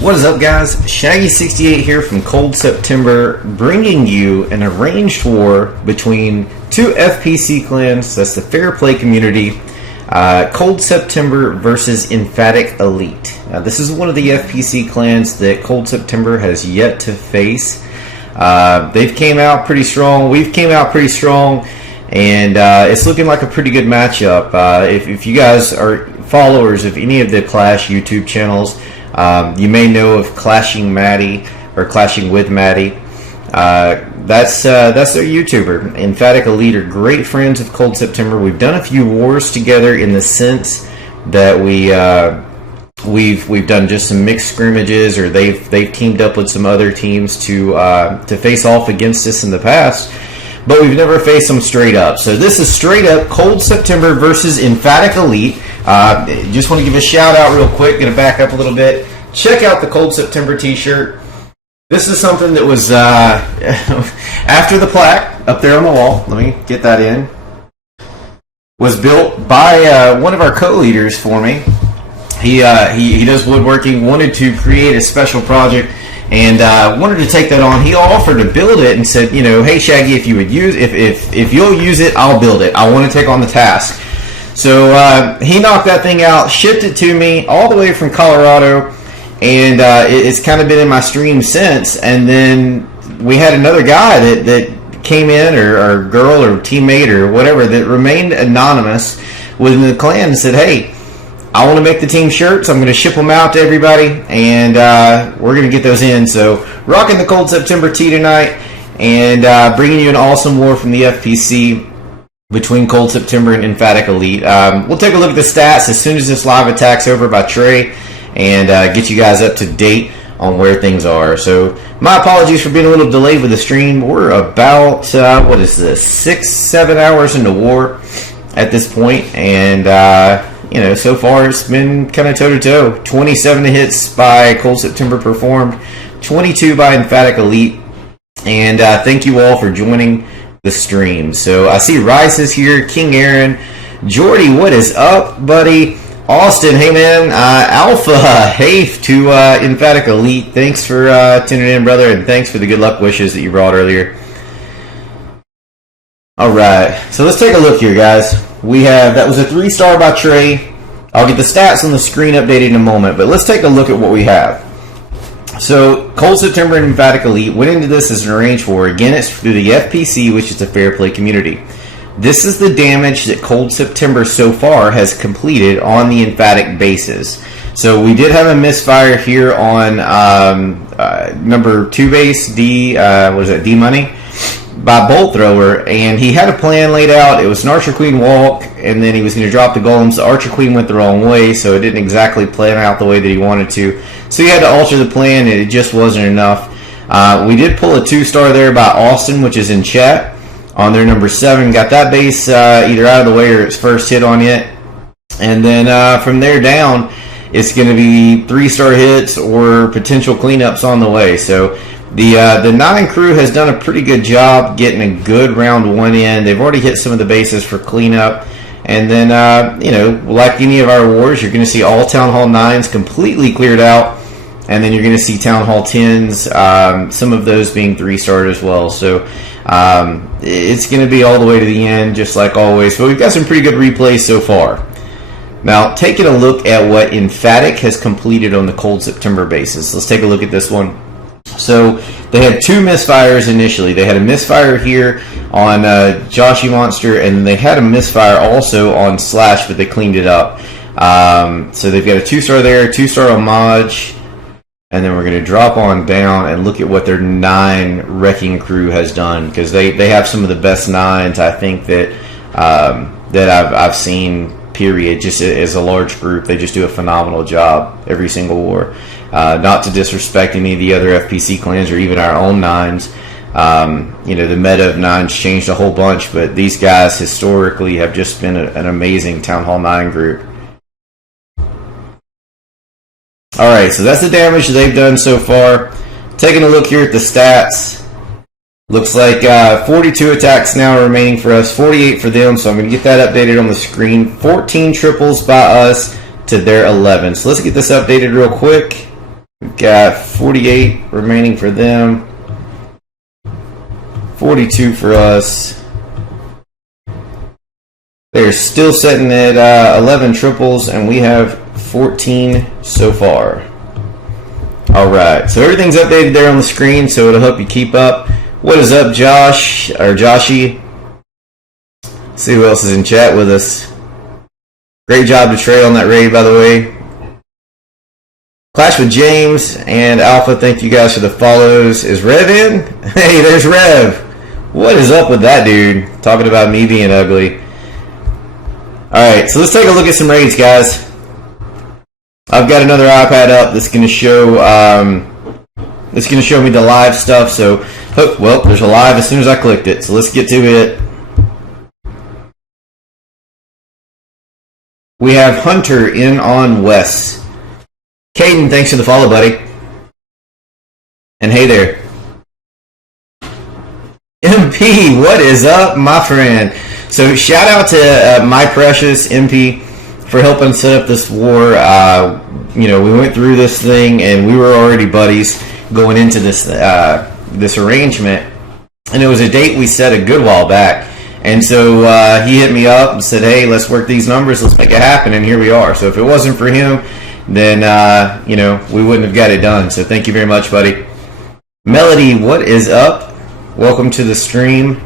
What is up, guys? Shaggy68 here from Cold September, bringing you an arranged war between two FPC clans. That's the Fair Play community. Cold September versus Emphatic Elite. This is one of the FPC clans that Cold September has yet to face. They've came out pretty strong. We've came out pretty strong, and it's looking like a pretty good matchup. If you guys are followers of any of the Clash YouTube channels, you may know of Clashing Maddie or Clashing with Maddie. That's their YouTuber. Emphatic Elite are great friends of Cold September. We've done a few wars together in the sense that we've done just some mixed scrimmages, or they've teamed up with some other teams to face off against us in the past. But we've never faced them straight up. So this is straight up Cold September versus Emphatic Elite. Just want to give a shout out real quick. Going to back up a little bit. Check out the Cold September t-shirt. This is something that was after the plaque up there on the wall. Let me get that in. Was built by one of our co-leaders for me. He does woodworking. Wanted to create a special project and wanted to take that on. He offered to build it and said, you know, hey Shaggy, if you would use, if you'll use it, I'll build it. I want to take on the task. So he knocked that thing out, shipped it to me all the way from Colorado, and it's kind of been in my stream since. And then we had another guy that came in, or girl, or teammate, or whatever, that remained anonymous within the clan and said, hey, I want to make the team shirts. I'm going to ship them out to everybody, and we're going to get those in. So, rocking the Cold September tee tonight, and bringing you an awesome war from the FPC between Cold September and Emphatic Elite. We'll take a look at the stats as soon as this live attack's over by Trey, and get you guys up to date on where things are. So, my apologies for being a little delayed with the stream. We're about, what is this, 6-7 hours into war at this point, and you know, so far it's been kind of toe-to-toe. 27 hits by Cold September performed, 22 by Emphatic Elite, and thank you all for joining the stream. So I see Rice is here, King Aaron, Jordy, what is up, buddy? Austin, hey man, Alpha, hey to Emphatic Elite, thanks for tuning in, brother, and thanks for the good luck wishes that you brought earlier. Alright, so let's take a look here, guys. We have, that was a 3-star by Trey. I'll get the stats on the screen updated in a moment, but let's take a look at what we have. So, Cold September and Emphatic Elite went into this as an arranged war. Again, it's through the FPC, which is the Fair Play community. This is the damage that Cold September so far has completed on the Emphatic bases. So, we did have a misfire here on number 2 base, D Money, by Bolt Thrower, and he had a plan laid out. It was an Archer Queen walk, and then he was going to drop the golems. The Archer Queen went the wrong way, so it didn't exactly plan out the way that he wanted to. So he had to alter the plan, and it just wasn't enough. We did pull a 2-star there by Austin, which is in chat, on their number 7. Got that base either out of the way or its first hit on it. And then from there down, it's going to be 3-star hits or potential cleanups on the way. So the 9 crew has done a pretty good job getting a good round 1 in. They've already hit some of the bases for cleanup. And then, you know, like any of our wars, you're going to see all Town Hall 9s completely cleared out. And then you're going to see Town Hall 10s, some of those being 3-starred as well. So it's going to be all the way to the end, just like always. But we've got some pretty good replays so far. Now, taking a look at what Emphatic has completed on the Cold September bases. Let's take a look at this one. So they had 2 misfires initially. They had a misfire here on Joshy Monster, and they had a misfire also on Slash, but they cleaned it up. So they've got a 2-star there, 2-star on Maj, and then we're going to drop on down and look at what their 9 wrecking crew has done, because they have some of the best 9s I think that I've seen. Period. Just as a large group, they just do a phenomenal job every single war. Not to disrespect any of the other FPC clans or even our own 9s. You know, the meta of 9s changed a whole bunch, but these guys historically have just been an amazing Town Hall 9 group. Alright, so that's the damage they've done so far. Taking a look here at the stats. Looks like 42 attacks now remaining for us, 48 for them, so I'm going to get that updated on the screen. 14 triples by us to their 11. So let's get this updated real quick. We've got 48 remaining for them. 42 for us. They're still sitting at 11 triples, and we have 14 so far. Alright, so everything's updated there on the screen, so it'll help you keep up. What is up, Josh, or Joshy? See who else is in chat with us. Great job to Trey on that raid, by the way. Clash with James and Alpha, thank you guys for the follows. Is Rev in? Hey, there's Rev. What is up with that dude? Talking about me being ugly. Alright, so let's take a look at some raids, guys. I've got another iPad up that's going to show me the live stuff. So, well, there's a live as soon as I clicked it. So let's get to it. We have Hunter in on Wes. Caden, thanks for the follow, buddy. And hey there. MP, what is up, my friend? So shout out to my precious MP for helping set up this war. We went through this thing and we were already buddies going into this this arrangement. And it was a date we set a good while back. And so he hit me up and said, hey, let's work these numbers, let's make it happen, and here we are. So if it wasn't for him, then, we wouldn't have got it done. So thank you very much, buddy. Melody, what is up? Welcome to the stream.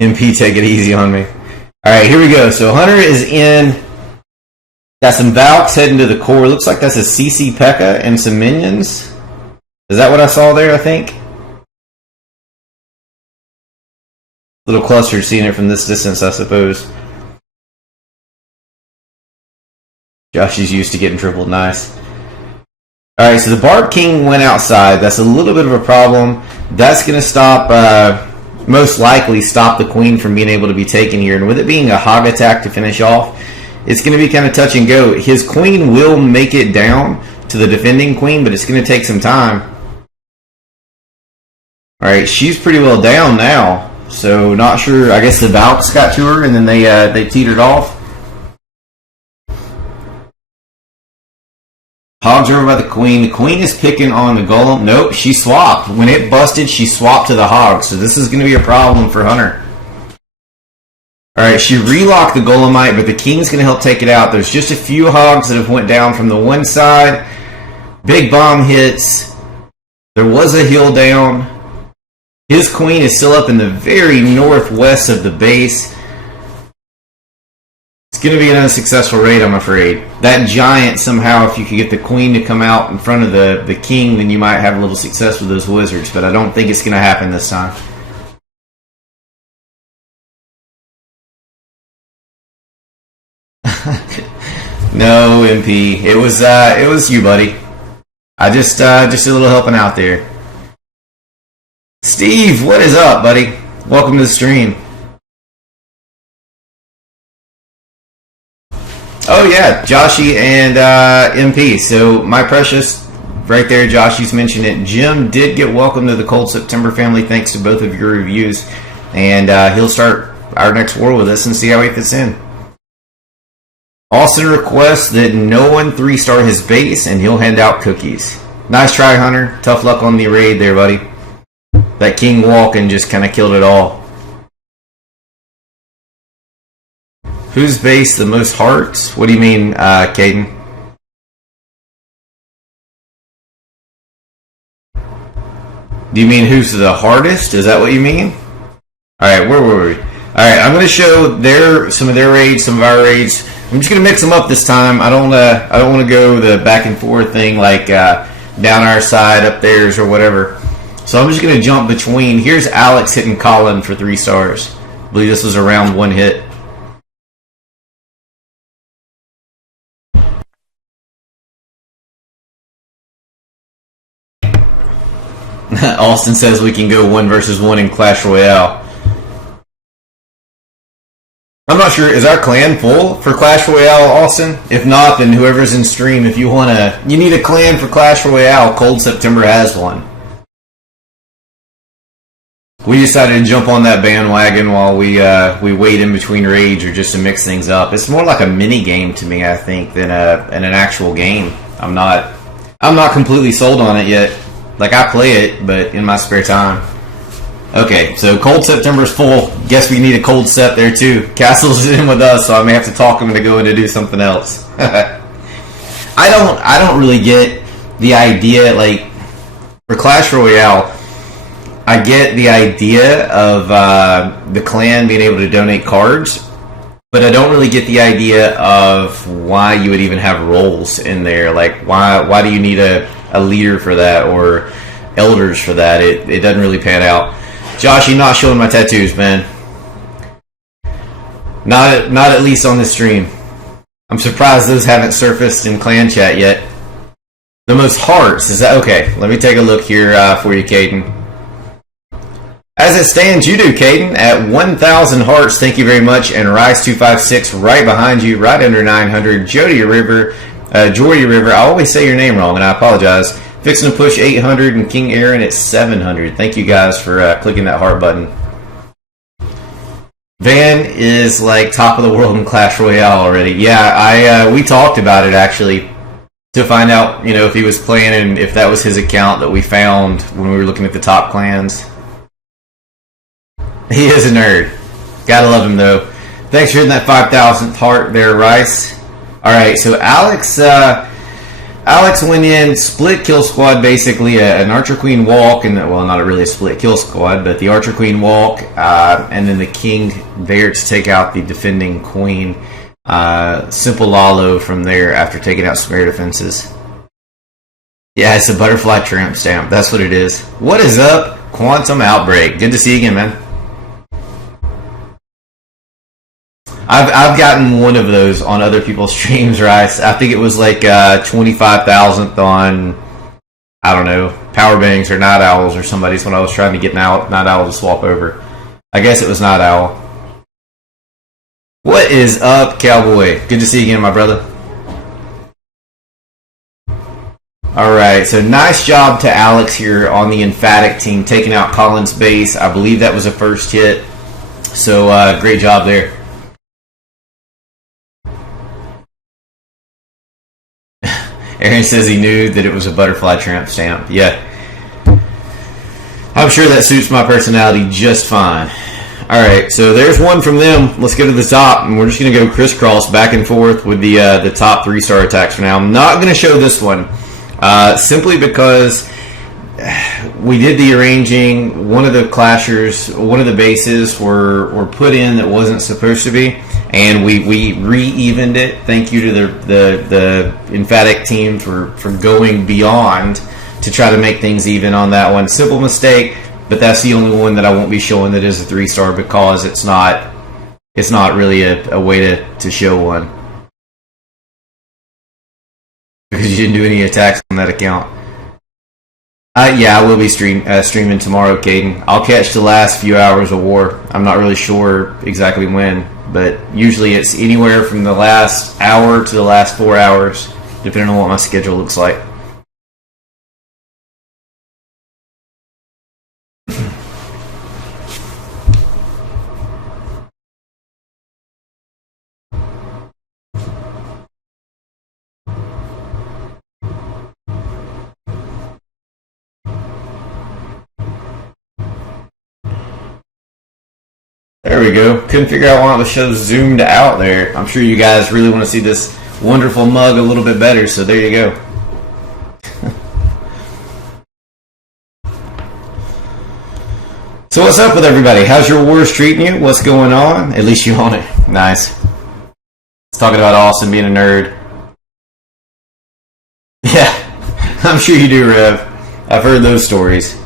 MP, take it easy on me. Alright, here we go. So Hunter is in. Got some Valks heading to the core. Looks like that's a CC P.E.K.K.A. and some minions. Is that what I saw there, I think? Little clustered seeing it from this distance, I suppose. Josh is used to getting tripled. Nice. Alright, so the Barb King went outside. That's a little bit of a problem. That's going to stop, most likely stop the Queen from being able to be taken here. And with it being a hog attack to finish off, it's going to be kind of touch and go. His Queen will make it down to the defending Queen, but it's going to take some time. Alright, she's pretty well down now. So, not sure. I guess the Valks got to her and then they teetered off. Hogs over by the Queen. The Queen is picking on the Golem. Nope, she swapped. When it busted, she swapped to the Hog. So this is going to be a problem for Hunter. Alright, she relocked the Golemite, but the King's going to help take it out. There's just a few Hogs that have went down from the one side. Big bomb hits. There was a hill down. His Queen is still up in the very northwest of the base. It's going to be an unsuccessful raid, I'm afraid. That giant, somehow, if you could get the Queen to come out in front of the King, then you might have a little success with those wizards, but I don't think it's going to happen this time. No, MP. It was you, buddy. I just a little helping out there. Steve, what is up, buddy? Welcome to the stream. Oh yeah, Joshy and MP. So my precious, right there, Joshy's mentioned it. Jim did get welcomed to the Cold September family thanks to both of your reviews, and he'll start our next war with us and see how he fits in. Austin requests that no one 3-star his base, and he'll hand out cookies. Nice try, Hunter. Tough luck on the raid there, buddy. That King walking just kind of killed it all. Whose base the most hearts? What do you mean, Caden? Do you mean who's the hardest? Is that what you mean? Alright, where were we? Alright, I'm going to show some of their raids, some of our raids. I'm just going to mix them up this time. I don't want to go the back and forth thing like down our side, up theirs, or whatever. So I'm just going to jump between. Here's Alex hitting Colin for 3 stars. I believe this was a round 1 hit. Austin says we can go 1 versus 1 in Clash Royale. I'm not sure. Is our clan full for Clash Royale, Austin? If not, then whoever's in stream, if you you need a clan for Clash Royale, Cold September has one. We decided to jump on that bandwagon while we wait in between raids or just to mix things up. It's more like a mini game to me, I think, than an actual game. I'm not completely sold on it yet. Like, I play it, but in my spare time. Okay, so Cold September's full. Guess we need a cold set there too. Castle's in with us, so I may have to talk him into going to do something else. I don't really get the idea, like, for Clash Royale, I get the idea of the clan being able to donate cards, but I don't really get the idea of why you would even have roles in there. Like, why do you need a leader for that or elders for that? It doesn't really pan out. Josh, you're not showing my tattoos, man. Not at least on this stream. I'm surprised those haven't surfaced in clan chat yet. The most hearts, is that okay? Let me take a look here for you, Caden. As it stands, you do, Caden, at 1,000 hearts. Thank you very much. And Rise256 right behind you, right under 900. Jordy River, I always say your name wrong, and I apologize. Fixing to push 800, and King Aaron at 700. Thank you guys for clicking that heart button. Van is like top of the world in Clash Royale already. Yeah, we talked about it actually to find out, you know, if he was playing and if that was his account that we found when we were looking at the top clans. He is a nerd. Gotta love him though. Thanks for hitting that 5,000th heart there, Rice. Alright, so Alex went in, split kill squad, basically an Archer Queen walk, and well, not really a split kill squad, but the Archer Queen walk, and then the King there to take out the defending Queen. Simple Lalo from there after taking out Smear Defenses. Yeah, it's a butterfly tramp stamp. That's what it is. What is up, Quantum Outbreak? Good to see you again, man. I've gotten one of those on other people's streams, right? I think it was like 25,000th on, I don't know, Power Bangs or Night Owls or somebody's when I was trying to get Night Owl to swap over. I guess it was Night Owl. What is up, Cowboy? Good to see you again, my brother. Alright, so nice job to Alex here on the Emphatic team, taking out Colin's base. I believe that was a first hit. So, great job there. Aaron says he knew that it was a butterfly tramp stamp. Yeah. I'm sure that suits my personality just fine. Alright, so there's one from them. Let's go to the top, and we're just going to go crisscross back and forth with the top 3-star attacks for now. I'm not going to show this one, simply because we did the arranging. One of the clashers, one of the bases were put in that wasn't supposed to be. And we re-evened it. Thank you to the Emphatic team for going beyond to try to make things even on that one. Simple mistake, but that's the only one that I won't be showing that is a 3-star because it's not really a way to show one. Because you didn't do any attacks on that account. Yeah, I will be streaming tomorrow, Caden. I'll catch the last few hours of war. I'm not really sure exactly when, but usually it's anywhere from the last hour to the last 4 hours, depending on what my schedule looks like. There we go. Couldn't figure out why the show's zoomed out there. I'm sure you guys really want to see this wonderful mug a little bit better, so there you go. So what's up with everybody? How's your wars treating you? What's going on? At least you own it. Nice. It's talking about Austin being a nerd. Yeah, I'm sure you do, Rev. I've heard those stories.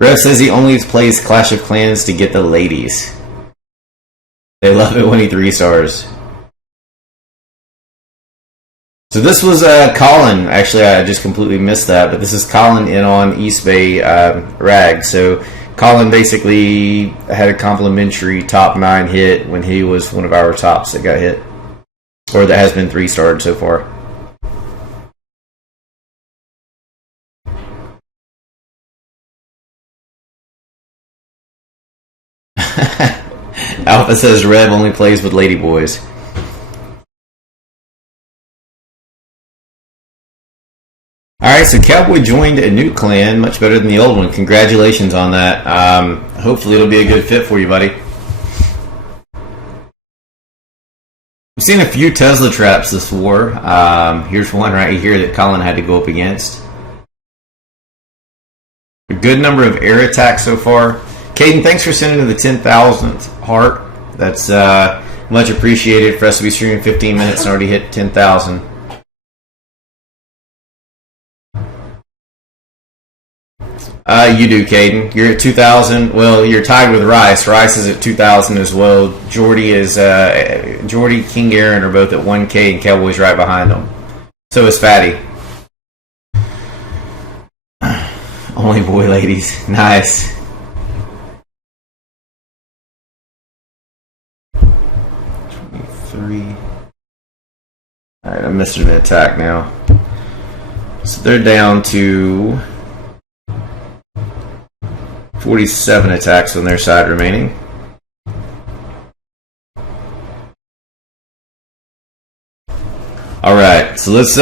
Rev says he only plays Clash of Clans to get the ladies. They love it when he 3-stars. So this was Colin. Actually, I just completely missed that, but this is Colin in on East Bay Rag. So Colin basically had a complimentary top 9 hit when he was one of our tops that got hit. Or that has been 3-starred so far. Alpha says Rev only plays with ladyboys. Alright, so Cowboy joined a new clan, much better than the old one. Congratulations on that. Hopefully it'll be a good fit for you, buddy. We've seen a few Tesla traps this war. Here's one right here that Colin had to go up against. A good number of air attacks so far. Caden, thanks for sending to the 10,000th heart. That's much appreciated for us to be streaming 15 minutes and already hit 10,000. You do, Caden. You're at 2,000. Well, you're tied with Rice. Rice is at 2,000 as well. Jordy, King Aaron are both at 1K, and Cowboy's right behind them. So is Fatty. Only boy ladies. Nice. Alright, I missed an attack now. So they're down to 47 attacks on their side remaining. Alright, so let's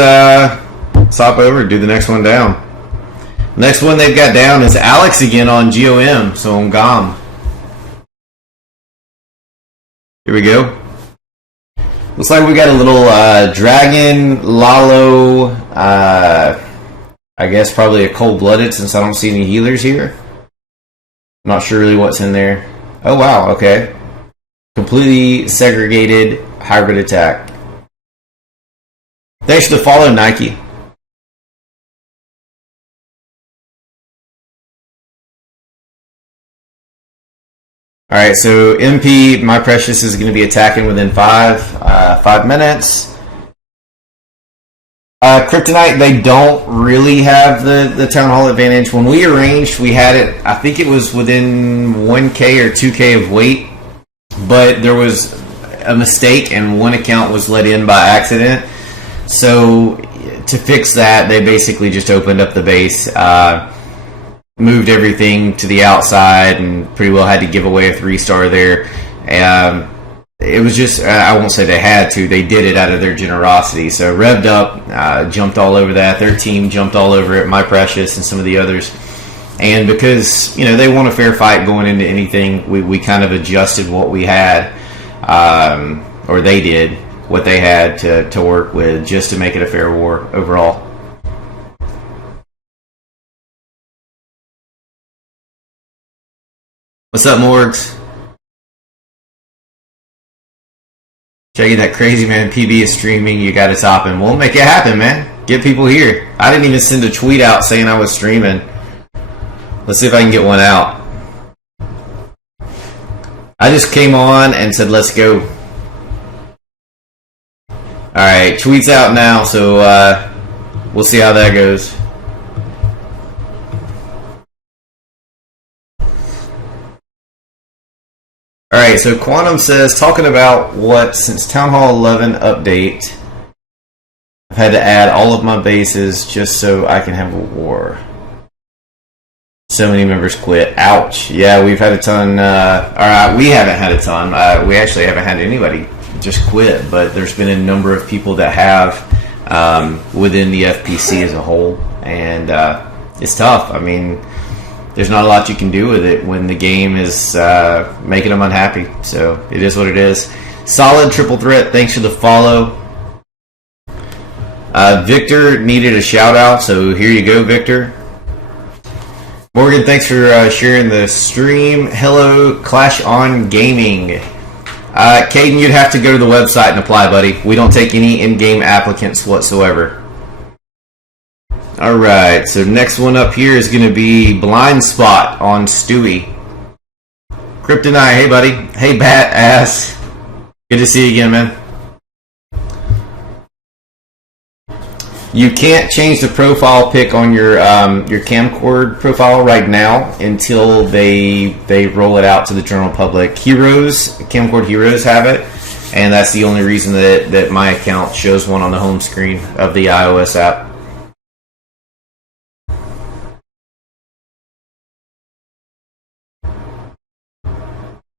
hop over and do the next one down. Next one they've got down is Alex again on GOM, so on GOM. Here we go. Looks like we got a little Dragon, Lalo, I guess probably a cold-blooded since I don't see any healers here. Not sure really what's in there. Oh wow, okay. Completely segregated hybrid attack. Thanks for the follow, Nike. Alright, so MP, my precious, is going to be attacking within 5 minutes. Kryptonite, they don't really have the Town Hall advantage. When we arranged, we had it, I think it was within 1K or 2K of weight, but there was a mistake and one account was let in by accident. So to fix that, they basically just opened up the base, moved everything to the outside, and pretty well had to give away a 3-star there. It was just, I won't say they had to, they did it out of their generosity. So Revved Up jumped all over that. Their team jumped all over it, My Precious and some of the others. And because, you know, they want a fair fight going into anything, we kind of adjusted what we had, or they did, what they had to work with just to make it a fair war overall. What's up, Morgs? Checking that Crazy Man PB is streaming. You gotta top him. We'll make it happen, man. Get people here. I didn't even send a tweet out saying I was streaming. Let's see if I can get one out. I just came on and said, let's go. Alright, tweet's out now, so we'll see how that goes. Alright, so Quantum says, talking about what, since Town Hall 11 update, I've had to add all of my bases just so I can have a war. So many members quit. Ouch. Yeah, we've had a ton, alright, we haven't had a ton. We actually haven't had anybody just quit, but there's been a number of people that have within the FPC as a whole, and it's tough. I mean, there's not a lot you can do with it when the game is making them unhappy. So it is what it is. Solid triple threat. Thanks for the follow. Victor needed a shout out, so here you go, Victor. Morgan, thanks for sharing the stream. Hello, Clash on Gaming. Caden, you'd have to go to the website and apply, buddy. We don't take any in-game applicants whatsoever. Alright, so next one up here is going to be Blind Spot on Stewie. Kryptonite, hey buddy. Hey Bat Ass. Good to see you again, man. You can't change the profile pic on your camcord profile right now until they roll it out to the general public. Camcord Heroes have it, and that's the only reason that my account shows one on the home screen of the iOS app.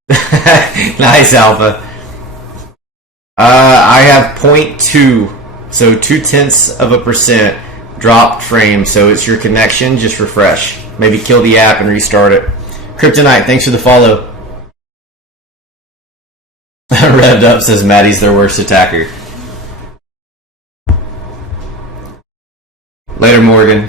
Nice, Alpha. I have 0.2, so 0.2% dropped frame. So it's your connection. Just refresh. Maybe kill the app and restart it. Kryptonite, thanks for the follow. Revved up says Maddie's their worst attacker. Later, Morgan.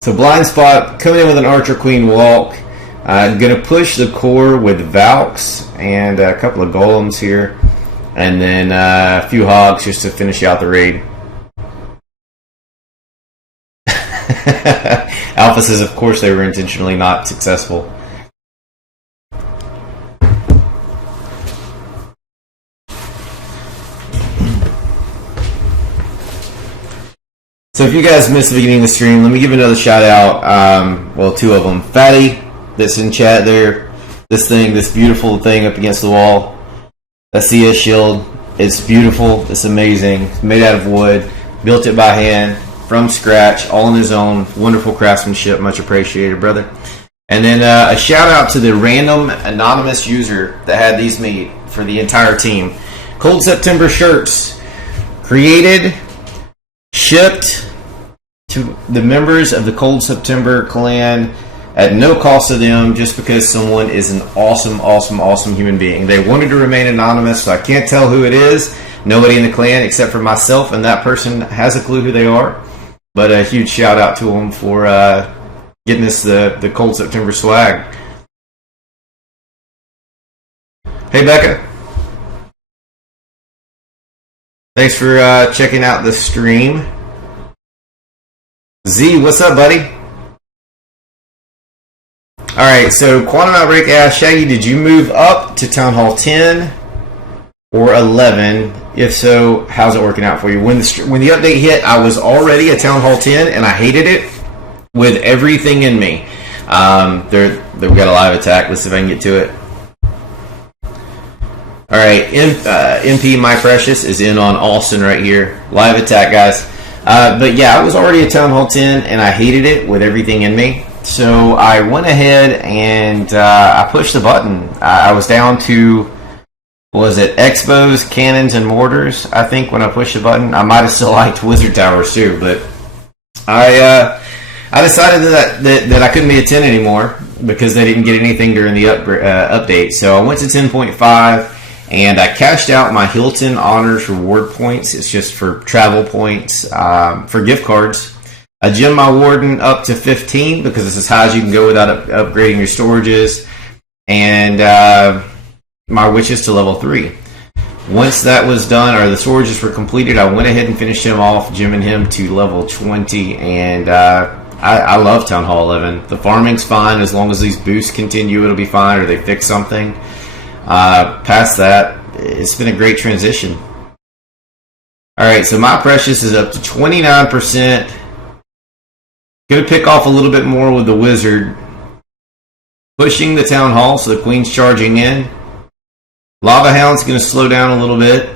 So blind spot, coming in with an Archer Queen walk. Gonna push the core with Valks and a couple of golems here. And then a few hogs just to finish out the raid. Alpha says, of course they were intentionally not successful. So if you guys missed the beginning of the stream, let me give another shout out. Well, two of them. Fatty, that's in chat there. This beautiful thing up against the wall. That's CS shield. It's beautiful. It's amazing. It's made out of wood. Built it by hand, from scratch, all on his own. Wonderful craftsmanship. Much appreciated, brother. And then a shout out to the random anonymous user that had these made for the entire team. Cold September shirts. Created, shipped to the members of the Cold September clan at no cost to them, just because someone is an awesome human being. They wanted to remain anonymous, so I can't tell who it is. Nobody in the clan except for myself, and that person has a clue who they are. But a huge shout out to them for getting us the Cold September swag. Hey, Becca. Thanks for checking out the stream. Z, what's up, buddy? Alright, so Quantum Outbreak asked, Shaggy, did you move up to Town Hall 10 or 11? If so, how's it working out for you? When the update hit, I was already at Town Hall 10, and I hated it with everything in me. We've got a live attack. Let's see if I can get to it. Alright, MP My Precious is in on Austin right here. Live attack, guys. But yeah, I was already at Town Hall 10, and I hated it with everything in me. So I went ahead and I pushed the button. I was down to, was it Expos, Cannons, and Mortars, I think, when I pushed the button. I might have still liked Wizard Towers too, but I decided that I couldn't be a 10 anymore because they didn't get anything during the update. So I went to 10.5, and I cashed out my Hilton Honors reward points. It's just for travel points, for gift cards. I gemmed my Warden up to 15 because it's as high as you can go without upgrading your storages. And my Witches to level 3. Once that was done, or the storages were completed, I went ahead and finished him off, gemming him to level 20. And I love Town Hall 11. The farming's fine. As long as these boosts continue, it'll be fine, or they fix something. Past that, it's been a great transition. Alright, so my Precious is up to 29%. Gonna pick off a little bit more with the Wizard. Pushing the Town Hall, so the Queen's charging in. Lava Hound's gonna slow down a little bit.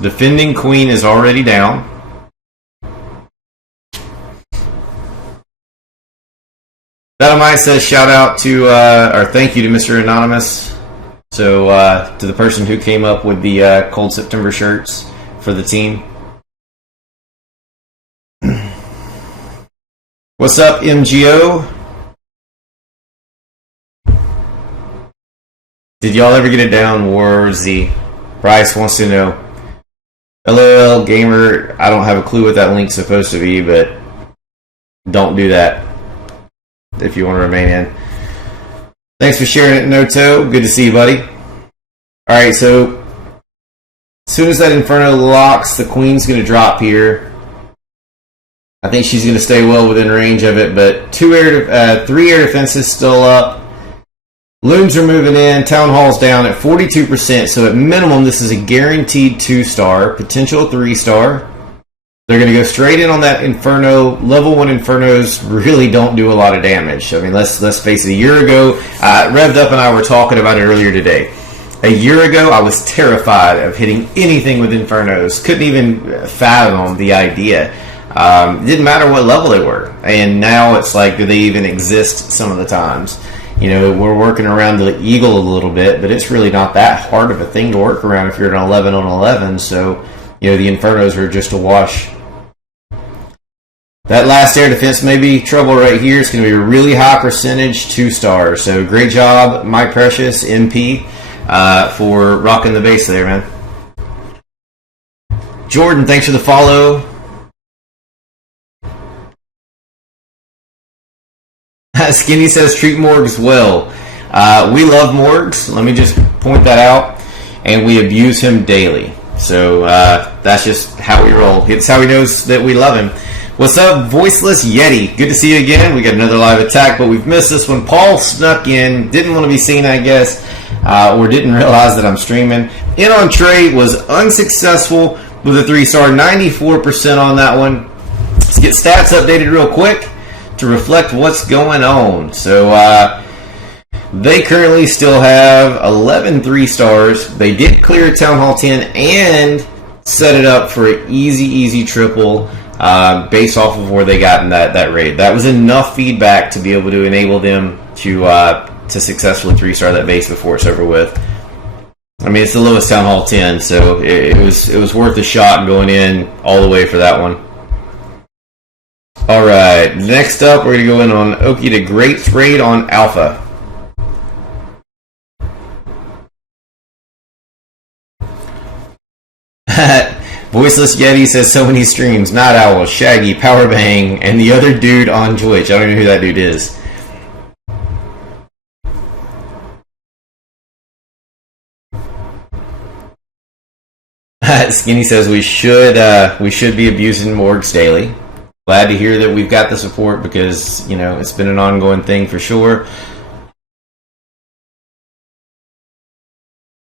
Defending Queen is already down. Dynamite says shout out to, or thank you to Mr. Anonymous. So, to the person who came up with the Cold September shirts for the team. What's up, MGO? Did y'all ever get it down, Warzy? Bryce wants to know. LOL Gamer, I don't have a clue what that link's supposed to be, but don't do that if you want to remain in. Thanks for sharing it, Noto. Good to see you, buddy. Alright, so as soon as that Inferno locks, the Queen's going to drop here. I think she's going to stay well within range of it, but 3 air defenses still up. Looms are moving in. Town Hall's down at 42%, so at minimum this is a guaranteed 2-star, potential 3-star. They're going to go straight in on that Inferno. Level 1 Infernos really don't do a lot of damage. I mean, let's face it. A year ago, Revved Up and I were talking about it earlier today. A year ago, I was terrified of hitting anything with Infernos. Couldn't even fathom the idea. It didn't matter what level they were. And now it's like, do they even exist some of the times? You know, we're working around the Eagle a little bit, but it's really not that hard of a thing to work around if you're an 11 on 11. So, you know, the Infernos are just a wash. That last air defense may be trouble right here. It's going to be a really high percentage 2 stars. So great job, my precious MP, for rocking the base there, man. Jordan, thanks for the follow. Skinny says treat Morgs well. We love Morgs. Let me just point that out. And we abuse him daily. So that's just how we roll. It's how he knows that we love him. What's up, Voiceless Yeti? Good to see you again. We got another live attack, but we've missed this one. Paul snuck in. Didn't want to be seen, I guess. Or didn't realize that I'm streaming. In on Trey was unsuccessful with a 3-star. 94% on that one. Let's get stats updated real quick to reflect what's going on. So they currently still have 11 3-stars. They did clear Town Hall 10 and set it up for an easy triple based off of where they got in that raid. That was enough feedback to be able to enable them to successfully 3-star that base before it's over with. I mean, it's the lowest Town Hall 10, so it was worth a shot going in all the way for that one. Alright, next up we're going to go in on Oki the Great's raid on Alpha. Voiceless Yeti says so many streams. Night Owl, Shaggy, Power Bang, and the other dude on Twitch. I don't even know who that dude is. Skinny says we should be abusing Morgs daily. Glad to hear that we've got the support because, you know, it's been an ongoing thing for sure.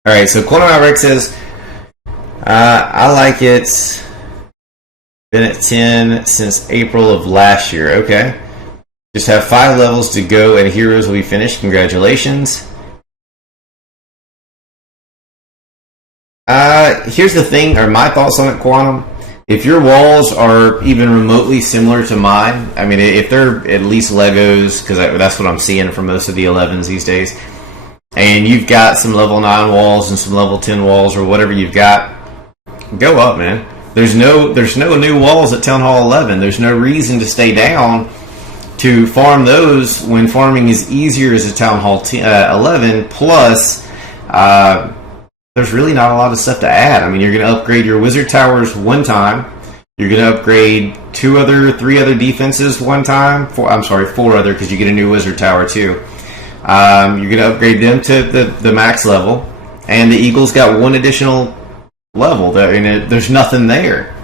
Alright, so Quantum Rex says I like it. Been at 10 since April of last year. Okay. Just have 5 levels to go and heroes will be finished. Congratulations. Here's the thing, or my thoughts on it, Quantum. If your walls are even remotely similar to mine, I mean, if they're at least Legos, because that's what I'm seeing from most of the 11s these days, and you've got some level 9 walls and some level 10 walls or whatever you've got, go up, man. There's no new walls at Town Hall 11. There's no reason to stay down to farm those when farming is easier as a Town Hall 11. Plus, there's really not a lot of stuff to add. I mean, you're going to upgrade your wizard towers one time. You're going to upgrade 3 other defenses one time. 4 other, because you get a new wizard tower too. You're going to upgrade them to the max level, and the Eagle's got 1 additional level. There's nothing there.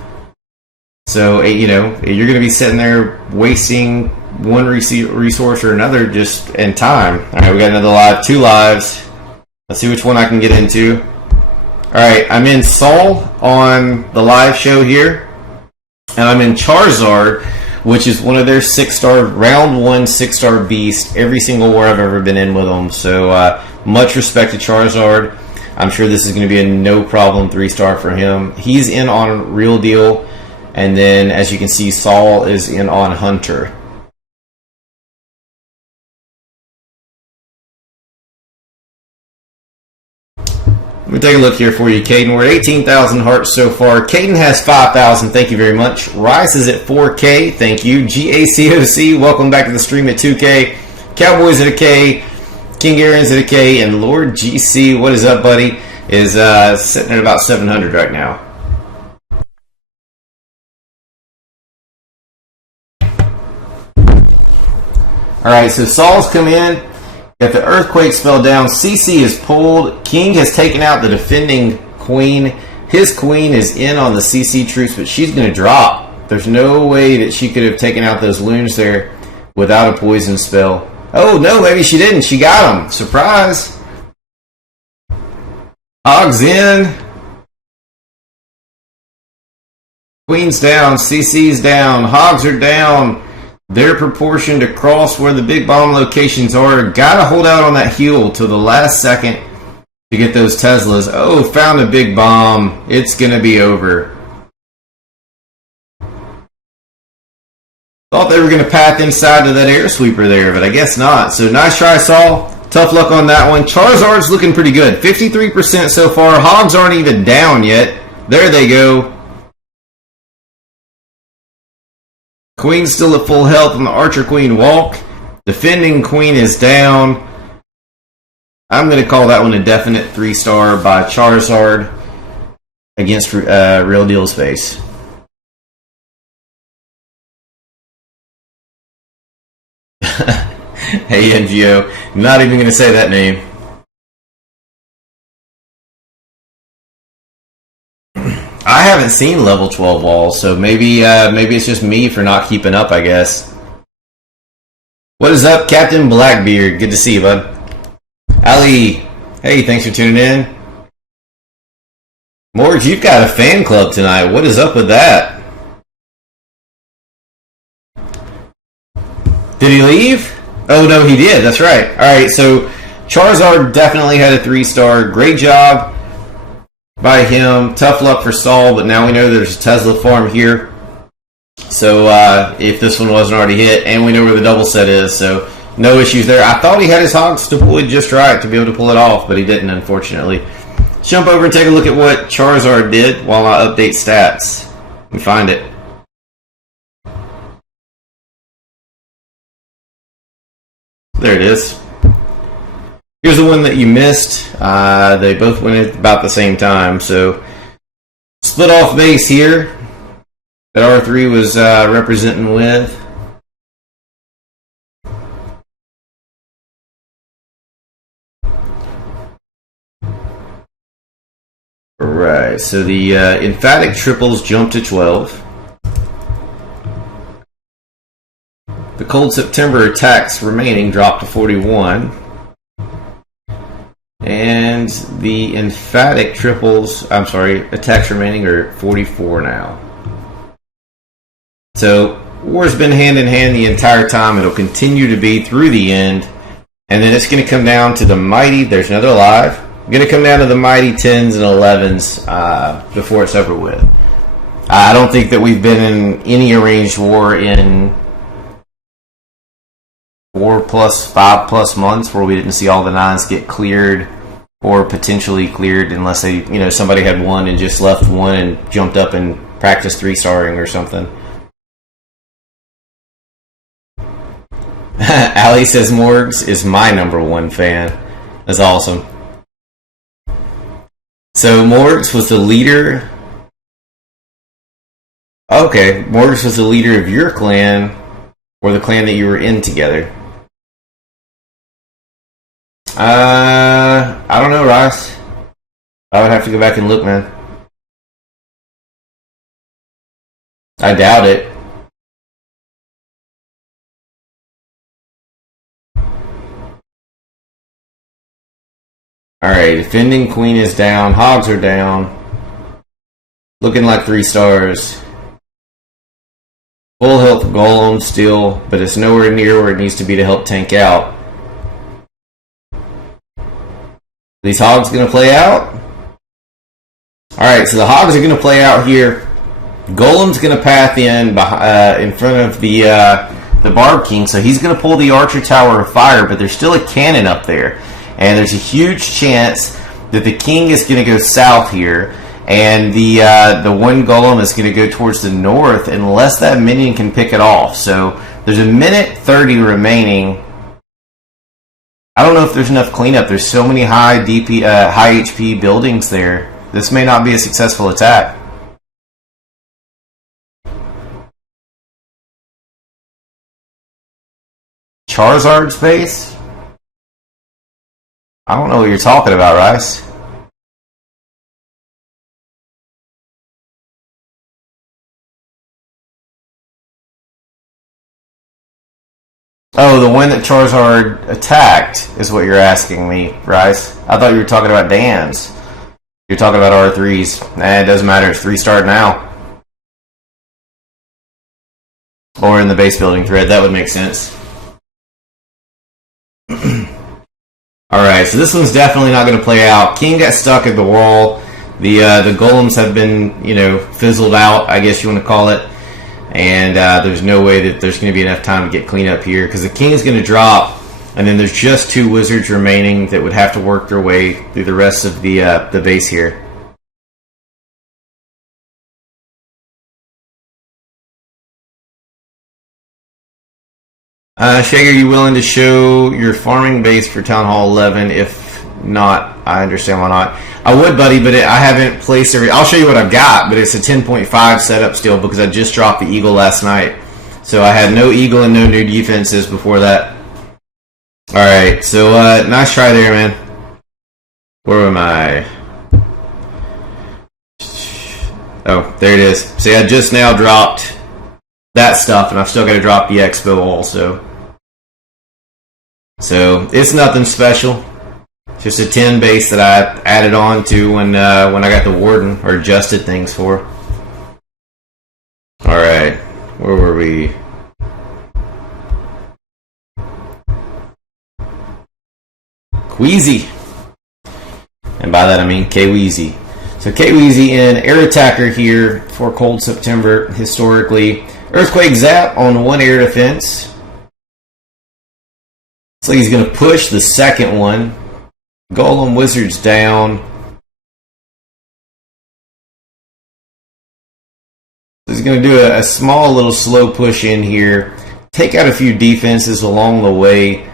So, you know, you're going to be sitting there wasting one resource or another just in time. All right, we got another live, 2 lives. Let's see which one I can get into. All right, I'm in Saul on the live show here, and I'm in Charizard, which is one of their 6-star, round 1 6-star beast, every single war I've ever been in with them. So much respect to Charizard. I'm sure this is going to be a no-problem 3-star for him. He's in on Real Deal, and then, as you can see, Saul is in on Hunter. Let me take a look here for you, Caden. We're at 18,000 hearts so far. Caden has 5,000. Thank you very much. Rice is at 4K. Thank you. GACOC, welcome back to the stream at 2K. Cowboys at a K. King Aaron's at a K. And Lord GC, what is up, buddy, is sitting at about 700 right now. Alright, so Saul's come in. Got the Earthquake spell down. CC is pulled. King has taken out the defending queen. His queen is in on the CC troops, but she's going to drop. There's no way that she could have taken out those loons there without a poison spell. Oh, no, maybe she didn't. She got them. Surprise. Hog's in. Queen's down, CC's down, Hogs are down. They're proportioned across where the big bomb locations are. Gotta hold out on that heel till the last second to get those Teslas. Oh, found a big bomb. It's gonna be over. Thought they were gonna path inside to that air sweeper there, but I guess not. So nice try, Saul. Tough luck on that one. Charizard's looking pretty good. 53% so far. Hogs aren't even down yet. There they go. Queen's still at full health on the Archer Queen walk. Defending Queen is down. I'm going to call that one a definite 3-star by Charizard against Real Deal's face. Hey, NGO. Not even going to say that name. I haven't seen level 12 walls, so maybe it's just me for not keeping up, I guess. What is up, Captain Blackbeard? Good to see you, bud. Ali, hey, thanks for tuning in. Morgs, you've got a fan club tonight. What is up with that? Did he leave? Oh, no, he did. That's right. All right, so Charizard definitely had a 3-star. Great job by him. Tough luck for Saul, but now we know there's a Tesla farm here. So if this one wasn't already hit, and we know where the double set is, so no issues there. I thought he had his Hogs deployed just right to be able to pull it off, but he didn't, unfortunately. Let's jump over and take a look at what Charizard did while I update stats. Let me find it. There it is. Here's the one that you missed. They both went at about the same time, so split off base here that R3 was representing with. Alright, so the emphatic triples jumped to 12. The cold September attacks remaining dropped to 41. And the emphatic triples, I'm sorry, attacks remaining are 44 now. So, war's been hand in hand the entire time. It'll continue to be through the end. And then it's going to come down to the mighty, there's another live. Going to come down to the mighty 10s and 11s before it's over with. I don't think that we've been in any arranged war in 4+, 5+ months where we didn't see all the 9s get cleared or potentially cleared, unless they, somebody had one and just left one and jumped up and practiced 3-starring or something. Ali says Morgs is my #1 fan. That's awesome. So Morgs was the leader. Okay, Morgs was the leader of your clan, or the clan that you were in together. I don't know, Ross. I would have to go back and look, man. I doubt it. Alright, defending Queen is down. Hogs are down. Looking like 3 stars. Full health Golem still, but it's nowhere near where it needs to be to help tank out. These Hogs going to play out? Alright, so the Hogs are going to play out here. Golem's going to path in front of the Barb King, so he's going to pull the Archer Tower of Fire, but there's still a cannon up there. And there's a huge chance that the King is going to go south here, and the one Golem is going to go towards the north unless that minion can pick it off. So there's a minute 30 remaining. I don't know if there's enough cleanup. There's so many high HP buildings there. This may not be a successful attack. Charizard space? I don't know what you're talking about, Rice. Oh, the one that Charizard attacked is what you're asking me, Rice. I thought you were talking about dams. You're talking about R3s. It doesn't matter. It's 3-star now. Or in the base building thread, that would make sense. Alright, so this one's definitely not going to play out. King got stuck at the wall. The golems have been, fizzled out, I guess you want to call it. And there's no way that there's going to be enough time to get clean up here, because the king's going to drop, and then there's just 2 wizards remaining that would have to work their way through the rest of the base here. Shay, are you willing to show your farming base for Town Hall 11? If not, I understand why not. I would, buddy, but I haven't placed every... I'll show you what I've got, but it's a 10.5 setup still because I just dropped the Eagle last night. So I had no Eagle and no new defenses before that. Alright, so nice try there, man. Where am I? Oh, there it is. See, I just now dropped that stuff, and I've still got to drop the Expo also. So it's nothing special. Just a 10 base that I added on to when I got the Warden, or adjusted things for. Alright, where were we? Queasy. And by that I mean K-Weezy. So K-Weezy in Air Attacker here for Cold September, historically. Earthquake Zap on 1 air defense. Looks like he's going to push the second one. Golem Wizards down. He's going to do a small little slow push in here. Take out a few defenses along the way.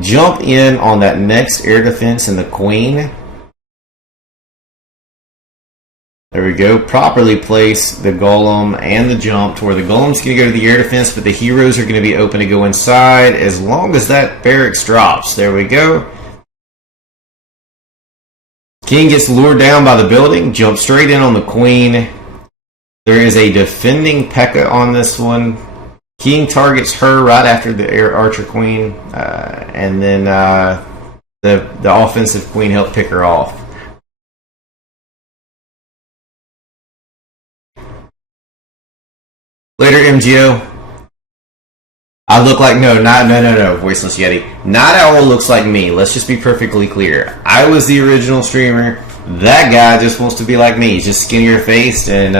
Jump in on that next air defense and the Queen. There we go. Properly place the Golem and the jump to where the Golem's going to go to the air defense, but the heroes are going to be open to go inside as long as that barracks drops. There we go. King gets lured down by the building, jumps straight in on the Queen. There is a defending P.E.K.K.A. on this one. King targets her right after the Air Archer Queen, and then the offensive Queen helped pick her off. Later, MGO. I look like no, Voiceless Yeti. Night Owl looks like me. Let's just be perfectly clear. I was the original streamer. That guy just wants to be like me. He's just skinnier faced and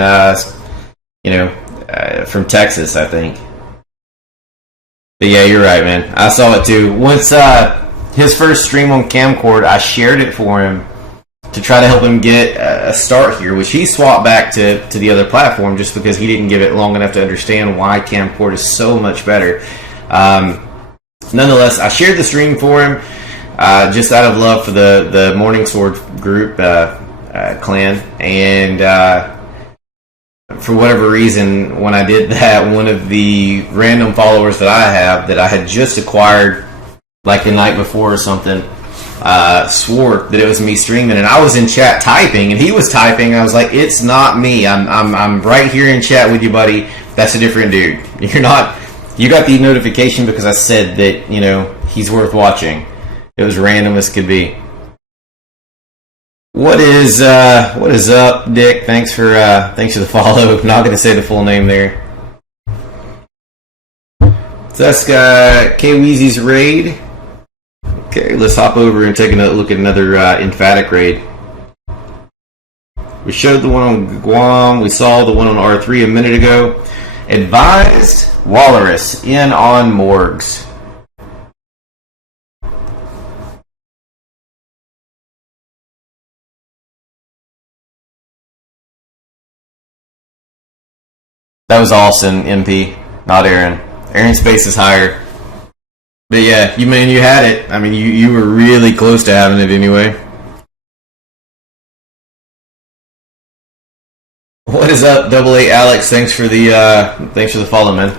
from Texas, I think. But yeah, you're right, man. I saw it too. Once his first stream on Camcord, I shared it for him to try to help him get a start here, which he swapped back to the other platform just because he didn't give it long enough to understand why Camcord is so much better. Nonetheless, I shared the stream for him just out of love for the Morning Sword group clan, and for whatever reason, when I did that, one of the random followers that I have that I had just acquired like the night before or something swore that it was me streaming, and I was in chat typing and he was typing. I was like, it's not me. I'm right here in chat with you, buddy. That's a different dude. You're not. You got the notification because I said that he's worth watching. It was random as could be. What is up, Dick? Thanks for the follow. Not going to say the full name there. So that's K-Weezy's raid. Okay, let's hop over and take a look at another Emphatic raid. We showed the one on Guam. We saw the one on R3 a minute ago. Advised Walrus in on Morgs. That was Austin, MP, not Aaron. Aaron's base is higher. But yeah, you had it. I mean, you were really close to having it anyway. What is up, Double A Alex? Thanks for the follow, man.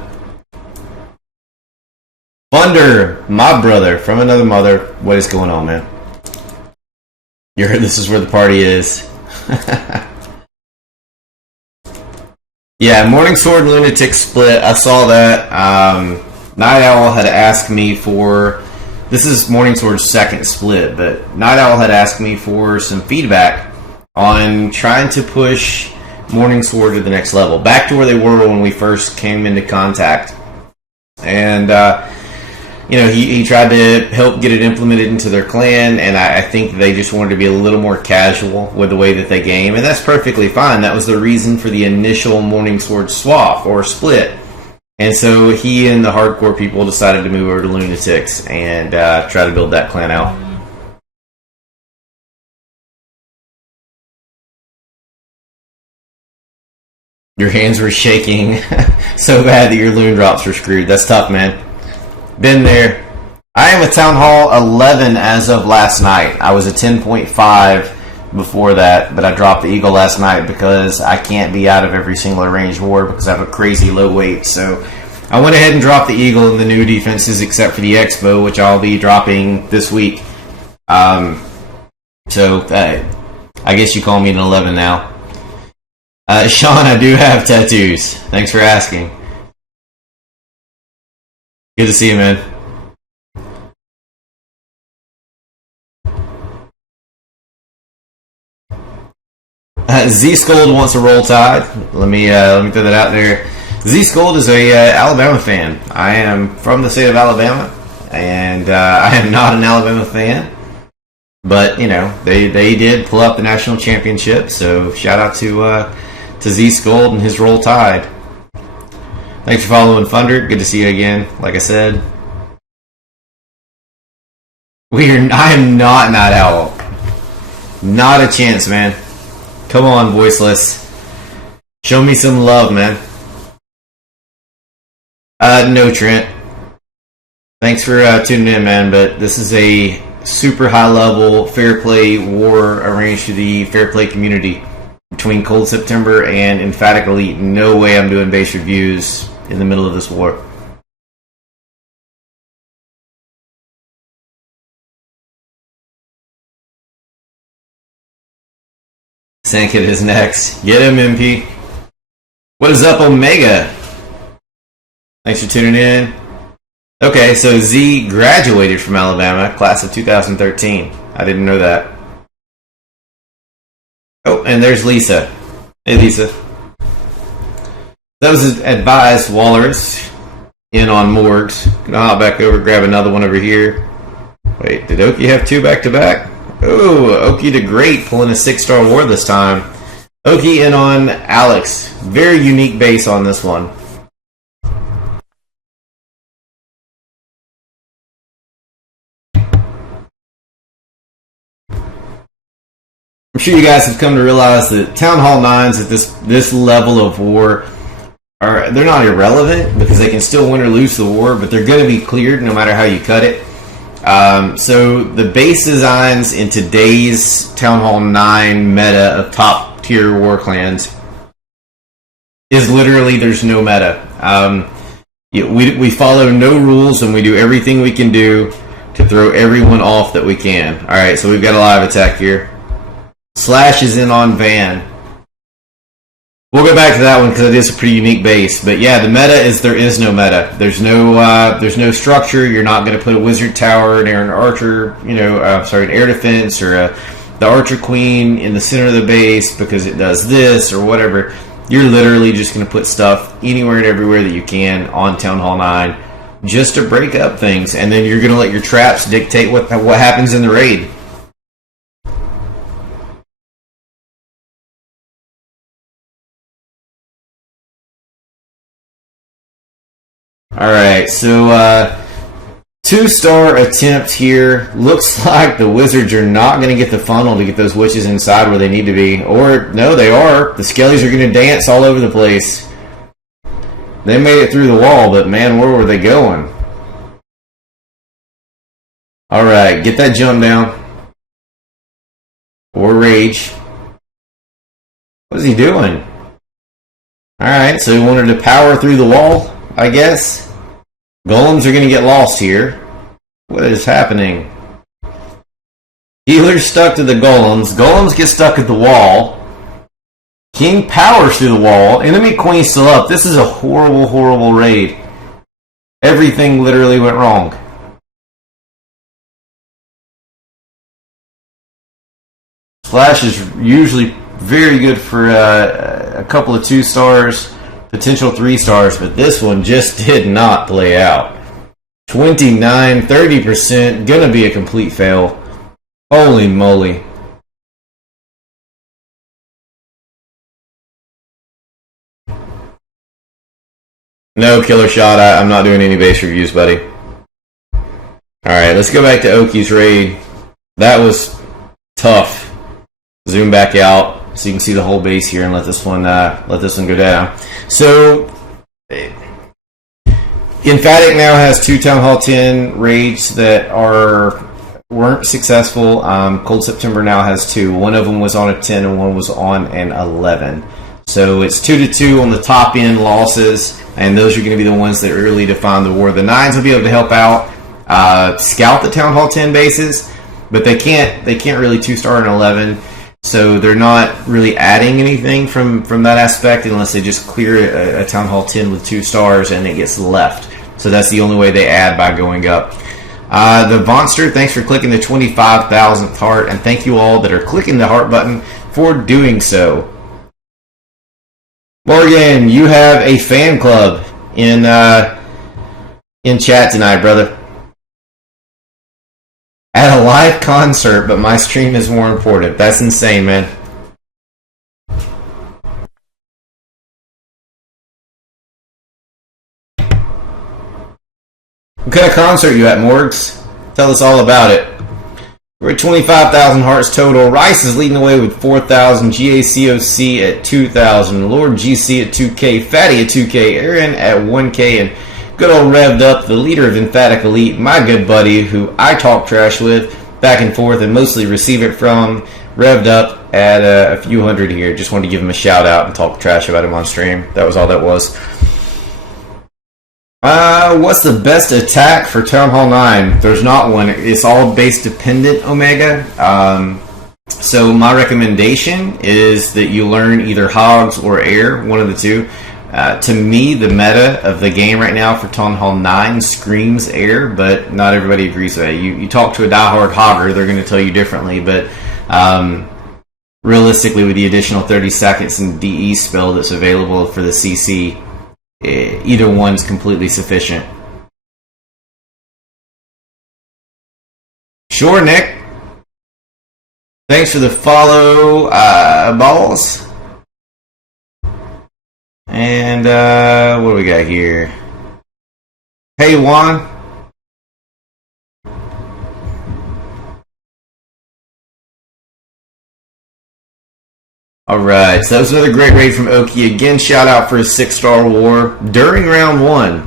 Thunder, my brother from another mother. What is going on, man? This is where the party is. Yeah, Morning Sword Lunatic split. I saw that. Night Owl had asked me for... This is Morning Sword's second split, but Night Owl had asked me for some feedback on trying to push Morning Sword to the next level. Back to where they were when we first came into contact. And he tried to help get it implemented into their clan, and I think they just wanted to be a little more casual with the way that they game, and that's perfectly fine. That was the reason for the initial Morningsword swap or split. And so he and the hardcore people decided to move over to Lunatics and try to build that clan out. Your hands were shaking so bad that your loon drops were screwed. That's tough, man. Been there. I am a Town Hall 11 as of last night. I was a 10.5 before that, but I dropped the Eagle last night because I can't be out of every single arranged war because I have a crazy low weight. So I went ahead and dropped the Eagle in the new defenses except for the Expo, which I'll be dropping this week. I guess you call me an 11 now. Sean, I do have tattoos. Thanks for asking. Good to see you, man. Z-Scold wants a roll tide. Let me throw that out there. Z-Scold is a Alabama fan. I am from the state of Alabama, and I am not an Alabama fan. But they did pull up the national championship, so shout out to Z-Scold and his roll tide. Thanks for following Thunder. Good to see you again. Like I said, I am not Night Owl. Not a chance, man. Come on, voiceless. Show me some love, man. No, Trent. Thanks for tuning in, man. But this is a super high-level fair play war arranged to the fair play community between Cold September and Emphatic Elite. No way I'm doing base reviews in the middle of this war. Sankit is next. Get him, MP. What is up, Omega? Thanks for tuning in. Okay, so Z graduated from Alabama, class of 2013. I didn't know that. Oh, and there's Lisa. Hey, Lisa. That was advised Wallers in on Morgs. Gonna hop back over, grab another one over here. Wait, did Oki have two back-to-back? Oh, Oki the Great pulling a 6-star war this time. Oki in on Alex. Very unique base on this one. I'm sure you guys have come to realize that Town Hall 9s at this level of war they're not irrelevant because they can still win or lose the war, but they're going to be cleared no matter how you cut it. So the base designs in today's Town Hall 9 meta of top tier war clans is literally there's no meta. We follow no rules and we do everything we can do to throw everyone off that we can. Alright, so we've got a live attack here. Slash is in on Van. We'll go back to that one because it is a pretty unique base. But yeah, the meta is there is no meta. There's no structure. You're not going to put a wizard tower near an archer, an air defense or the archer queen in the center of the base because it does this or whatever. You're literally just going to put stuff anywhere and everywhere that you can on Town Hall 9 just to break up things, and then you're going to let your traps dictate what happens in the raid. Alright, so 2-star attempt here. Looks like the wizards are not going to get the funnel to get those witches inside where they need to be. Or, no, they are. The skellies are going to dance all over the place. They made it through the wall, but man, where were they going? Alright, get that jump down. Or rage. What is he doing? Alright, so he wanted to power through the wall, I guess. Golems are going to get lost here. What is happening? Healer's stuck to the golems. Golems get stuck at the wall. King powers through the wall. Enemy queen still up. This is a horrible, horrible raid. Everything literally went wrong. Flash is usually very good for a couple of 2-stars. potential 3 stars, but this one just did not play out. 29, 30%, gonna be a complete fail. Holy moly. No killer shot. I'm not doing any base reviews, buddy. Alright, let's go back to Oki's raid. That was tough. Zoom back out so you can see the whole base here and let this one go down. So Emphatic now has 2 Town Hall 10 raids that weren't successful. Cold September now has 2. One of them was on a 10 and one was on an 11. So it's 2-2 on the top end losses, and those are going to be the ones that really define the war. The 9s will be able to help out scout the Town Hall 10 bases, but they can't really 2-star an 11. So they're not really adding anything from that aspect unless they just clear a Town Hall 10 with 2 stars and it gets left. So that's the only way they add, by going up. The Vonster, thanks for clicking the 25,000th heart, and thank you all that are clicking the heart button for doing so. Morgan, you have a fan club in chat tonight, brother. At a live concert, but my stream is more important. That's insane, man. What kind of concert you at, Morgs? Tell us all about it. We're at 25,000 hearts total. Rice is leading the way with 4,000. GACOC at 2,000. Lord GC at 2K. Fatty at 2K. Aaron at 1K. And good old Revved Up, the leader of Emphatic Elite, my good buddy, who I talk trash with back and forth and mostly receive it from. Revved Up at a few hundred here. Just wanted to give him a shout out and talk trash about him on stream. That was all that was. What's the best attack for Town Hall 9? There's not one. It's all base dependent, Omega. So my recommendation is that you learn either Hogs or Air, one of the two. To me, the meta of the game right now for Town Hall 9 screams Air, but not everybody agrees with that. You talk to a diehard Hogger, they're going to tell you differently, but realistically, with the additional 30 seconds and DE spell that's available for the CC, either one's completely sufficient. Sure, Nick. Thanks for the follow, balls. And what do we got here? Hey, Juan. Alright, so that was another great raid from Oki. Again, shout out for his 6-star war during round 1.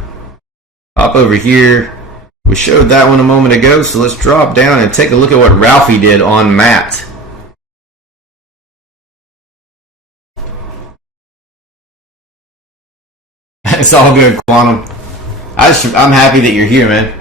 Hop over here. We showed that one a moment ago, so let's drop down and take a look at what Ralphie did on Matt. It's all good, Quantum. I'm happy that you're here, man.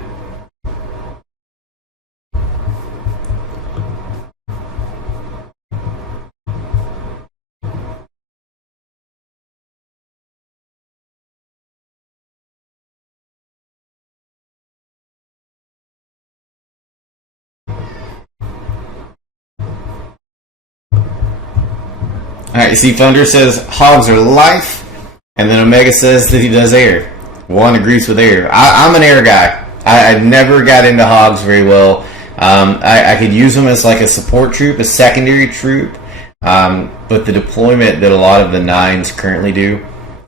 Alright, see, Thunder says Hogs are life, and then Omega says that he does Air. One agrees with Air. I'm an Air guy. I never got into Hogs very well. I could use them as like a support troop, a secondary troop, but the deployment that a lot of the 9s currently do,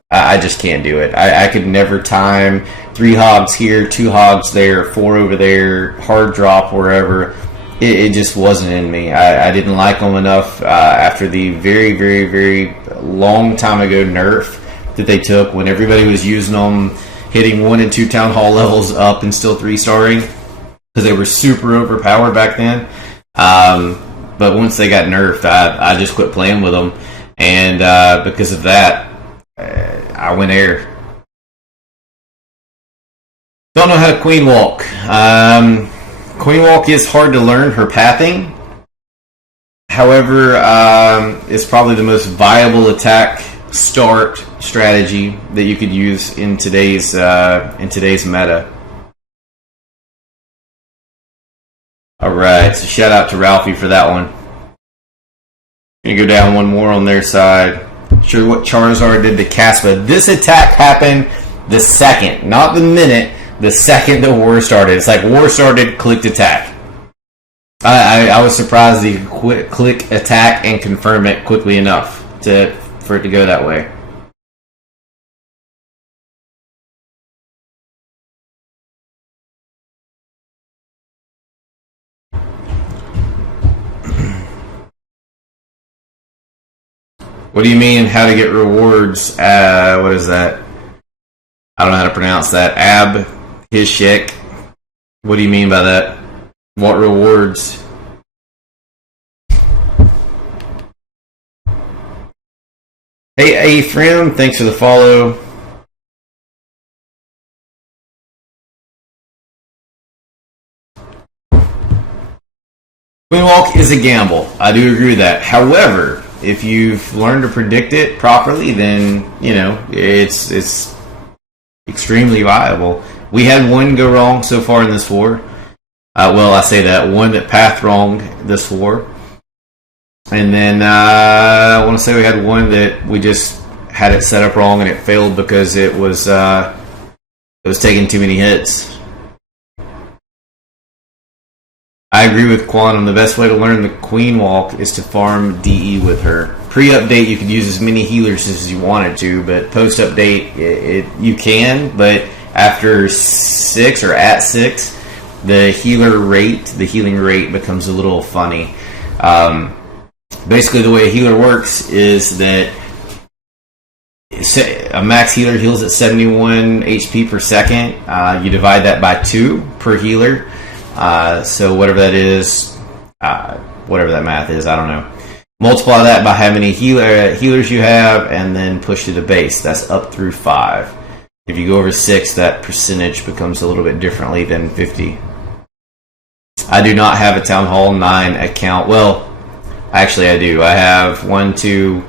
I just can't do it. I could never time 3 Hogs here, 2 Hogs there, 4 over there, hard drop wherever. It just wasn't in me. I didn't like them enough after the very, very, very long time ago nerf that they took when everybody was using them, hitting 1 and 2 Town Hall levels up and still 3-starring because they were super overpowered back then. But once they got nerfed, I just quit playing with them. And because of that, I went Air. Don't know how to Queen Walk. Queen Walk is hard to learn her pathing. However, it's probably the most viable attack start strategy that you could use in today's meta. Alright, so shout out to Ralphie for that one. Gonna go down one more on their side. sure what Charizard did to Caspa. This attack happened the second, not the minute, the second the war started. It's like war started, clicked attack. I was surprised he could click attack and confirm it quickly enough for it to go that way. What do you mean how to get rewards? What is that? I don't know how to pronounce that. Hishik. What do you mean by that? What rewards? Hey, Ephraim, thanks for the follow. Queen Walk is a gamble. I do agree with that. However, if you've learned to predict it properly, then, you know, it's extremely viable. We had one go wrong so far in this war. Well, I say that. One that pathed wrong this war. And then I want to say we had one that we just had it set up wrong and it failed because it was taking too many hits. I agree with Quantum. The best way to learn the Queen Walk is to farm DE with her. Pre-update, you could use as many healers as you wanted to, but post-update, you can. But after 6 or at 6, the healing rate becomes a little funny. Basically, the way a healer works is that a max healer heals at 71 HP per second. You divide that by 2 per healer. So whatever that is, whatever that math is, I don't know. Multiply that by how many healers you have, and then push to the base. That's up through 5. If you go over 6, that percentage becomes a little bit differently than 50. I do not have a Town Hall 9 account. Well, actually I do. I have 1, 2,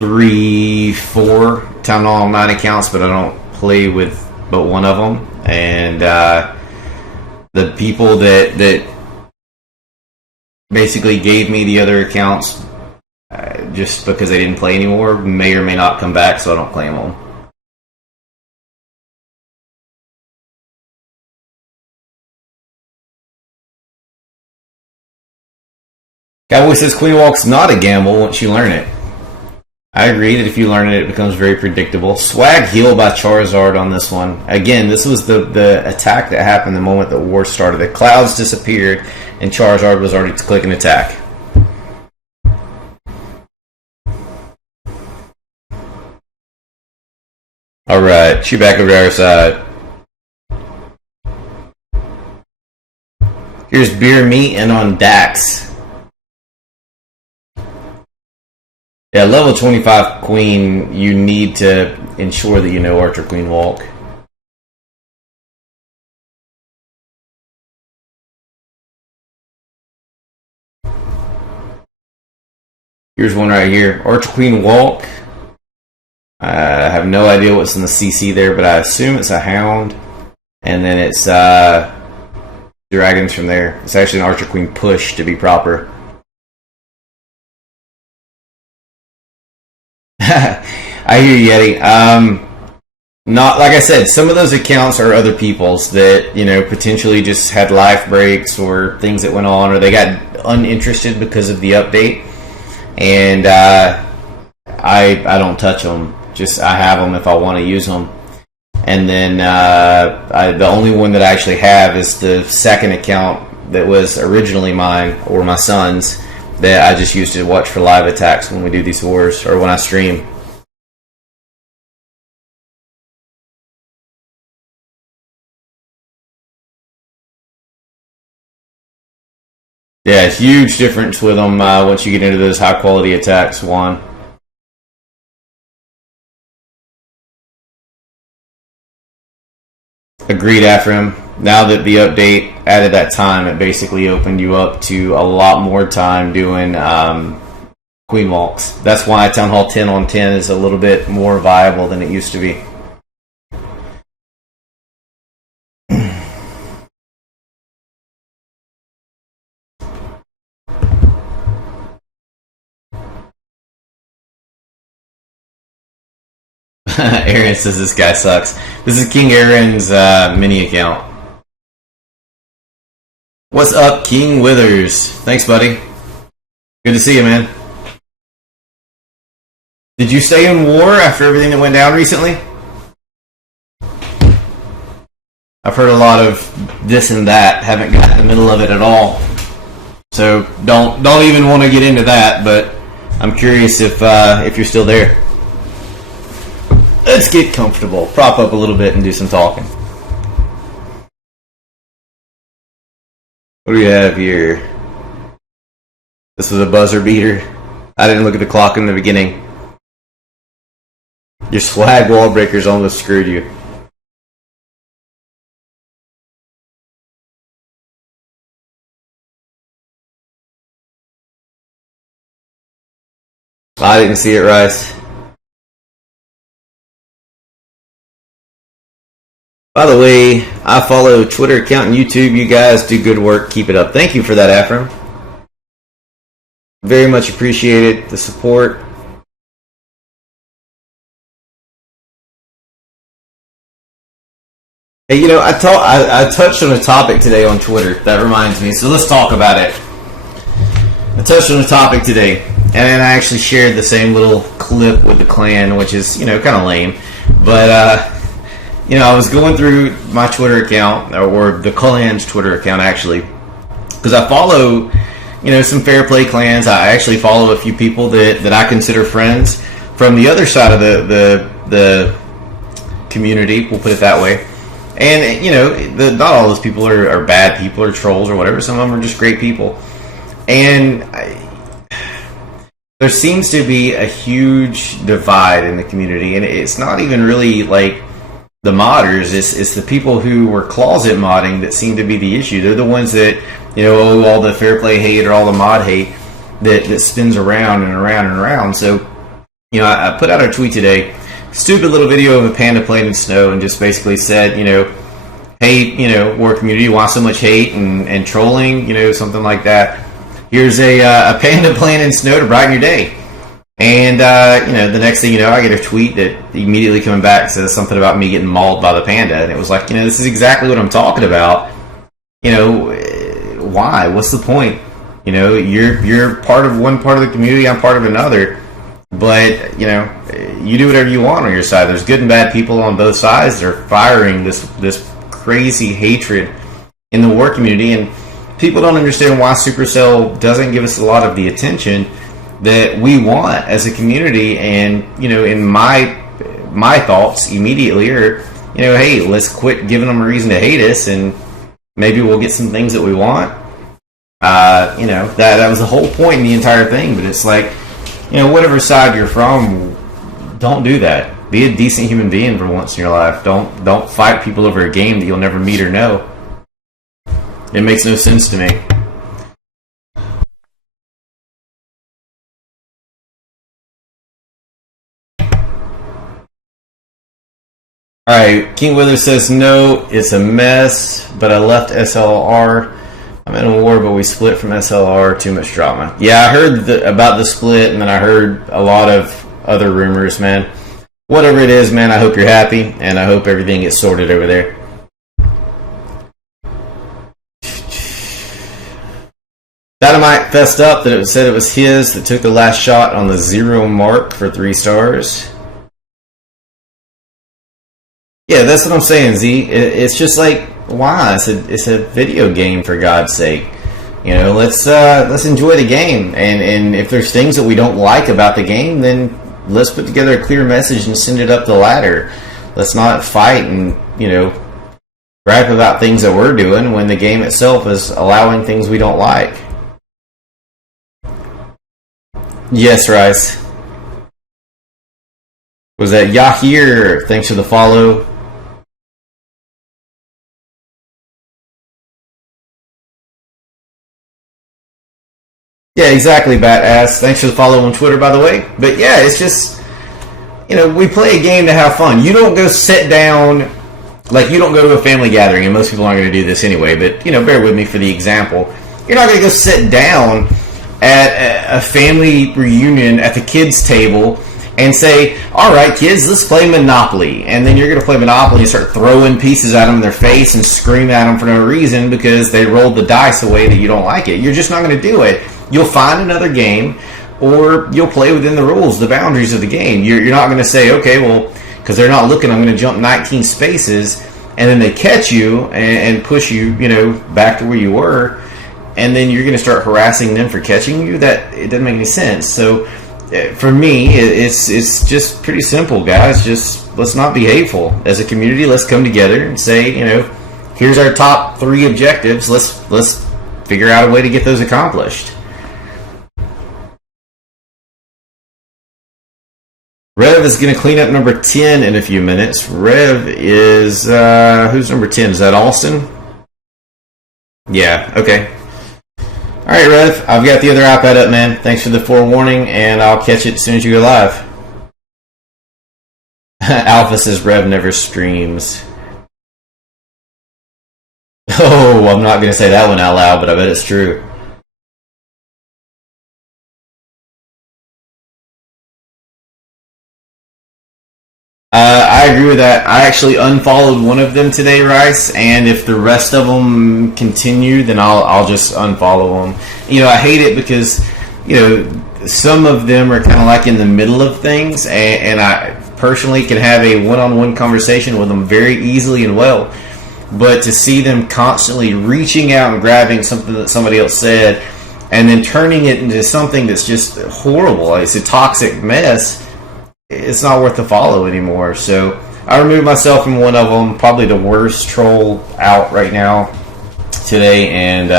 3, 4 Town Hall 9 accounts, but I don't play with but one of them. And the people that basically gave me the other accounts just because they didn't play anymore may or may not come back, so I don't claim them. Cowboy says Queen Walk's not a gamble once you learn it. I agree that if you learn it, it becomes very predictable. Swag heal by Charizard on this one. Again, this was the attack that happened the moment the war started. The clouds disappeared, and Charizard was already clicking attack. Alright, shoot back over to our side. Here's Beer Meat and on Dax. Yeah, level 25 Queen, you need to ensure that you know Archer Queen Walk. Here's one right here. Archer Queen Walk. I have no idea what's in the CC there, but I assume it's a Hound. And then it's Dragons from there. It's actually an Archer Queen push to be proper. I hear you, Yeti. Not like I said, some of those accounts are other people's that, you know, potentially just had life breaks or things that went on, or they got uninterested because of the update. And I don't touch them. Just I have them if I want to use them. And then the only one that I actually have is the second account that was originally mine or my son's, that I just used to watch for live attacks when we do these wars or when I stream. Yeah, huge difference with them once you get into those high quality attacks, Juan. Agreed, Ephraim. Now that the update added that time, it basically opened you up to a lot more time doing Queen Walks. That's why Town Hall 10 on 10 is a little bit more viable than it used to be. Aaron says this guy sucks. This is King Aaron's mini account. What's up, King Withers? Thanks, buddy. Good to see you, man. Did you stay in war after everything that went down recently? I've heard a lot of this and that. Haven't got in the middle of it at all. So don't even want to get into that. But I'm curious if you're still there. Let's get comfortable. Prop up a little bit and do some talking. What do we have here? This was a buzzer beater. I didn't look at the clock in the beginning. Your swag wall breakers almost screwed you. I didn't see it, Rice. By the way, I follow Twitter account and YouTube. You guys do good work. Keep it up. Thank you for that, Afram. Very much appreciated the support. Hey, you know, I touched on a topic today on Twitter. That reminds me. So let's talk about it. I touched on a topic today, and I actually shared the same little clip with the clan, which is, you know, kind of lame. But, you know, I was going through my Twitter account, or the clan's Twitter account, actually, because I follow, you know, some fair play clans. I actually follow a few people that I consider friends from the other side of the community. We'll put it that way. And, you know, not all those people are bad people or trolls or whatever. Some of them are just great people. And there seems to be a huge divide in the community. And it's not even really like the modders. It's the people who were closet modding that seem to be the issue. They're the ones that, you know, all the fair play hate or all the mod hate that spins around and around and around. So, you know, I put out a tweet today. Stupid little video of a panda playing in snow, and just basically said, you know, hey, you know, war community, why so much hate and trolling, you know, something like that. Here's a panda playing in snow to brighten your day. And, you know, the next thing you know, I get a tweet that immediately coming back says something about me getting mauled by the panda. And it was like, you know, this is exactly what I'm talking about. You know, why? What's the point? You know, you're part of one part of the community, I'm part of another. But, you know, you do whatever you want on your side. There's good and bad people on both sides. They're firing this crazy hatred in the war community. And people don't understand why Supercell doesn't give us a lot of the attention that we want as a community. And, you know, in my thoughts immediately are, you know, hey, let's quit giving them a reason to hate us, and maybe we'll get some things that we want. You know, that was the whole point in the entire thing. But it's like, you know, whatever side you're from, don't do that. Be a decent human being for once in your life. Don't fight people over a game that you'll never meet or know. It makes no sense to me. Alright, King Wither says, no, it's a mess, but I left SLR. I'm in a war, but we split from SLR. Too much drama. Yeah, I heard about the split, and then I heard a lot of other rumors, man. Whatever it is, man, I hope you're happy, and I hope everything gets sorted over there. Dynamite fessed up that it said it was his that took the last shot on the 0 mark for 3 stars. Yeah, that's what I'm saying, Z. It's just like, why? It's a video game, for God's sake. You know, let's enjoy the game. And if there's things that we don't like about the game, then let's put together a clear message and send it up the ladder. Let's not fight and, you know, gripe about things that we're doing when the game itself is allowing things we don't like. Yes, Rice. Was that Yahir? Thanks for the follow. Yeah, exactly, Bat-Ass. Thanks for the follow on Twitter, by the way. But yeah, it's just, you know, we play a game to have fun. You don't go sit down, like you don't go to a family gathering, and most people aren't going to do this anyway, but, you know, bear with me for the example. You're not going to go sit down at a family reunion at the kids' table and say, all right, kids, let's play Monopoly. And then you're going to play Monopoly and start throwing pieces at them in their face and scream at them for no reason because they rolled the dice away that you don't like it. You're just not going to do it. You'll find another game, or you'll play within the rules, the boundaries of the game. You're not going to say, okay, well, because they're not looking, I'm going to jump 19 spaces, and then they catch you and push you, back to where you were, and then you're going to start harassing them for catching you. That it doesn't make any sense. So for me, it's just pretty simple, guys. Just let's not be hateful as a community. Let's come together and say, here's our top 3 objectives. Let's figure out a way to get those accomplished. Rev is going to clean up number 10 in a few minutes. Rev is who's number 10? Is that Austin? Yeah. Okay. All right, Rev, I've got the other iPad up, man. Thanks for the forewarning, and I'll catch it as soon as you go live. Alpha says Rev never streams. Oh, I'm not going to say that one out loud, but I bet it's true. I agree with that. I actually unfollowed one of them today, Rice, and if the rest of them continue, then I'll just unfollow them. I hate it because, some of them are kind of like in the middle of things, and I personally can have a one-on-one conversation with them very easily and well. But to see them constantly reaching out and grabbing something that somebody else said and then turning it into something that's just horrible, it's a toxic mess, it's not worth the follow anymore. So I removed myself from one of them, probably the worst troll out right now today, and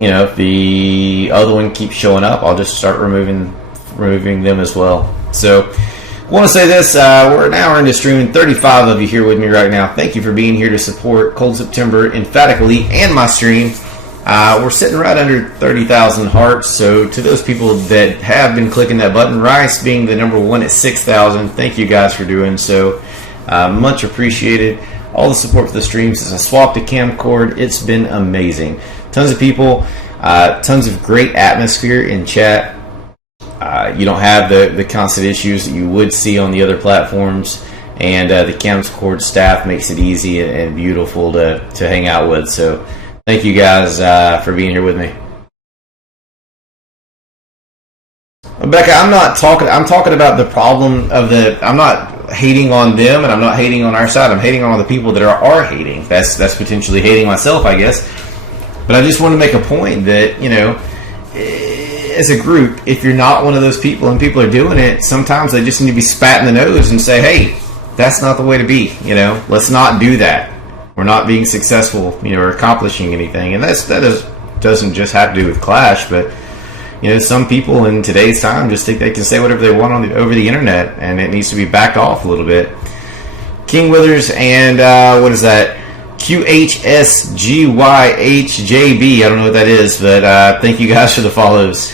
if the other one keeps showing up, I'll just start removing them as well. So I want to say this, we're an hour into streaming, 35 of you here with me right now. Thank you for being here to support Cold September, Emphatic Elite, and my stream. We're sitting right under 30,000 hearts, so to those people that have been clicking that button, Rice being the number 1 at 6,000, thank you guys for doing so. Much appreciated. All the support for the stream since I swapped a camcord, it's been amazing. Tons of people, tons of great atmosphere in chat. You don't have the constant issues that you would see on the other platforms, and the camcord staff makes it easy and beautiful to hang out with. So thank you guys for being here with me. Becca, I'm talking about the problem of I'm not hating on them, and I'm not hating on our side. I'm hating on the people that are hating. That's potentially hating myself, I guess. But I just want to make a point that, as a group, if you're not one of those people and people are doing it, sometimes they just need to be spat in the nose and say, hey, that's not the way to be. Let's not do that. We're not being successful, or accomplishing anything. And that doesn't just have to do with Clash, but, some people in today's time just think they can say whatever they want over the internet, and it needs to be backed off a little bit. King Withers and, what is that? QHSGYHJB. I don't know what that is, but thank you guys for the follows.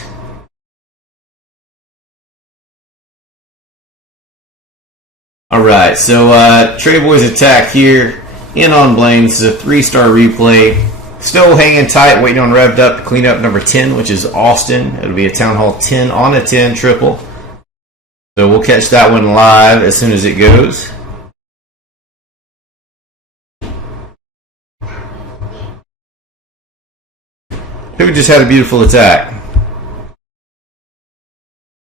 Alright, so Trey Boy's attack here. In on Blame. This is a 3-star replay. Still hanging tight, waiting on Revved Up to clean up number 10, which is Austin. It'll be a Town Hall 10 on a 10 triple. So we'll catch that one live as soon as it goes. Who just had a beautiful attack?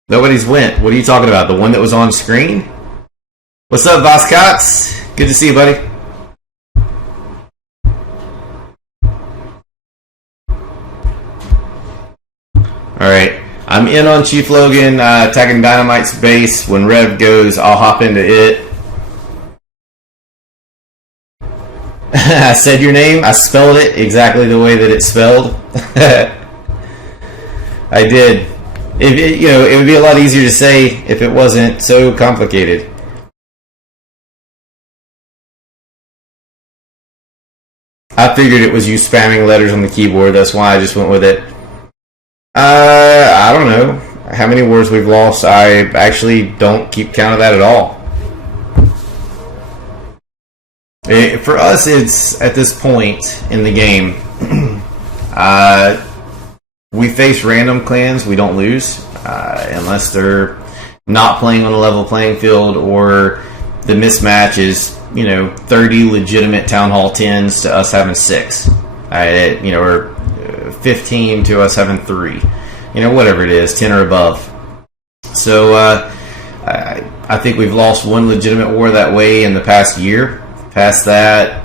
Nobody's went. What are you talking about? The one that was on screen? What's up, Voskotz? Good to see you, buddy. Alright, I'm in on Chief Logan, attacking Dynamite's base. When Rev goes, I'll hop into it. I said your name, I spelled it exactly the way that it's spelled. I did. It would be a lot easier to say if it wasn't so complicated. I figured it was you spamming letters on the keyboard, that's why I just went with it. I don't know how many wars we've lost. I actually don't keep count of that at all. For us, it's at this point in the game, we face random clans, we don't lose, unless they're not playing on a level playing field, or the mismatch is 30 legitimate Town Hall 10s to us having 6, or 15 to us having 3, whatever it is, 10 or above. So I think we've lost one legitimate war that way in the past year. Past that,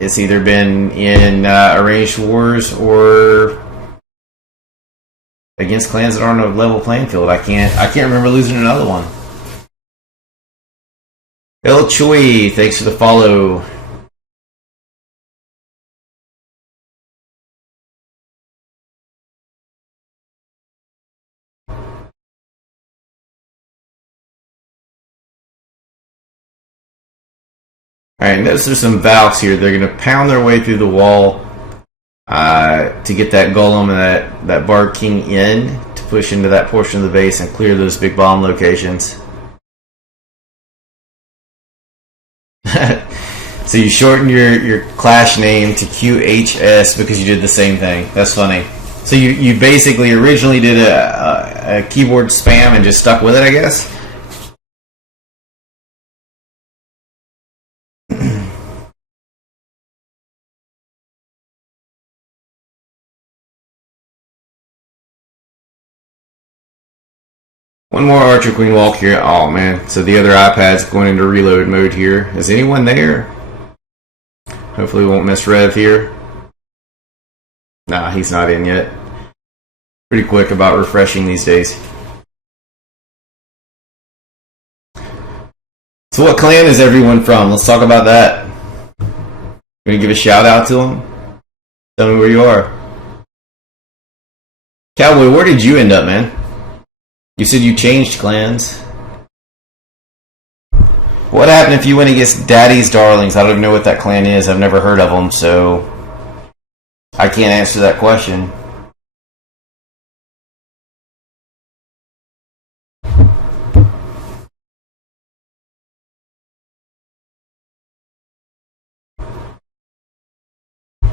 it's either been in arranged wars or against clans that aren't on a level playing field. I can't remember losing another one. El Choi, thanks for the follow. Alright, notice there's some Valks here. They're going to pound their way through the wall to get that Golem and that Barb King in, to push into that portion of the base and clear those big bomb locations. So you shortened your Clash name to QHS because you did the same thing. That's funny. So you basically originally did a keyboard spam and just stuck with it, I guess? One more Archer Queen walk here. Oh man, so the other iPad's going into reload mode here. Is anyone there? Hopefully we won't miss Rev here. Nah, he's not in yet. Pretty quick about refreshing these days. So what clan is everyone from? Let's talk about that. Gonna give a shout out to them? Tell me where you are. Cowboy, where did you end up, man? You said you changed clans. What happened if you went against Daddy's Darlings? I don't even know what that clan is. I've never heard of them, so I can't answer that question.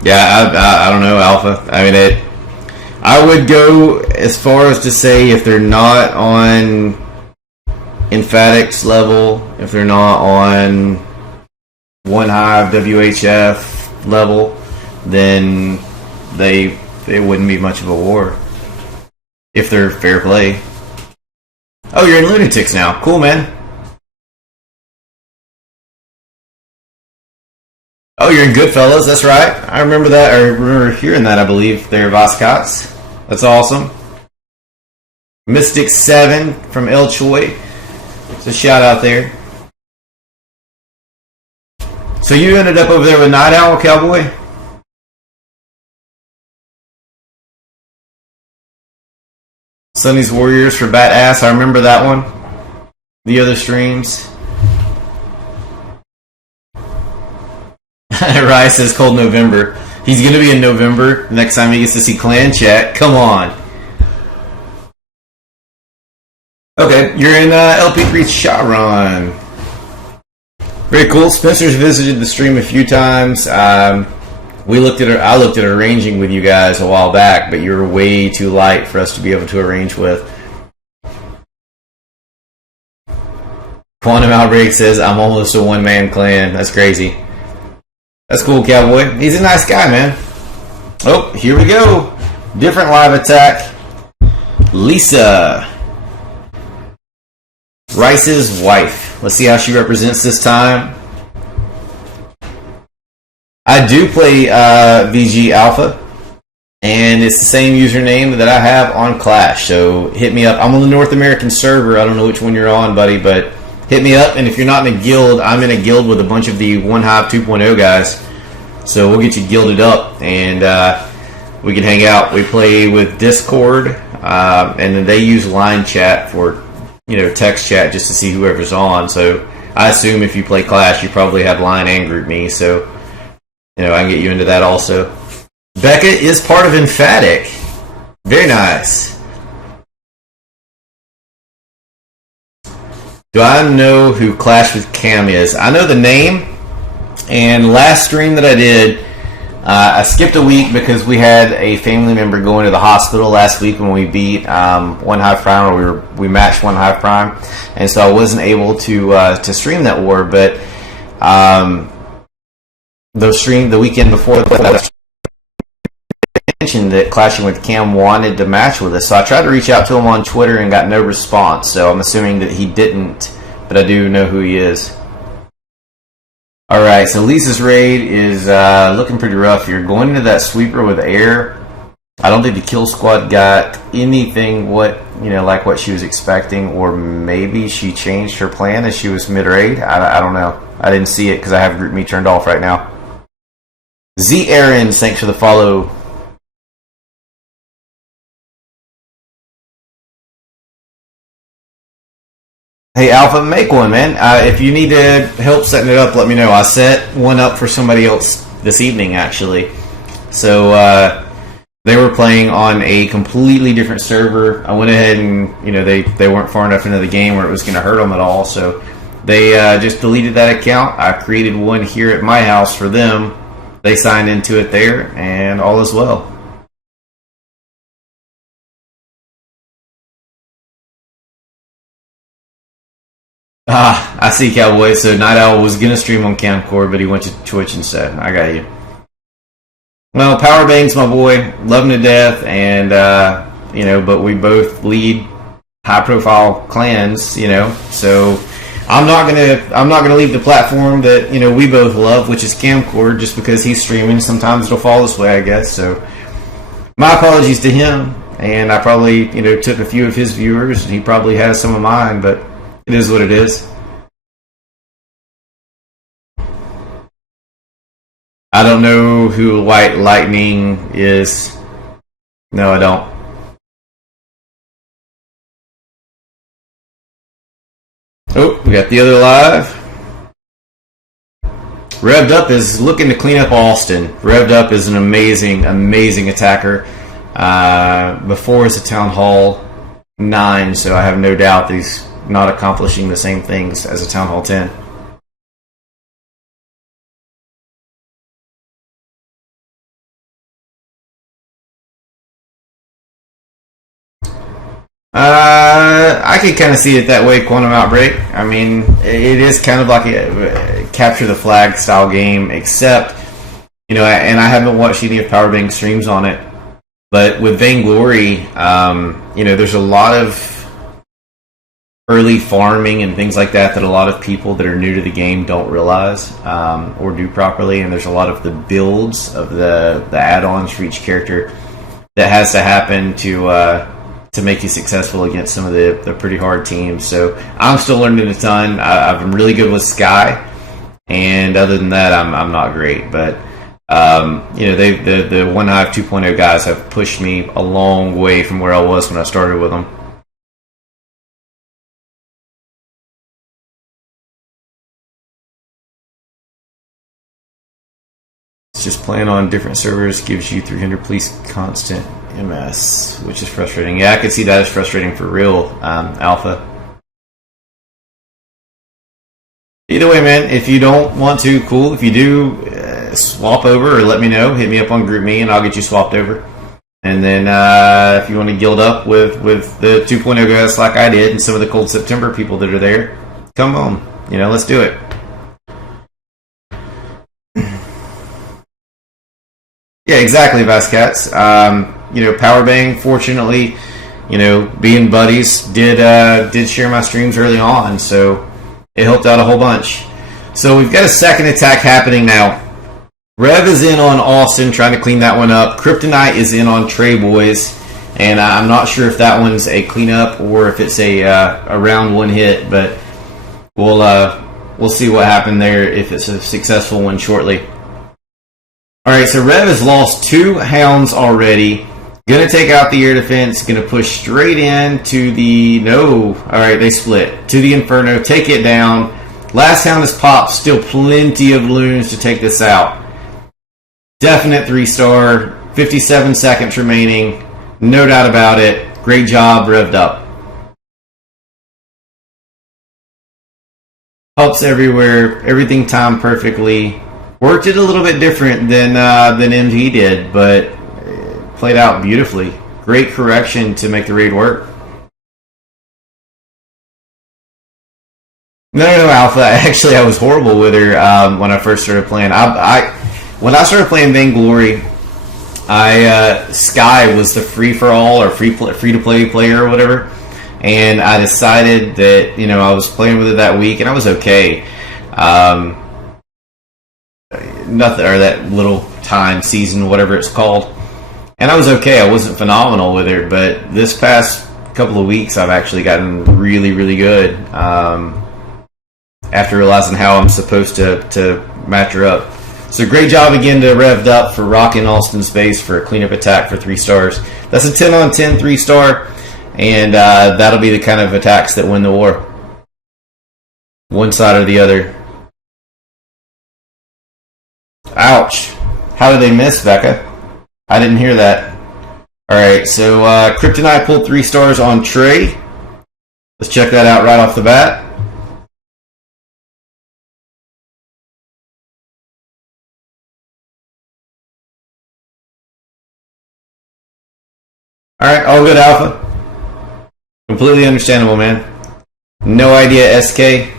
Yeah, I don't know, Alpha. I mean, I would go as far as to say if they're not on Emphatic's level, if they're not on One Hive WHF level, then they wouldn't be much of a war if they're fair play. Oh, you're in Lunatics now. Cool, man. Oh, you're in Goodfellas. That's right. I remember that. I remember hearing that, I believe. They're Voscots. That's awesome. Mystic 7 from El Choi. So shout out there. So you ended up over there with Night Owl, Cowboy? Sunny's Warriors for Bat Ass. I remember that one. The other streams. Rye says cold November. He's going to be in November next time he gets to see Clan Chat. Come on. Okay, you're in LP3 Shotron. Very cool. Spencer's visited the stream a few times. I looked at arranging with you guys a while back, but you were way too light for us to be able to arrange with. Quantum Outbreak says, I'm almost a one-man clan. That's crazy. That's cool, Cowboy. He's a nice guy, man. Oh, here we go. Different live attack. Lisa. Rice's wife. Let's see how she represents this time. I do play VG Alpha, and it's the same username that I have on Clash, so hit me up. I'm on the North American server. I don't know which one you're on, buddy, but hit me up, and if you're not in a guild, I'm in a guild with a bunch of the One Hive 2.0 guys, so we'll get you guilded up, and we can hang out. We play with Discord, and then they use line chat for text chat just to see whoever's on. So I assume if you play Clash, you probably have line and group me, so I can get you into that also. Becca is part of Emphatic. Very nice. Do I know who Clash with Cam is? I know the name, and last stream that I did, I skipped a week because we had a family member going to the hospital last week when we beat One Hive Prime, or we matched One Hive Prime, and so I wasn't able to stream that war. But the weekend before that, mentioned that Clashing with Cam wanted to match with us, so I tried to reach out to him on Twitter and got no response. So I'm assuming that he didn't, but I do know who he is. Alright, so Lisa's raid is looking pretty rough here. Going into that sweeper with air, I don't think the kill squad got anything like what she was expecting, or maybe she changed her plan as she was mid-raid. I don't know. I didn't see it because I have Group Me turned off right now. Z Aaron, thanks for the follow. Hey Alpha, make one, man. If you need to help setting it up, let me know. I set one up for somebody else this evening, actually. So they were playing on a completely different server. I went ahead and they weren't far enough into the game where it was going to hurt them at all. So they just deleted that account. I created one here at my house for them. They signed into it there, and all is well. I see, Cowboy. So Night Owl was going to stream on Camcord, but he went to Twitch instead. I got you. Well, Powerbang's my boy. Love him to death. And, but we both lead high-profile clans, So I'm not gonna leave the platform that, we both love, which is Camcord, just because he's streaming. Sometimes it'll fall this way, I guess. So my apologies to him. And I probably, took a few of his viewers, and he probably has some of mine, but it is what it is. I don't know who White Lightning is. No, I don't. Oh, we got the other live. Revved Up is looking to clean up Austin. Revved Up is an amazing, amazing attacker. Before it's a Town Hall 9, so I have no doubt that he's not accomplishing the same things as a Town Hall 10. I can kind of see it that way, Quantum Outbreak. I mean, it is kind of like a capture the flag style game, except, and I haven't watched any of Powerbang streams on it, but with Vainglory, there's a lot of early farming and things like that a lot of people that are new to the game don't realize or do properly, and there's a lot of the builds of the add-ons for each character that has to happen to make you successful against some of the pretty hard teams. So I'm still learning a ton. I'm really good with Sky, and other than that, I'm not great. But the One Hive 2.0 guys have pushed me a long way from where I was when I started with them. Just playing on different servers gives you 300 police constant MS, which is frustrating. Yeah, I can see that as frustrating for real, Alpha. Either way, man, if you don't want to, cool. If you do, swap over or let me know. Hit me up on GroupMe and I'll get you swapped over. And then if you want to guild up with the 2.0 guys like I did and some of the Cold September people that are there, come on. Let's do it. Yeah, exactly, Vascats. Powerbang, fortunately, being buddies, did share my streams early on, so it helped out a whole bunch. So we've got a second attack happening now. Rev is in on Austin, trying to clean that one up. Kryptonite is in on Trey Boys, and I'm not sure if that one's a cleanup or if it's a round one hit, but we'll see what happened there if it's a successful one shortly. Alright, so Rev has lost 2 hounds already. Gonna take out the air defense. Gonna push straight in to the... No. Alright, they split. To the Inferno. Take it down. Last hound is popped. Still plenty of loons to take this out. Definite 3-star. 57 seconds remaining. No doubt about it. Great job, Revved Up. Helps everywhere. Everything timed perfectly. Worked it a little bit different than MT did, but it played out beautifully. Great correction to make the raid work. No, Alpha. Actually, I was horrible with her when I first started playing. When I started playing Vainglory, Sky was the free for all or free to play player or whatever, and I decided that I was playing with it that week and I was okay. Nothing, or that little time season, whatever it's called, and I was okay. I wasn't phenomenal with her, but this past couple of weeks I've actually gotten really, really good after realizing how I'm supposed to match her up. So great job again to Revved Up for rocking Alston Space for a cleanup attack for 3 stars. That's a 10 on 10 3-star, and that'll be the kind of attacks that win the war. One side or the other. Ouch. How did they miss, Becca? I didn't hear that. Alright, so Kryptonite pulled 3 stars on Trey. Let's check that out right off the bat. Alright, all good, Alpha. Completely understandable, man. No idea, SK.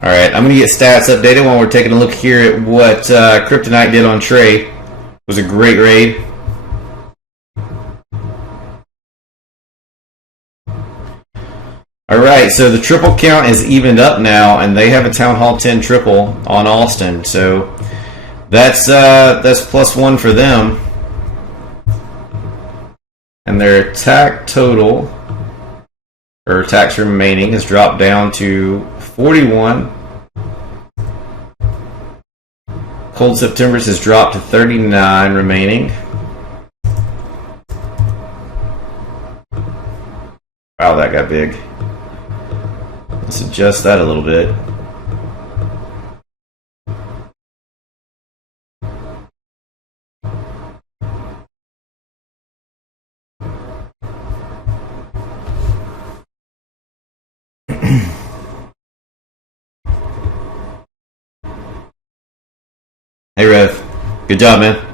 Alright, I'm going to get stats updated while we're taking a look here at what Kryptonite did on Trey. It was a great raid. Alright, so the triple count is evened up now, and they have a Town Hall 10 triple on Alston. So that's +1 for them. And their attack total, or attacks remaining, has dropped down to 41. Cold September's has dropped to 39 remaining. Wow, that got big. Let's adjust that a little bit. Hey Rev, good job, man.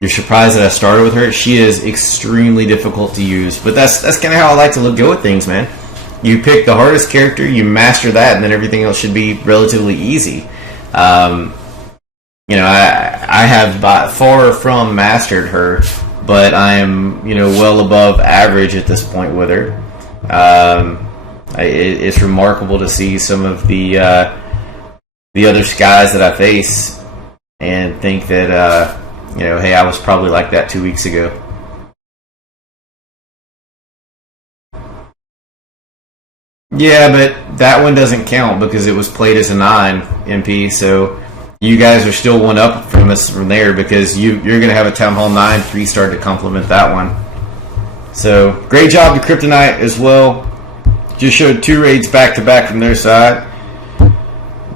You're surprised that I started with her? She is extremely difficult to use, but that's kind of how I like to go with things, man. You pick the hardest character, you master that, and then everything else should be relatively easy. I have by far from mastered her, but I am well above average at this point with her. It's remarkable to see some of the other Skies that I face and think that hey, I was probably like that 2 weeks ago. Yeah, but that one doesn't count because it was played as a 9 MP, so you guys are still one up from us from there because you're going to have a Town Hall 9 3-star to complement that one. So great job to Kryptonite as well. Just showed 2 raids back to back from their side.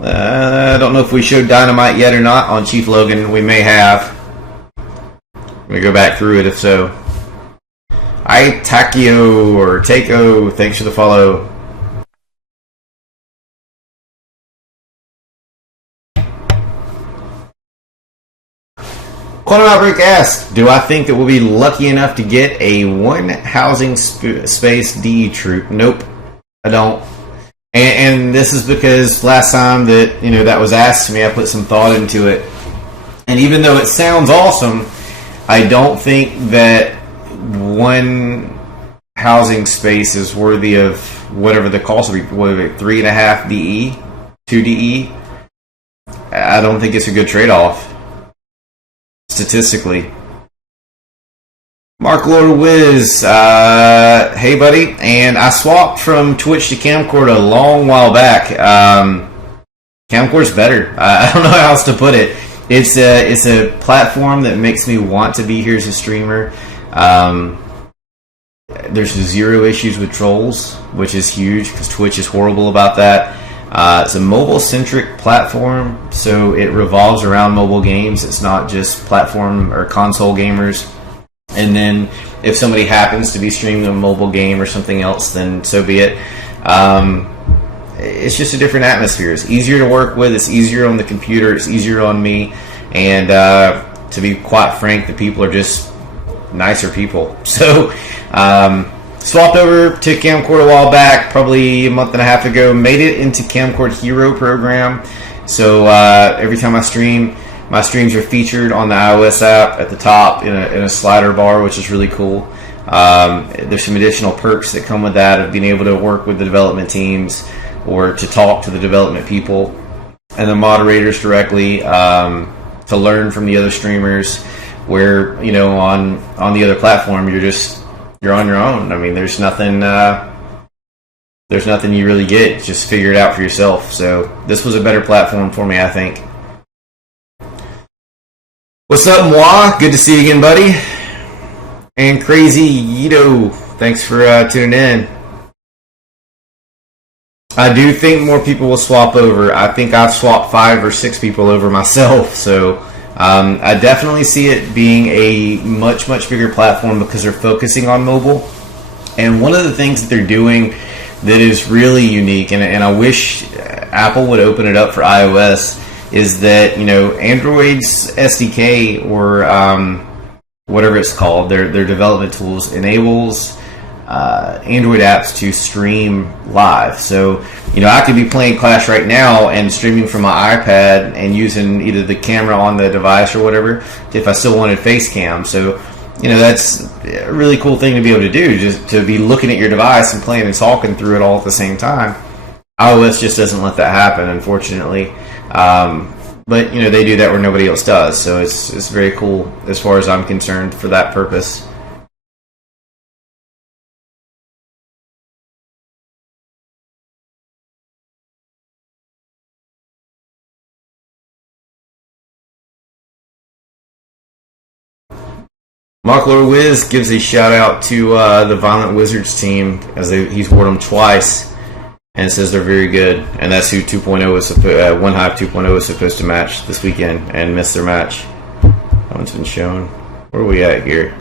I don't know if we showed Dynamite yet or not on Chief Logan. We may have. Let me go back through it if so. Takio or Takeo, thanks for the follow. Quantum Outbreak asks, do I think that we'll be lucky enough to get a 1 housing space DE troop? Nope, I don't. And this is because last time that that was asked to me, I put some thought into it. And even though it sounds awesome, I don't think that 1 housing space is worthy of whatever the cost will be. 3.5 DE, 2 DE. I don't think it's a good trade-off statistically. Mark Lord Wiz, hey buddy, and I swapped from Twitch to Camcord a long while back. Camcord's better. I don't know how else to put it. It's a platform that makes me want to be here as a streamer. There's 0 issues with trolls, which is huge because Twitch is horrible about that. It's a mobile-centric platform, so it revolves around mobile games. It's not just platform or console gamers. And then if somebody happens to be streaming a mobile game or something else, then so be it. it's just a different atmosphere. It's easier to work with. It's easier on the computer. It's easier on me. And to be quite frank, the people are just nicer people. So swapped over to Camcord a while back, probably a month and a half ago. Made it into Camcord Hero program. So every time I stream, my streams are featured on the iOS app at the top in a slider bar, which is really cool. There's some additional perks that come with that of being able to work with the development teams or to talk to the development people and the moderators directly, to learn from the other streamers, where on the other platform you're on your own. I mean, there's nothing you really get. Just figure it out for yourself. So this was a better platform for me, I think. What's up, Moi? Good to see you again, buddy. And Crazy Yito, thanks for tuning in. I do think more people will swap over. I think I've swapped 5 or 6 people over myself. So I definitely see it being a much, much bigger platform because they're focusing on mobile. And one of the things that they're doing that is really unique, and I wish Apple would open it up for iOS, is that Android's SDK or whatever it's called, their development tools enables Android apps to stream live. So I could be playing Clash right now and streaming from my iPad and using either the camera on the device or whatever if I still wanted face cam. So that's a really cool thing to be able to do, just to be looking at your device and playing and talking through it all at the same time. iOS just doesn't let that happen, unfortunately. But they do that where nobody else does, so it's very cool as far as I'm concerned for that purpose. Mockler Wiz gives a shout out to the Violent Wizards team, as he's wore them twice, and says they're very good. And that's who 2.0 is One Hive 2.0 is supposed to match this weekend and miss their match. That one's been shown. Where are we at here?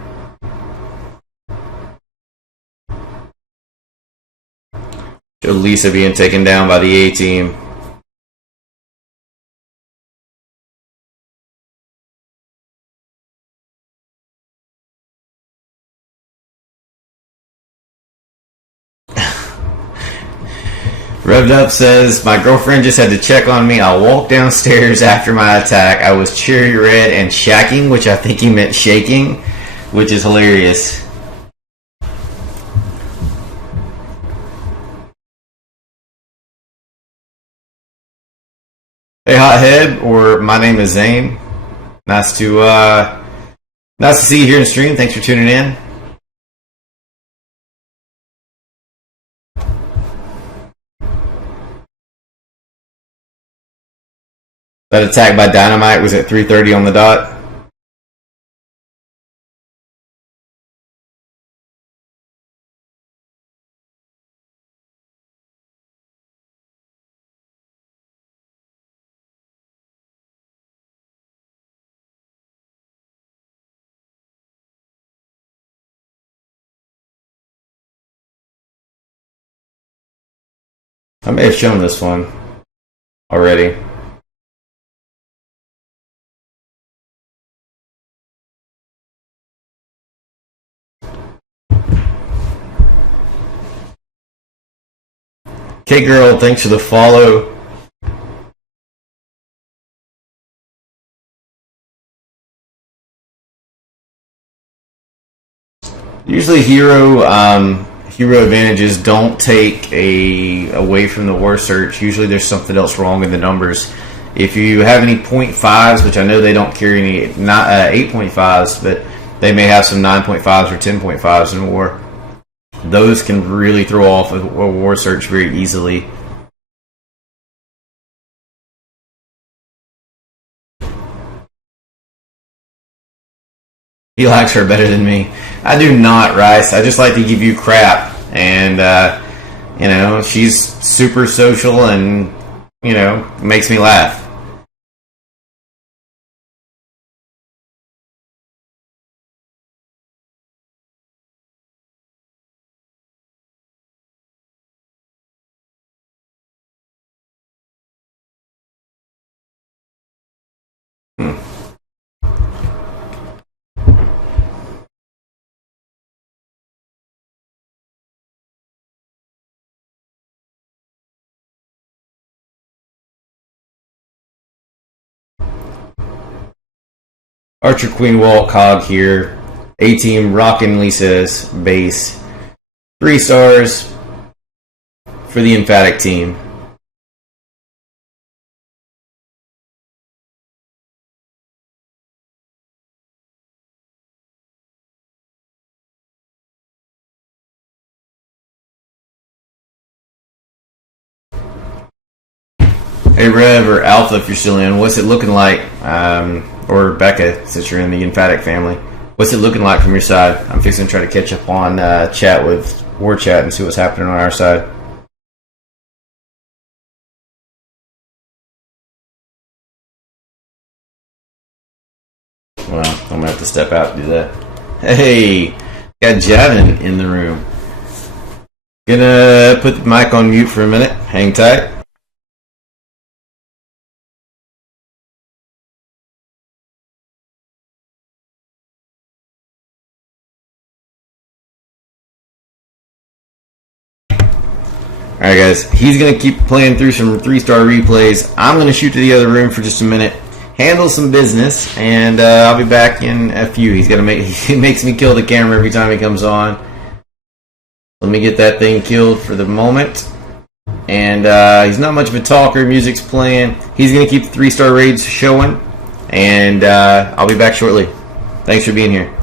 Showed Lisa being taken down by the A team. Revved Up says, my girlfriend just had to check on me. I walked downstairs after my attack. I was cherry red and shacking, which I think he meant shaking, which is hilarious. Hey, Hothead, or my name is Zane. Nice to see you here in the stream. Thanks for tuning in. That attack by Dynamite was at 3:30 on the dot. I may have shown this one already. Okay, girl, thanks for the follow. Usually hero advantages don't take away from the war search. Usually there's something else wrong in the numbers. If you have any 0.5s, which I know they don't carry any 8.5s, but they may have some 9.5s or 10.5s in war, those can really throw off a war search very easily. He likes her better than me. I do not, Rice. I just like to give you crap. And, she's super social and, makes me laugh. Archer Queen Walk Hog here. A-Team rockin' Lisa's base. 3 stars for the Emphatic team. Hey Rev or Alpha, if you're still in, what's it looking like? Or Becca, since you're in the Emphatic family, what's it looking like from your side? I'm fixing to try to catch up on chat with War Chat and see what's happening on our side. Well, I'm gonna have to step out to do that. Hey, got Javin in the room. Gonna put the mic on mute for a minute. Hang tight. Alright guys, he's going to keep playing through some 3-star replays. I'm going to shoot to the other room for just a minute, handle some business, and I'll be back in a few. He makes me kill the camera every time he comes on. Let me get that thing killed for the moment. And he's not much of a talker, music's playing. He's going to keep the 3-star raids showing, and I'll be back shortly. Thanks for being here.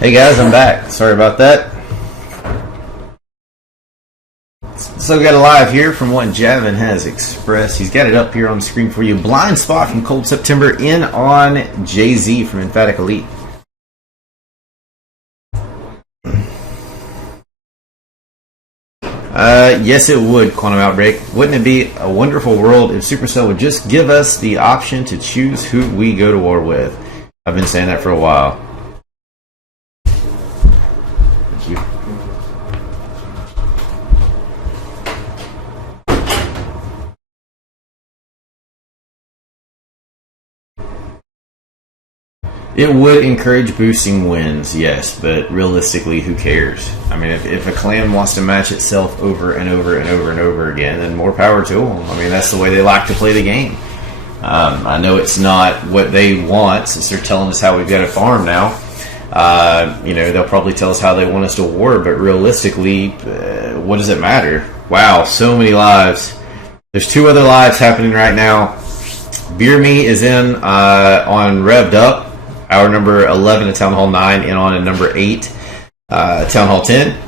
Hey guys, I'm back. Sorry about that. So we got a live here from what Javin has expressed. He's got it up here on the screen for you. Blind spot from Cold September in on JZ from Emphatic Elite. Yes, it would, Quantum Outbreak. Wouldn't it be a wonderful world if Supercell would just give us the option to choose who we go to war with? I've been saying that for a while. Thank you. It would encourage boosting wins, yes, but realistically, who cares? I mean, if a clan wants to match itself over and over and over and over again, then more power to them. I mean, that's the way they like to play the game. I know it's not what they want, since they're telling us how we've got to farm now. You know, they'll probably tell us how they want us to war, but realistically, what does it matter? Wow, so many lives. There's 2 other lives happening right now. Beer Me is in on Revved Up. Hour number 11 at Town Hall 9, and on at number 8, Town Hall 10.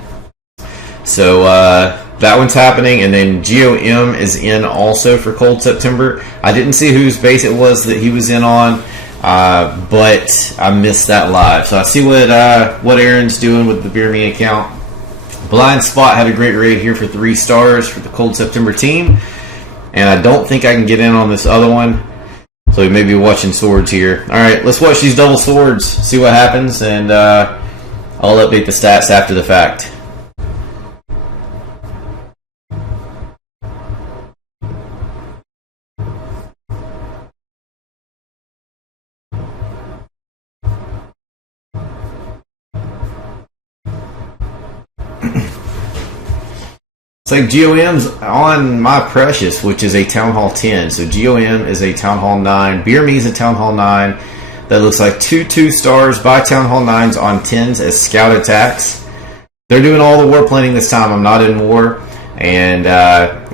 So that one's happening, and then GOM is in also for Cold September. I didn't see whose base it was that he was in on, but I missed that live. So I see what Aaron's doing with the Beer Me account. Blind Spot had a great raid here for 3 stars for the Cold September team, and I don't think I can get in on this other one. So we may be watching swords here. Alright, let's watch these double swords, see what happens, and I'll update the stats after the fact. It's like GOM's on My Precious, which is a Town Hall 10. So GOM is a Town Hall 9. Beer Me is a Town Hall 9. That looks like 2 stars by Town Hall 9s on 10s as scout attacks. They're doing all the war planning this time. I'm not in war. And,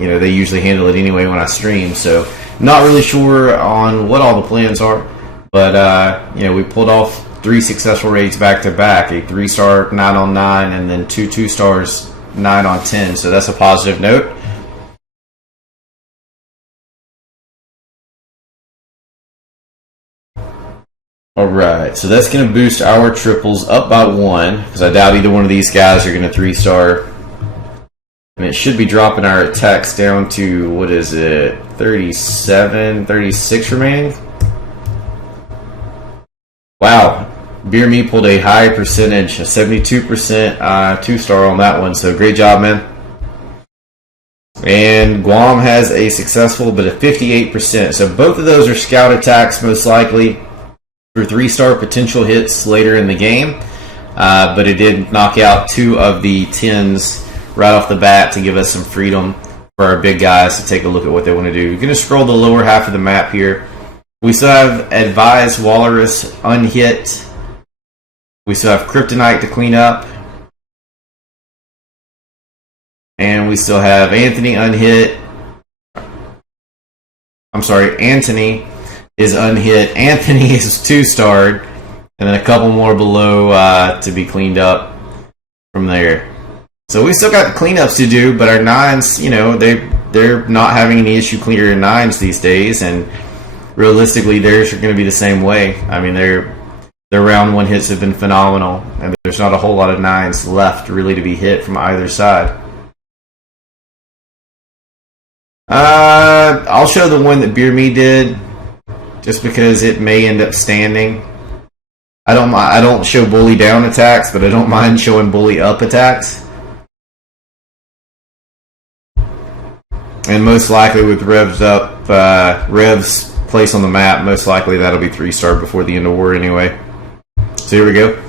you know, they usually handle it anyway when I stream. So not really sure on what all the plans are. But, you know, we pulled off 3 successful raids back to back. A 3-star 9 on 9 and then 2 2-stars 9 on 10, so that's a positive note. Alright, so that's going to boost our triples up by 1, because I doubt either one of these guys are going to 3-star. And it should be dropping our attacks down to, what is it, 37, 36 remaining? Wow. Beer Me pulled a high percentage, a 72% 2-star on that one, so great job, man. And Guam has a successful, but a 58%. So both of those are scout attacks, most likely, for 3-star potential hits later in the game. But it did knock out 2 of the 10s right off the bat to give us some freedom for our big guys to take a look at what they want to do. You're going to scroll the lower half of the map here. We still have Advised Walrus unhit. We still have Kryptonite to clean up. And we still have Anthony unhit. I'm sorry, Anthony is unhit. Anthony is 2-starred. And then a couple more below to be cleaned up from there. So we still got cleanups to do, but our 9s, you know, they're not having any issue clearing 9s these days. And realistically, theirs are going to be the same way. I mean, their round 1 hits have been phenomenal, and there's not a whole lot of 9s left really to be hit from either side. I'll show the one that Beer Me did, just because it may end up standing. I don't show bully down attacks, but I don't mind showing bully up attacks. And most likely with Revs up, Revs place on the map, most likely that'll be 3-star before the end of war anyway. So here we go.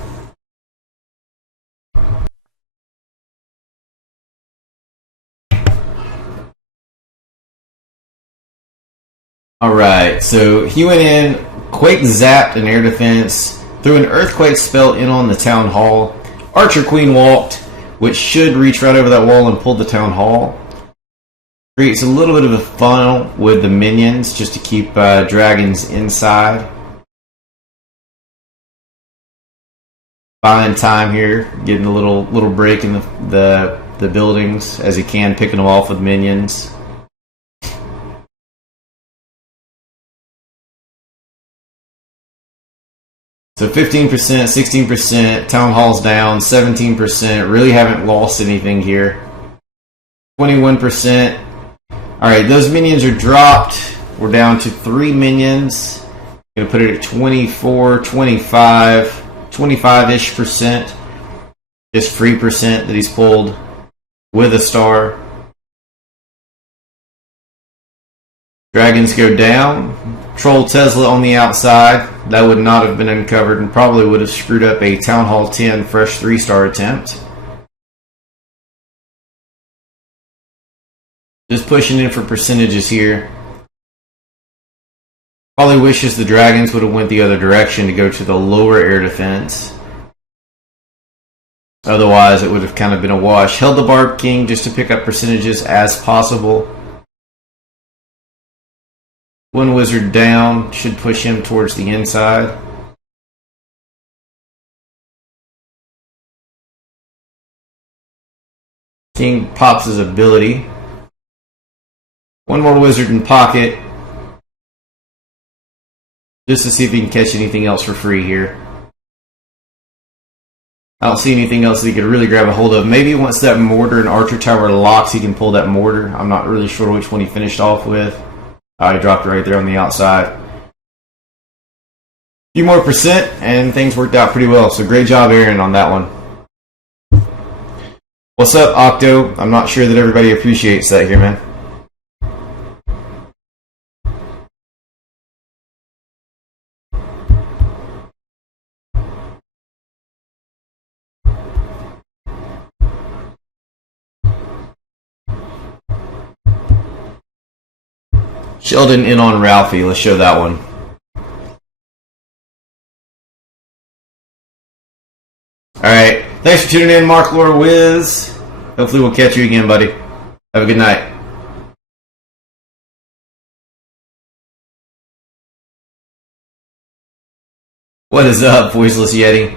Alright, so he went in, Quake zapped an air defense, threw an Earthquake spell in on the Town Hall. Archer Queen walked, which should reach right over that wall and pull the Town Hall. Creates a little bit of a funnel with the minions just to keep dragons inside. buying time here, getting a little break in the buildings as he can, picking them off with minions. So 15%, 16%, Town Hall's down, 17%, really haven't lost anything here. 21%. Alright, those minions are dropped. We're down to 3 minions. I'm going to put it at 24, 25, 25-ish percent. Just 3% that he's pulled with a star. Dragons go down. Troll Tesla on the outside. That would not have been uncovered and probably would have screwed up a Town Hall 10 fresh 3-star attempt. Just pushing in for percentages here. Probably wishes the Dragons would have went the other direction to go to the lower air defense. Otherwise, it would have kind of been a wash. Held the Barb King just to pick up percentages as possible. One Wizard down, should push him towards the inside. King pops his ability. One more Wizard in pocket. Just to see if he can catch anything else for free here. I don't see anything else that he could really grab a hold of. Maybe once that mortar and archer tower locks, he can pull that mortar. I'm not really sure which one he finished off with. He dropped it right there on the outside. A few more percent, and things worked out pretty well. So great job, Aaron, on that one. What's up, Octo? I'm not sure that everybody appreciates that here, man. Sheldon in on Ralphie. Let's show that one. Alright. Thanks for tuning in, Mark Lore Wiz. Hopefully we'll catch you again, buddy. Have a good night. What is up, Voiceless Yeti?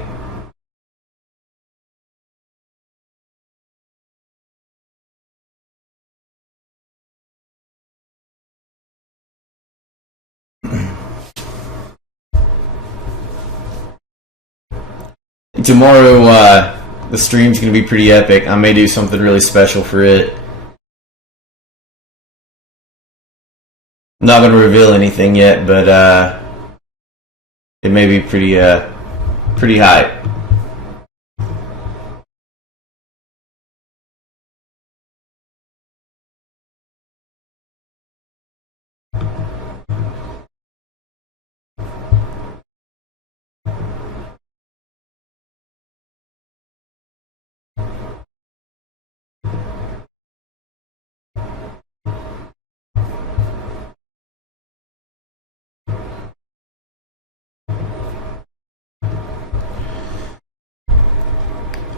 Tomorrow, the stream's going to be pretty epic. I may do something really special for it. I'm not going to reveal anything yet, but it may be pretty hype.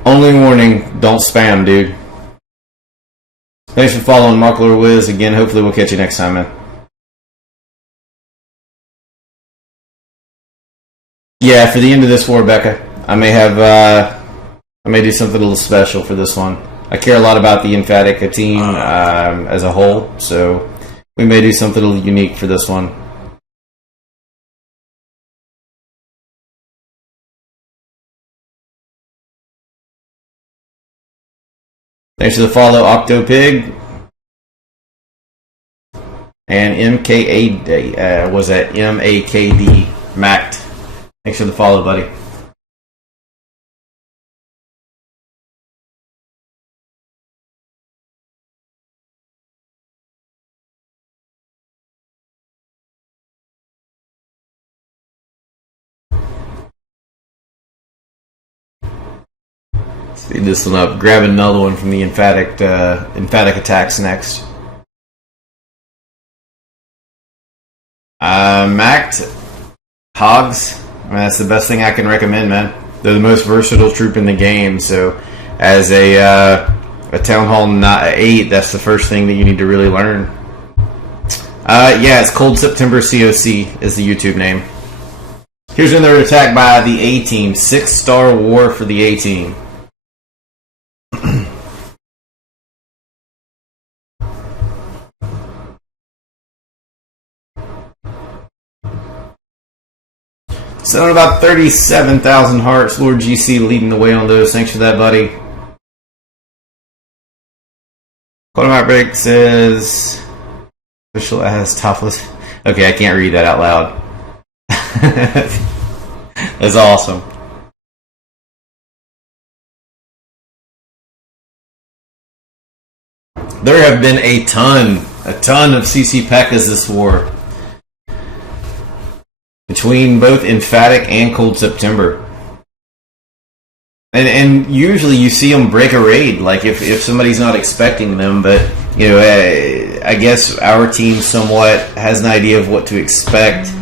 Only warning, don't spam, dude. Thanks for following Mark Lore Wiz. Again, hopefully we'll catch you next time, man. Yeah, for the end of this war, Becca, I may do something a little special for this one. I care a lot about the Emphatic team as a whole, so we may do something a little unique for this one. Thanks for the follow, Octopig. And MKA, was that MAKD, Macked. Thanks for the follow, buddy. Speed this one up. Grab another one from the emphatic attacks next. Macked Hogs. I mean, that's the best thing I can recommend, man. They're the most versatile troop in the game. So, as a Town Hall 8, that's the first thing that you need to really learn. Yeah, it's Cold September COC is the YouTube name. Here's another attack by the A-Team. 6-star war for the A-Team. So about 37,000 hearts. Lord GC leading the way on those. Thanks for that, buddy. Quantum Break says official as topless. Okay, I can't read that out loud. That's awesome. There have been a ton of CC P.E.K.K.A.s this war. Between both Emphatic and Cold September. And usually you see them break a raid, like if somebody's not expecting them, but you know, I guess our team somewhat has an idea of what to expect,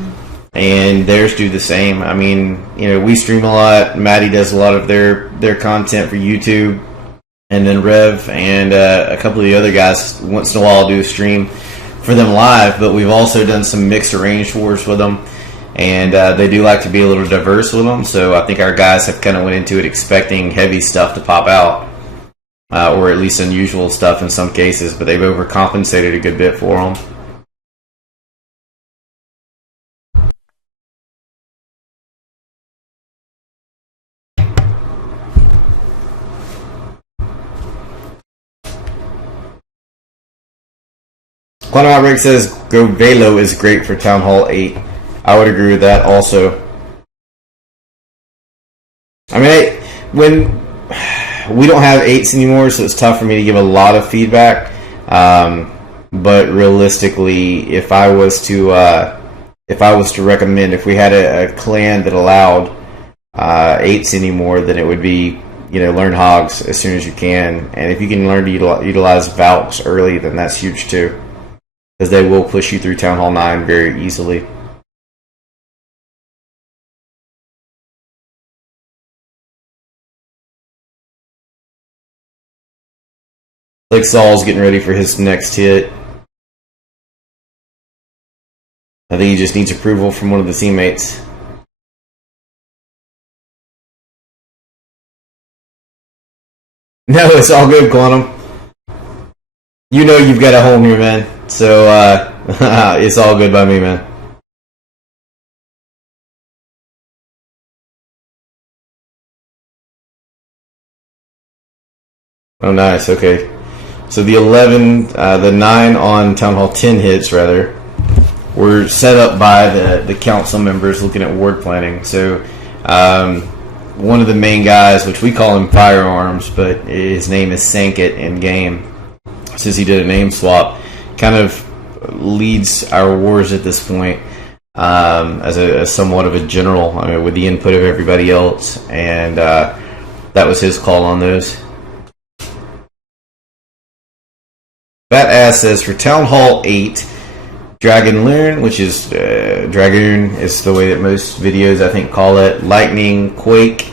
and theirs do the same. I mean, you know, we stream a lot. Maddie does a lot of their content for YouTube, and then Rev and a couple of the other guys once in a while do a stream for them live, but we've also done some mixed arranged wars with them. And they do like to be a little diverse with them, so I think our guys have kind of went into it expecting heavy stuff to pop out, or at least unusual stuff in some cases, but they've overcompensated a good bit for them. Quantum Outbreak says Go Velo is great for Town Hall 8. I would agree with that also. I mean, when we don't have 8s anymore, so it's tough for me to give a lot of feedback. But realistically, if I was to recommend, if we had a clan that allowed 8s anymore, then it would be, you know, learn Hogs as soon as you can. And if you can learn to utilize Valks early, then that's huge too, because they will push you through Town Hall 9 very easily. Like Saul's getting ready for his next hit. I think he just needs approval from one of the teammates. No, it's all good, Quantum. You know you've got a home here, man. So it's all good by me, man. Oh, nice. Okay. So the 9 on Town Hall 10 hits, rather, were set up by the council members looking at ward planning. So one of the main guys, which we call him Firearms, but his name is Sankit in game, since he did a name swap, kind of leads our wars at this point as somewhat of a general. I mean, with the input of everybody else, and that was his call on those. That ass says for Town Hall 8, Dragon Loon, which is Dragoon is the way that most videos I think call it. Lightning, Quake,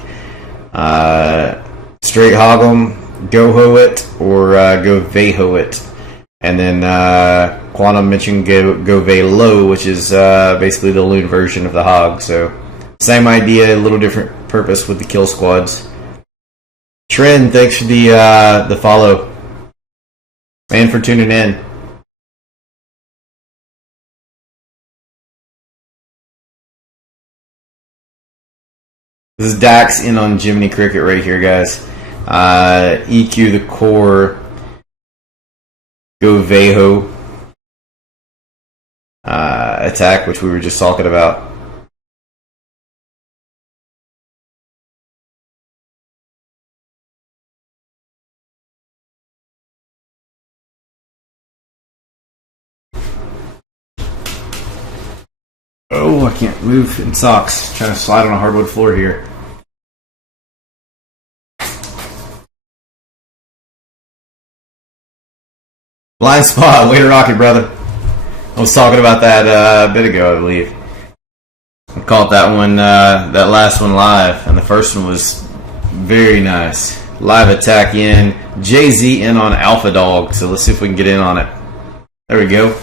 Straight Hog'em, Go Ho It, or Go Vey Ho It. And then Quantum mentioned Go Vey Low, which is basically the Loon version of the Hog. So same idea, a little different purpose with the kill squads. Trend, thanks for the follow. And for tuning in. This is Dax in on Jiminy Cricket right here, guys. EQ the core. Go Veho. Attack, which we were just talking about. Oh, I can't move in socks. Trying to slide on a hardwood floor here. Blind spot. Way to rock it, brother. I was talking about that a bit ago, I believe. I caught that one, that last one live, and the first one was very nice. Live attack in. Jay-Z in on Alpha Dog, so let's see if we can get in on it. There we go.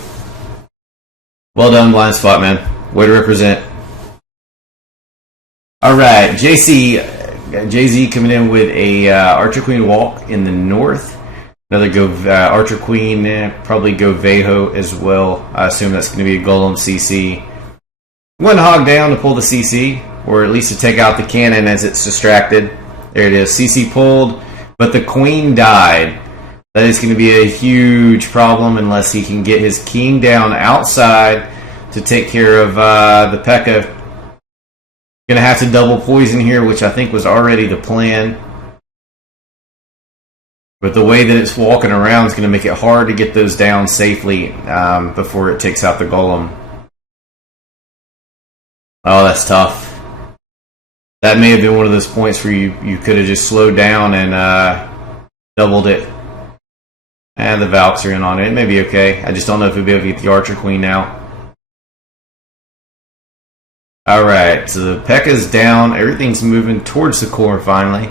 Well done, Blind Spot, man. Way to represent. Alright, JZ coming in with a Archer Queen walk in the north. Another Archer Queen, probably Veho as well. I assume that's going to be a Golem CC. One hog down to pull the CC, or at least to take out the cannon as it's distracted. There it is, CC pulled, but the Queen died. That is going to be a huge problem unless he can get his king down outside to take care of the P.E.K.K.A. Going to have to double poison here, which I think was already the plan. But the way that it's walking around is going to make it hard to get those down safely before it takes out the Golem. Oh, that's tough. That may have been one of those points where you could have just slowed down and doubled it. And the Valks are in on it. It may be okay. I just don't know if we'll be able to get the Archer Queen now. Alright, so the P.E.K.K.A.'s down. Everything's moving towards the core finally.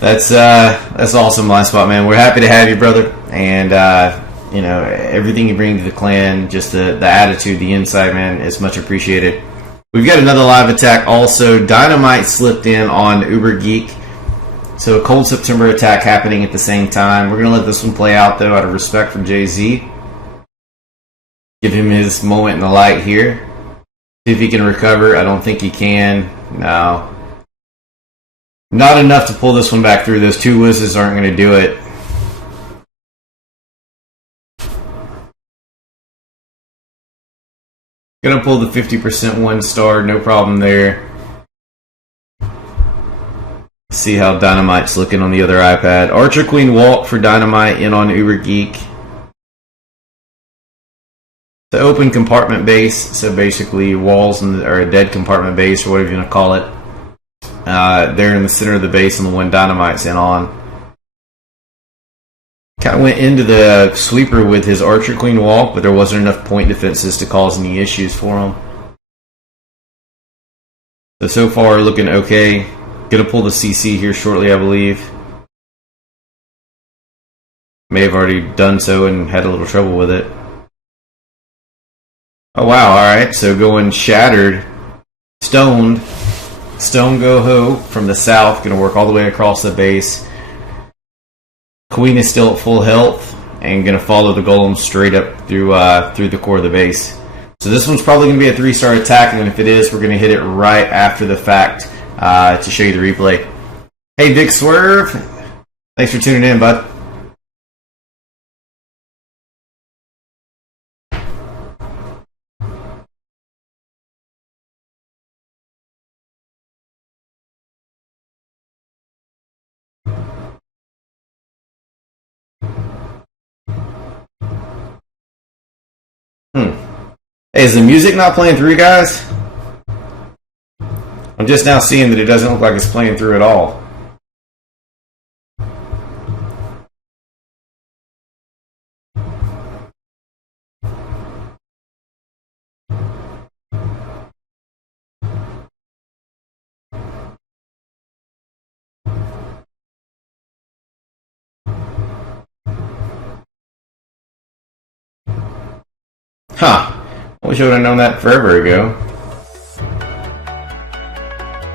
That's awesome, Blind Spot, man. We're happy to have you, brother. And you know, everything you bring to the clan, just the attitude, the insight, man, is much appreciated. We've got another live attack also. Dynamite slipped in on Uber Geek. So a Cold September attack happening at the same time. We're going to let this one play out, though, out of respect for JZ. Give him his moment in the light here. See if he can recover. I don't think he can. No. Not enough to pull this one back through. Those two whizzes aren't going to do it. Gonna pull the 50% 1-star, no problem there. See how Dynamite's looking on the other iPad. Archer Queen walk for Dynamite in on Uber Geek. The open compartment base, so basically walls or a dead compartment base or whatever you want to call it. They're in the center of the base and the one Dynamite's in on. Kind of went into the sweeper with his Archer Queen walk, but there wasn't enough point defenses to cause any issues for him. So far looking okay. Gonna pull the CC here shortly, I believe. May have already done so and had a little trouble with it. Oh wow, alright, so going Shattered, Stoned, Stone Go Ho from the south, gonna work all the way across the base. Queen is still at full health and going to follow the Golem straight up through the core of the base. So this one's probably going to be a 3-star attack, and if it is, we're going to hit it right after the fact to show you the replay. Hey, Vic Swerve. Thanks for tuning in, bud. Hey, is the music not playing through, guys? I'm just now seeing that it doesn't look like it's playing through at all. Huh. I wish I would have known that forever ago.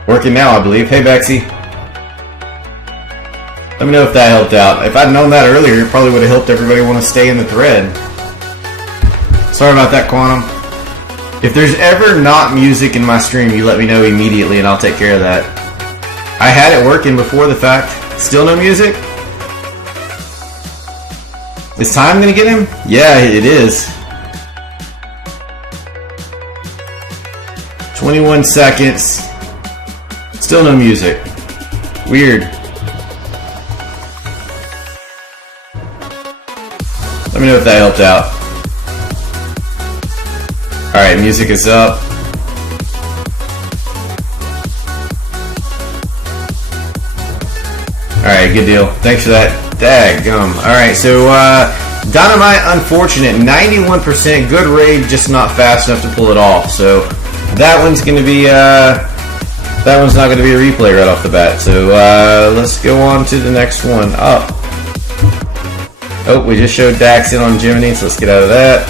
Working now, I believe. Hey, Bexy. Let me know if that helped out. If I'd known that earlier, it probably would have helped everybody want to stay in the thread. Sorry about that, Quantum. If there's ever not music in my stream, you let me know immediately and I'll take care of that. I had it working before the fact. Still no music? Is time gonna get him? Yeah, it is. 21 seconds. Still no music. Weird. Let me know if that helped out. Alright, music is up. Alright, good deal. Thanks for that. Daggum. Alright, so Dynamite, unfortunate. 91%. Good raid, just not fast enough to pull it off. So that one's going to be, that one's not going to be a replay right off the bat. So let's go on to the next one up. Oh, we just showed Dax in on Jiminy, so let's get out of that.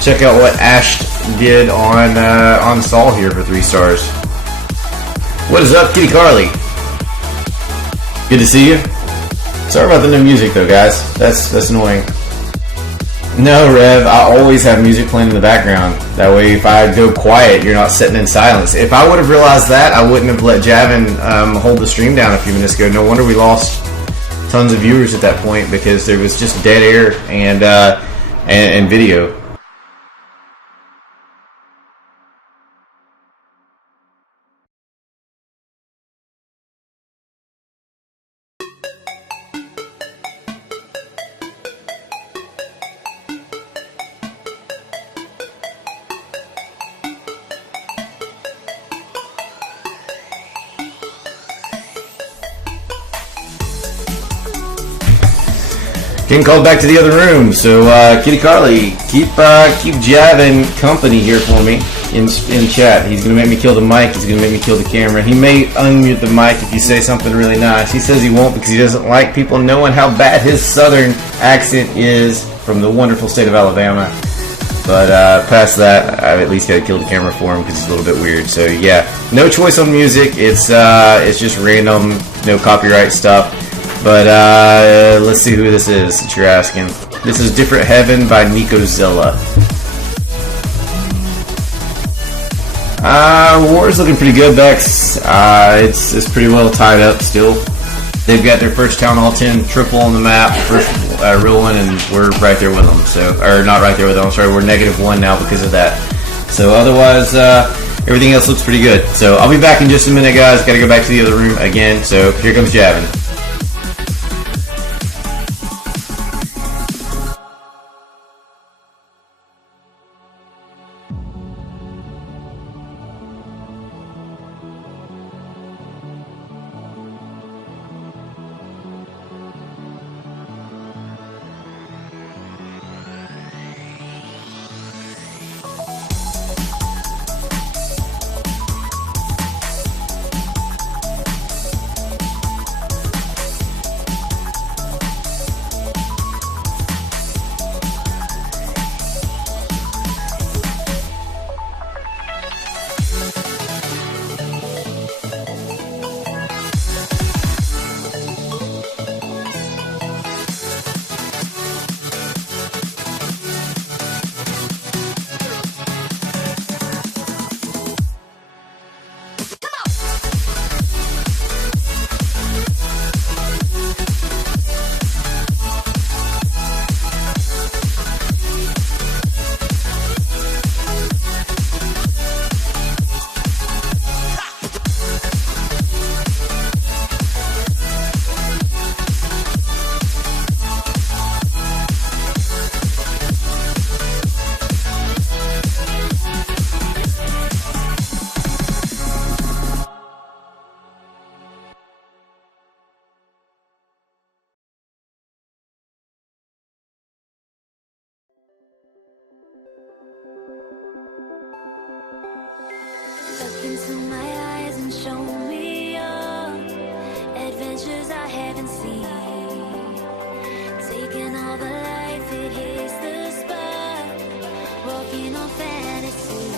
check out what Ash did on Saul here for 3 stars. What is up, Kitty Carly? Good to see you. Sorry about the new music though, guys. That's annoying. No, Rev, I always have music playing in the background. That way if I go quiet, you're not sitting in silence. If I would have realized that, I wouldn't have let Javin hold the stream down a few minutes ago. No wonder we lost tons of viewers at that point, because there was just dead air and video. Getting called back to the other room, so Kitty Carly, keep Javin company here for me in chat. He's gonna make me kill the mic. He's gonna make me kill the camera. He may unmute the mic if you say something really nice. He says he won't because he doesn't like people knowing how bad his southern accent is from the wonderful state of Alabama. But past that, I've at least got to kill the camera for him because he's a little bit weird. So yeah, no choice on music. It's just random, no copyright stuff. But let's see who this is that you're asking. This is Different Heaven by Nikozilla. War's looking pretty good, Bex. It's pretty well tied up still. They've got their first Town Hall 10 triple on the map, first real one, and we're right there with them. So, or not right there with them. I'm sorry, we're -1 now because of that. So otherwise, everything else looks pretty good. So I'll be back in just a minute, guys. Got to go back to the other room again. So here comes Javin. Look into my eyes and show me your adventures I haven't seen. Taking all the life, it hits the spot. Walking on fantasy.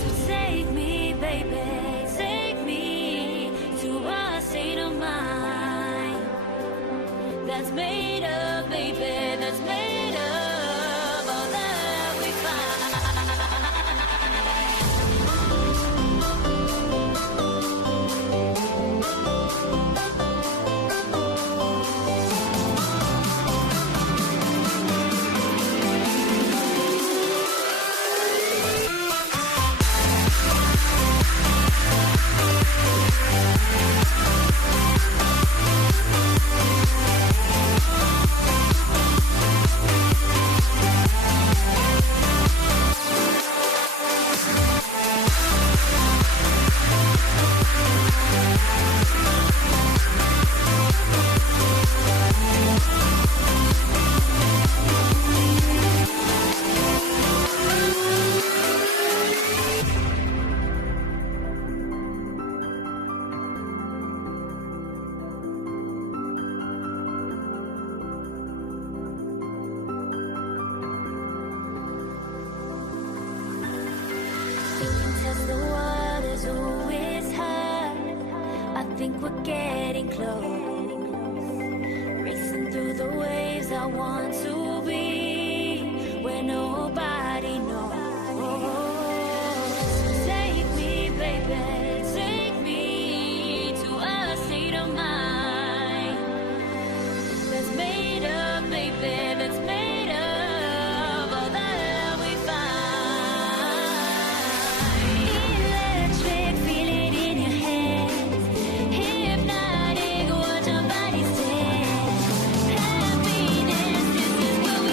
So take me, baby, take me to a state of mind that's made of, baby, that's made of all that we find. Touch the waters, ooh, it's hot. I think we're getting close. Racing through the waves, I want to be where nobody knows. Take me, baby, take me to a state of mind that's made up, baby, that's made of all the love we find. Electric, feel it in your hands. Hypnotic, watch your body stand. Happiness, this is where we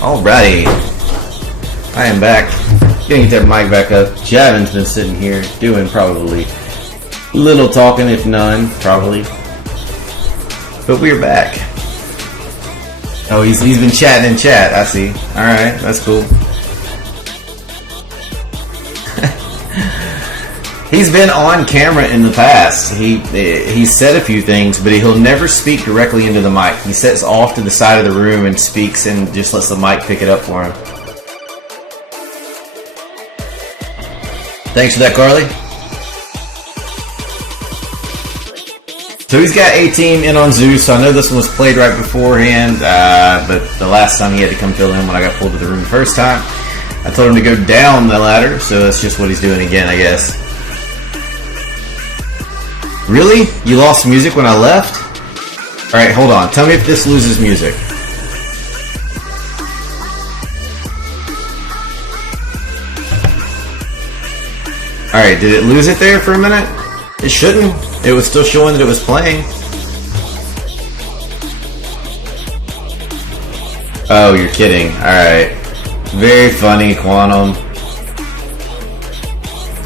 Alrighty, I am back. Gonna get that mic back up. Javin's been sitting here doing probably little talking, if none, probably. But we're back. Oh, he's been chatting in chat. I see. All right, that's cool. He's been on camera in the past. He said a few things, but he'll never speak directly into the mic. He sits off to the side of the room and speaks and just lets the mic pick it up for him. Thanks for that, Carly. So he's got a team in on Zeus. So I know this one was played right beforehand, but the last time he had to come fill in when I got pulled to the room the first time. I told him to go down the ladder, so that's just what he's doing again, I guess. Really? You lost music when I left? Alright, hold on. Tell me if this loses music. Alright, did it lose it there for a minute? It shouldn't. It was still showing that it was playing. Oh, you're kidding. Alright. Very funny, Quantum.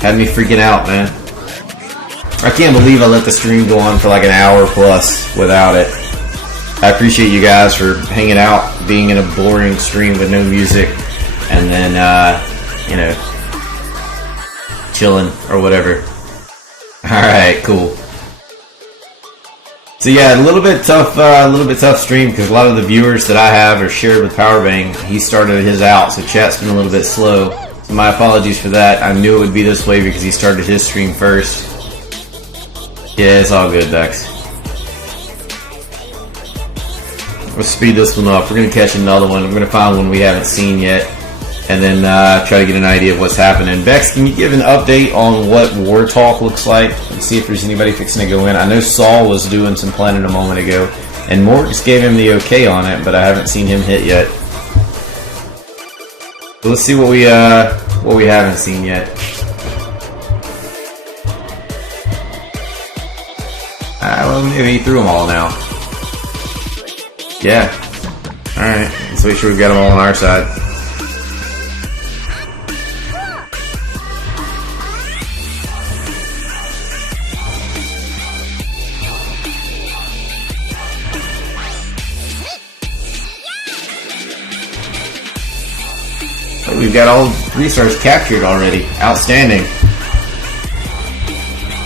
Had me freaking out, man. I can't believe I let the stream go on for like an hour plus without it. I appreciate you guys for hanging out, being in a boring stream with no music, and then, you know, chilling or whatever. Alright, cool. So yeah, a little bit tough stream because a lot of the viewers that I have are shared with Powerbang. He started his out, so chat's been a little bit slow. So my apologies for that. I knew it would be this way because he started his stream first. Yeah, it's all good, Dex. Let's speed this one up. We're going to catch another one. I'm going to find one we haven't seen yet. And then try to get an idea of what's happening. Bex, can you give an update on what War Talk looks like? Let's see if there's anybody fixing to go in. I know Saul was doing some planning a moment ago. And Mort just gave him the okay on it, but I haven't seen him hit yet. So let's see what we haven't seen yet. Well, maybe he threw them all now. Yeah. Alright, let's make sure we've got them all on our side. Oh, we've got all 3 stars captured already. Outstanding.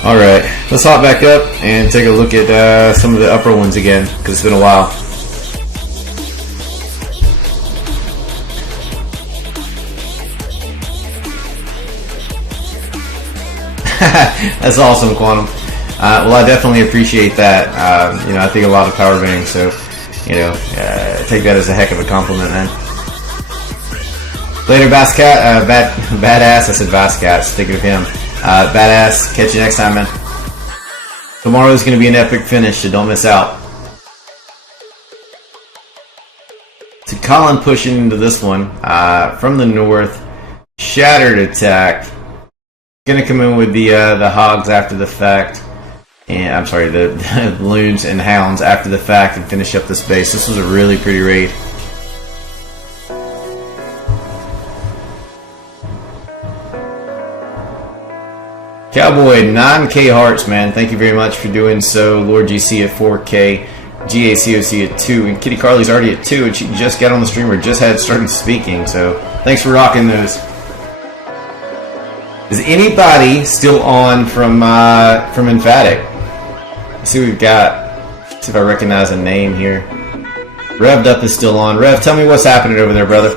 Alright, let's hop back up and take a look at some of the upper ones again, because it's been a while. That's awesome, Quantum. Well, I definitely appreciate that. You know, I think a lot of power bangs, so, you know, take that as a heck of a compliment, man. Later, Basscat, Badass. I said Basscat, thinking of him. Badass, catch you next time, man. Tomorrow's going to be an epic finish, so don't miss out. So Colin pushing into this one from the north. Shattered attack. Going to come in with the hogs after the fact. And I'm sorry, the loons and hounds after the fact and finish up this base. This was a really pretty raid. Cowboy, 9K hearts, man. Thank you very much for doing so. Lord GC at 4K. GACOC at 2. And Kitty Carly's already at 2. And she just got on the stream or just had started speaking. So thanks for rocking those. Is anybody still on from Emphatic? Let's see what we've got. Let's see if I recognize a name here. Revved Up is still on. Rev, tell me what's happening over there, brother.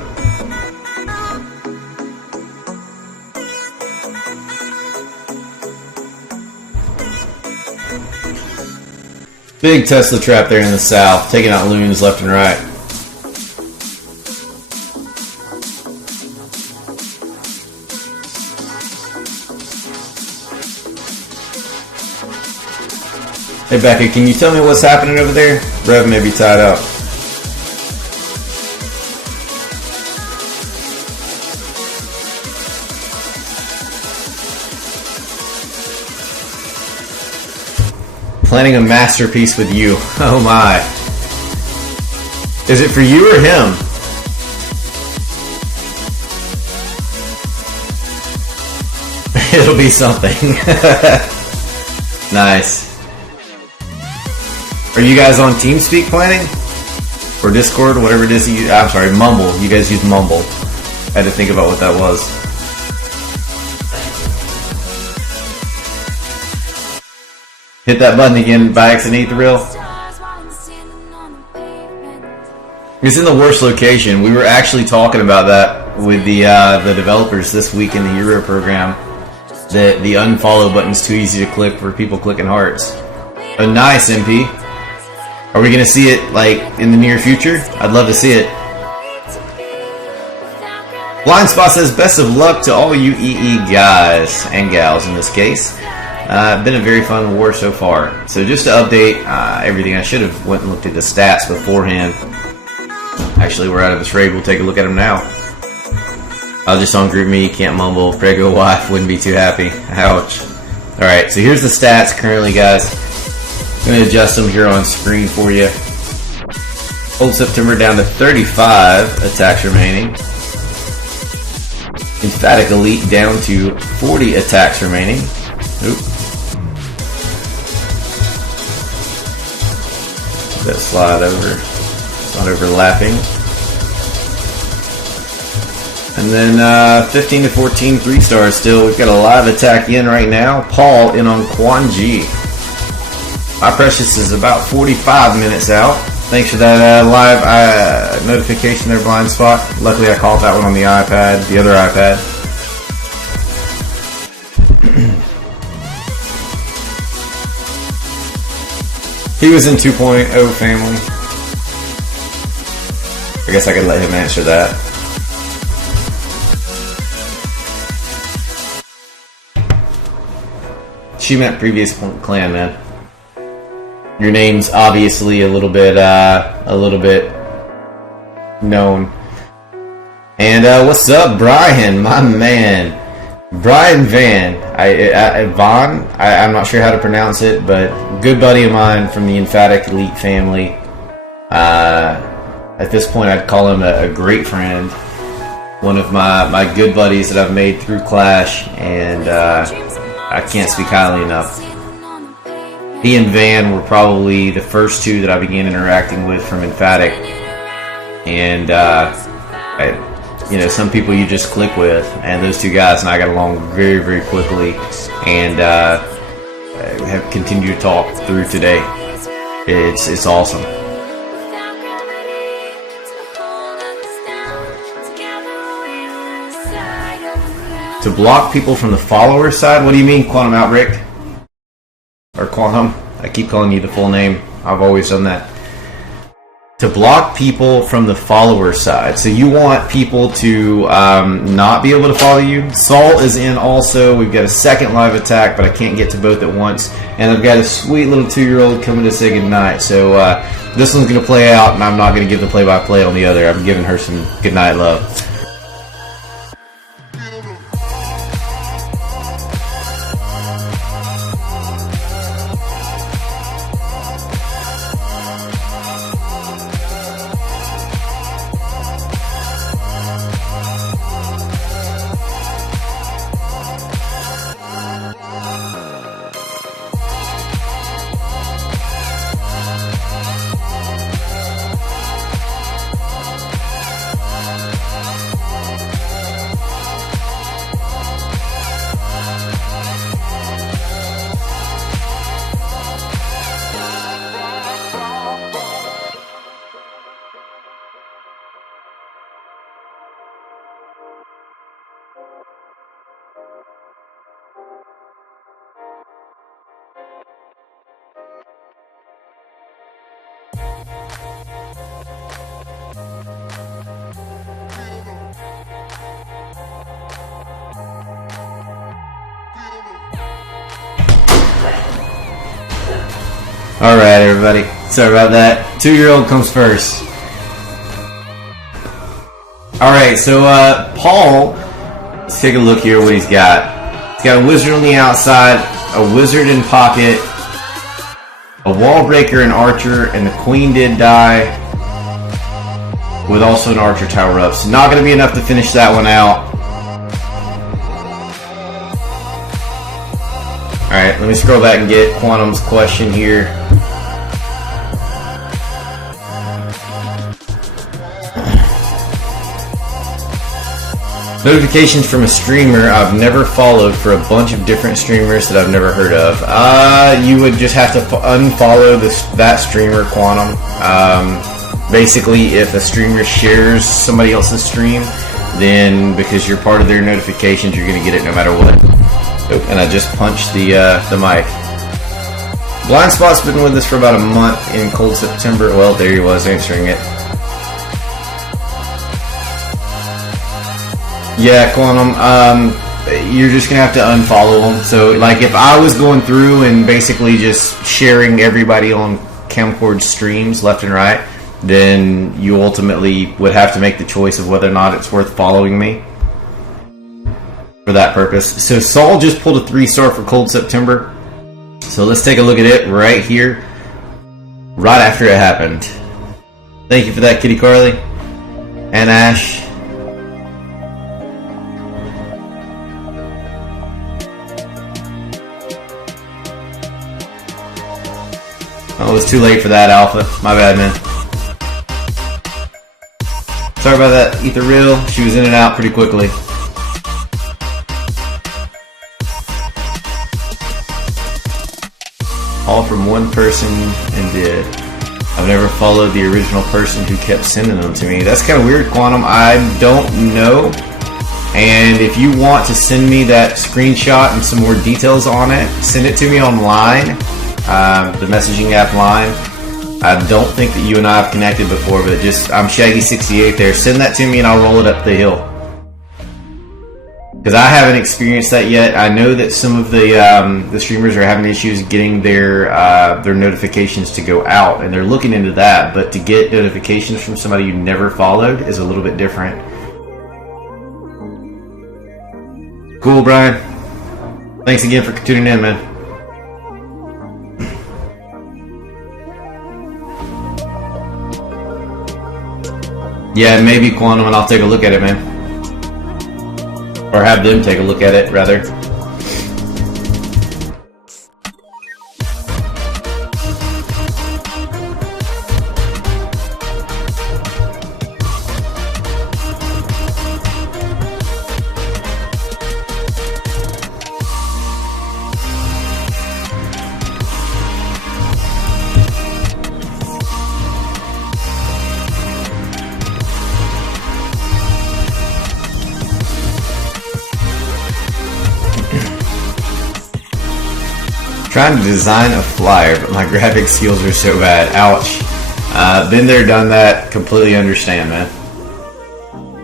Big Tesla trap there in the south, taking out loons left and right. Hey Becca, can you tell me what's happening over there? Rev may be tied up. Planning a masterpiece with you. Oh my. Is it for you or him? It'll be something. Nice. Are you guys on TeamSpeak planning? Or Discord, whatever it is you... I'm sorry, Mumble. You guys use Mumble. I had to think about what that was. Hit that button again by accident, the real. It's in the worst location. We were actually talking about that with the developers this week in the Hero program. The unfollow button's too easy to click for people clicking hearts. Oh, nice, MP. Are we gonna see it like in the near future? I'd love to see it. Blind Spot says, best of luck to all you EE guys and gals in this case. Been a very fun war so far. So just to update everything, I should have went and looked at the stats beforehand. Actually, we're out of this raid. We'll take a look at them now. I was just on group me, can't mumble. Prego wife wouldn't be too happy. Ouch. Alright, so here's the stats currently, guys. I'm going to adjust them here on screen for you. Old September down to 35 attacks remaining. Emphatic Elite down to 40 attacks remaining. Oop. That slide over. It's not overlapping. And then 15 to 14 3-stars still. We've got a live attack in right now. Paul in on Quan G. My Precious is about 45 minutes out. Thanks for that live notification there, Blind Spot. Luckily I caught that one on the iPad, the other iPad. He was in 2.0 family. I guess I could let him answer that. She meant previous clan, man. Your name's obviously a little bit known. And what's up, Brian, my man? Brian Van. I'm not sure how to pronounce it, but good buddy of mine from the Emphatic Elite family. At this point, I'd call him a great friend. One of my good buddies that I've made through Clash, and I can't speak highly enough. He and Van were probably the first two that I began interacting with from Emphatic, and some people you just click with, and those two guys and I got along very, very quickly, and have continued to talk through today. It's awesome. To block people from the follower side? What do you mean, Quantum Outbreak? Or Quantum? I keep calling you the full name. I've always done that. To block people from the follower side. So you want people to not be able to follow you. Saul is in also. We've got a second live attack, but I can't get to both at once. And I've got a sweet little 2-year-old coming to say goodnight. So this one's going to play out, and I'm not going to give the play-by-play on the other. I'm giving her some goodnight love. Alright, everybody. Sorry about that. 2-year-old comes first. Alright, so Paul, let's take a look here what he's got. He's got a wizard on the outside, a wizard in pocket, a wall breaker, an archer, and the queen did die, with also an archer tower up. So not going to be enough to finish that one out. Alright, let me scroll back and get Quantum's question here. Notifications from a streamer I've never followed for a bunch of different streamers that I've never heard of. You would just have to unfollow that streamer, Quantum. Basically, if a streamer shares somebody else's stream, then because you're part of their notifications, you're going to get it no matter what. Oh, and I just punched the mic. Blind Spot's been with us for about a month in cold September. Well, there he was answering it. Yeah, Quantum, you're just going to have to unfollow them. So, like, if I was going through and basically just sharing everybody on Camcord's streams left and right, then you ultimately would have to make the choice of whether or not it's worth following me for that purpose. So, Saul just pulled a 3-star for cold September. So, let's take a look at it right here, right after it happened. Thank you for that, Kitty Carly and Ash. Oh, it was too late for that, Alpha. My bad, man. Sorry about that, Ether Real. She was in and out pretty quickly. All from one person and did. I've never followed the original person who kept sending them to me. That's kind of weird, Quantum. I don't know. And if you want to send me that screenshot and some more details on it, send it to me online. The messaging app line. I don't think that you and I have connected before, but just I'm Shaggy68 there. Send that to me and I'll roll it up the hill. Because I haven't experienced that yet. I know that some of the streamers are having issues getting their notifications to go out, and they're looking into that. But to get notifications from somebody you never followed is a little bit different. Cool, Brian. Thanks again for tuning in, man. Yeah, maybe Quantum, and I'll take a look at it, man. Or have them take a look at it, rather. Trying to design a flyer, but my graphic skills are so bad. Ouch. Been there, done that. Completely understand, man.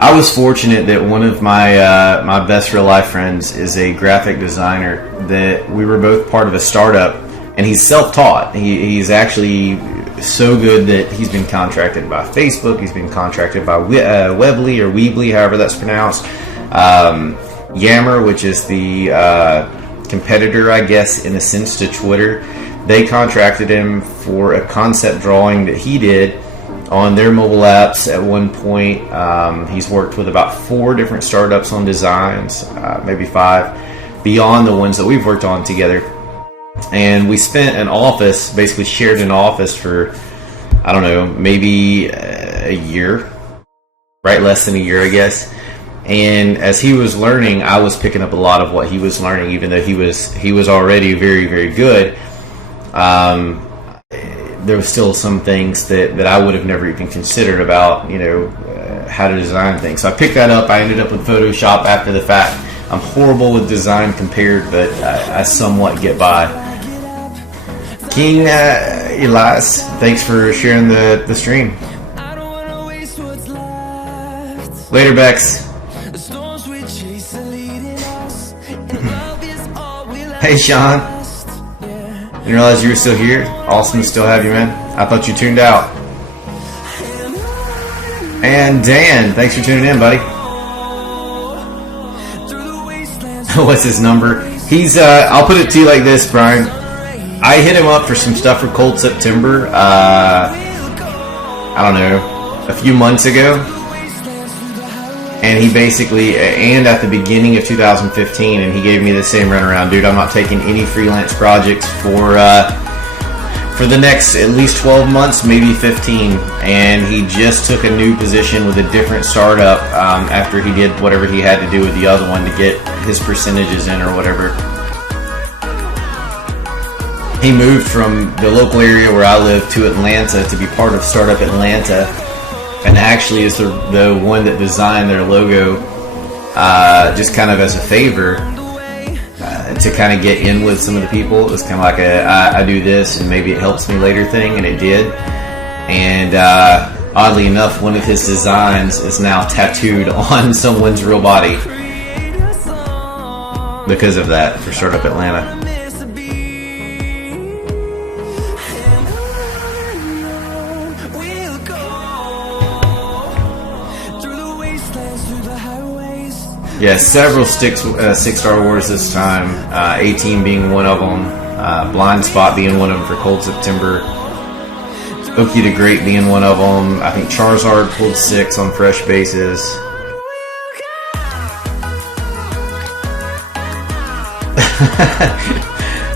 I was fortunate that one of my my best real life friends is a graphic designer. That we were both part of a startup, and he's self-taught. He's actually so good that he's been contracted by Facebook. He's been contracted by Weebly or Weebly, however that's pronounced. Yammer, which is the competitor, I guess, in a sense, to Twitter. They contracted him for a concept drawing that he did on their mobile apps at one point. He's worked with about 4 different startups on designs, maybe 5, beyond the ones that we've worked on together. And we spent an office, basically shared an office for, I don't know, maybe a year, right? Less than a year, I guess. And as he was learning, I was picking up a lot of what he was learning, even though he was already very, very good. There was still some things that I would have never even considered about, how to design things. So I picked that up. I ended up with Photoshop after the fact. I'm horrible with design compared, but I somewhat get by. King Elias, thanks for sharing the stream. Later, Bex. Hey, Sean. Didn't realize you were still here. Awesome to still have you, man. I thought you tuned out. And Dan, thanks for tuning in, buddy. What's his number? He's, I'll put it to you like this, Brian. I hit him up for some stuff for Cold September, I don't know, a few months ago. And he basically, and at the beginning of 2015, and he gave me the same runaround. Dude, I'm not taking any freelance projects for the next at least 12 months, maybe 15. And he just took a new position with a different startup after he did whatever he had to do with the other one to get his percentages in or whatever. He moved from the local area where I live to Atlanta to be part of Startup Atlanta. And actually is the one that designed their logo just kind of as a favor to kind of get in with some of the people. It was kind of like I do this and maybe it helps me later thing, and it did. And oddly enough, one of his designs is now tattooed on someone's real body because of that for Startup Atlanta. Yeah, several six Star Wars this time. A-Team being one of them. Blind Spot being one of them for Cold September. Oki the Great being one of them. I think Charizard pulled 6 on fresh bases.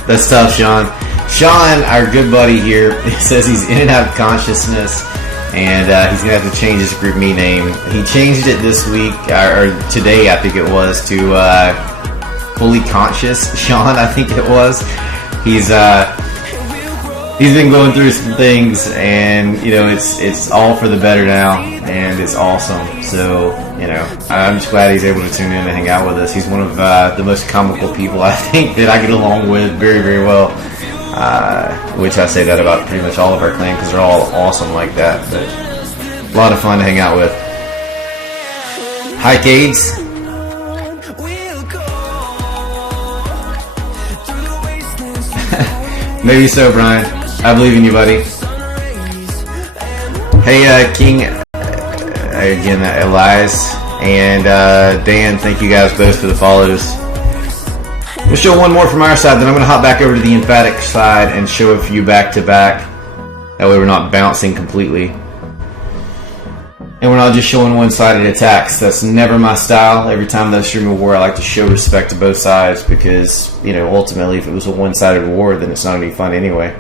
That's tough, Sean. Sean, our good buddy here, says he's in and out of consciousness. And he's going to have to change his group me name. He changed it this week, or today I think it was, to Fully Conscious Sean, I think it was. He's been going through some things, and it's all for the better now, and it's awesome. So I'm just glad he's able to tune in and hang out with us. He's one of the most comical people I think that I get along with very, very well. Which I say that about pretty much all of our clan because they're all awesome like that. But a lot of fun to hang out with. Hi, Cades. Maybe so, Brian. I believe in you, buddy. Hey, King, again, Elias and Dan, thank you guys both for the follows. We'll show one more from our side, then I'm going to hop back over to the Emphatic side and show a few back to back. That way we're not bouncing completely. And we're not just showing one-sided attacks. That's never my style. Every time that I stream a war, I like to show respect to both sides because, ultimately if it was a one-sided war, then it's not any fun anyway.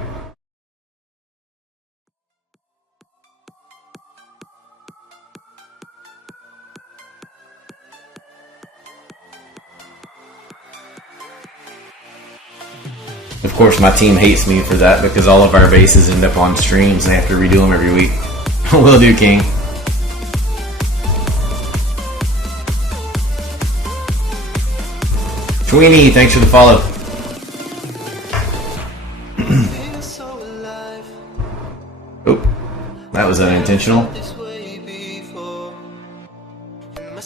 Of course, my team hates me for that because all of our bases end up on streams and they have to redo them every week. Will do, King. Tweenie, thanks for the follow. Oop, that was unintentional.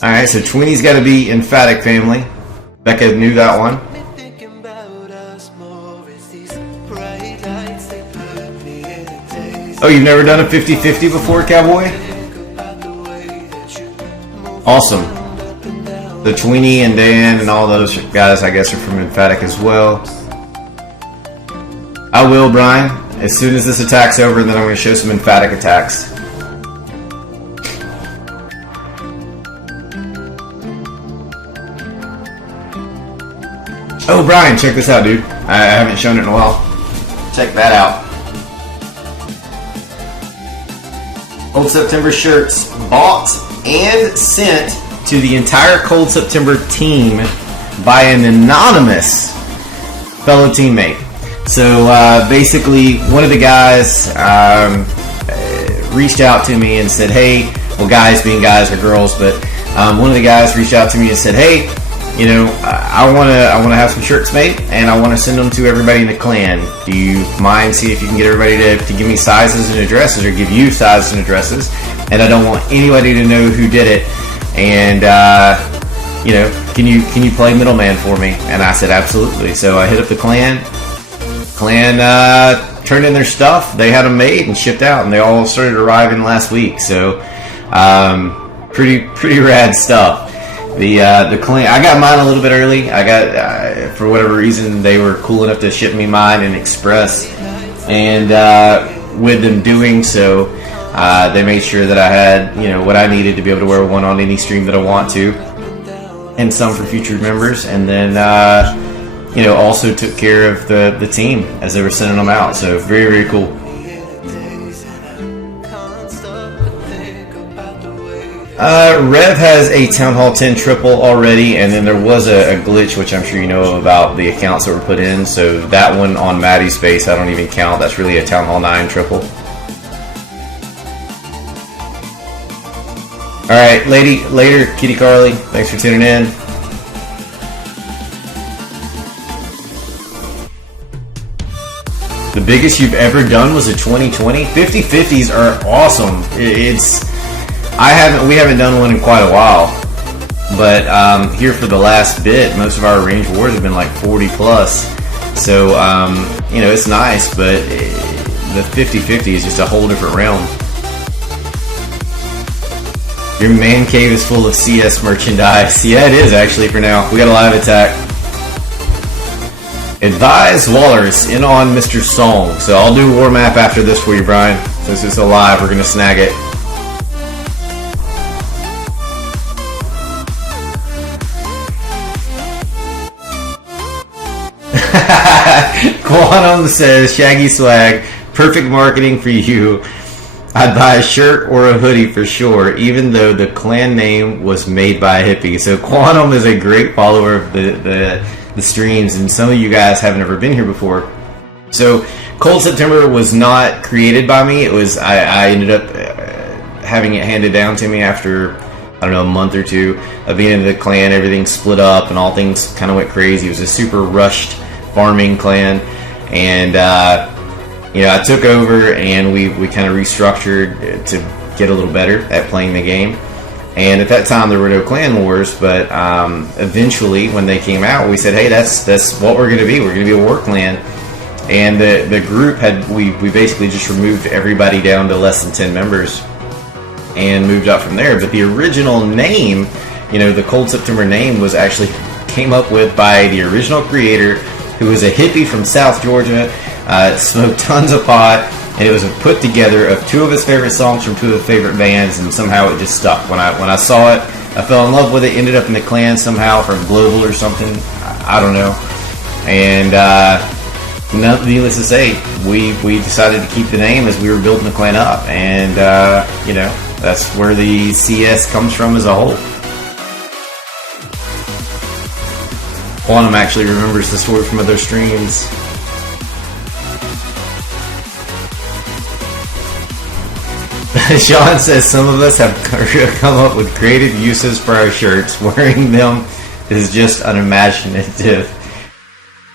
Alright, so Tweeny's got to be Emphatic family. Becca knew that one. Oh, you've never done a 50-50 before, Cowboy? Awesome. The Tweeny and Dan and all those guys, I guess, are from Emphatic as well. I will, Brian. As soon as this attack's over, then I'm going to show some Emphatic attacks. Oh, Brian, check this out, dude. I haven't shown it in a while. Check that out. Cold September shirts bought and sent to the entire Cold September team by an anonymous fellow teammate. So basically, one of the guys reached out to me and said, hey, well, guys being guys or girls, but one of the guys reached out to me and said, hey, you know, I want to have some shirts made, and I want to send them to everybody in the clan. Do you mind see if you can get everybody to give me sizes and addresses, or give you sizes and addresses? And I don't want anybody to know who did it. And you know, can you play middleman for me? And I said absolutely. So I hit up the clan. Clan turned in their stuff. They had them made and shipped out, and they all started arriving last week. So pretty rad stuff. The clan, I got mine a little bit early. I got for whatever reason they were cool enough to ship me mine in express, and with them doing so, they made sure that I had, you know, what I needed to be able to wear one on any stream that I want to, and some for future members, and then you know, also took care of the team as they were sending them out. So very cool. Rev has a Town Hall 10 triple already, and then there was a glitch, which I'm sure you know about, the accounts that were put in. So that one on Maddie's face, I don't even count. That's really a Town Hall 9 triple. Alright, later, Kitty Carly. Thanks for tuning in. The biggest you've ever done was a 2020. 50-50s are awesome. We haven't done one in quite a while, but here for the last bit, most of our range wars have been like 40 plus. So you know, it's nice, but the 50-50 is just a whole different realm. Your man cave is full of CS merchandise. Yeah, it is actually for now. We got a live attack. Advise Wallers in on Mr. Song. So I'll do war map after this for you, Brian. Since it's alive, we're gonna snag it. Quantum says, Shaggy Swag, perfect marketing for you. I'd buy a shirt or a hoodie for sure, even though the clan name was made by a hippie. So Quantum is a great follower of the streams, and some of you guys haven't ever been here before. So Cold September was not created by me. It was I ended up having it handed down to me after, I don't know, a month or two of being in the clan. Everything split up and all things kind of went crazy. It was a super rushed farming clan, and you know, I took over and we kind of restructured to get a little better at playing the game. And at that time there were no clan wars, but eventually when they came out, we said, hey, that's what we're going to be. We're going to be a war clan. And the group we basically just removed everybody down to less than 10 members and moved up from there. But the original name, you know, the Cold September name was actually came up with by the original creator, who was a hippie from South Georgia, smoked tons of pot, and it was put together of two of his favorite songs from two of his favorite bands, and somehow it just stuck. When I saw it, I fell in love with it, ended up in the clan somehow from Global or something, I don't know. And needless to say, we decided to keep the name as we were building the clan up, and you know, that's where the CS comes from as a whole. Quantum actually remembers the story from other streams. Sean says some of us have come up with creative uses for our shirts. Wearing them is just unimaginative.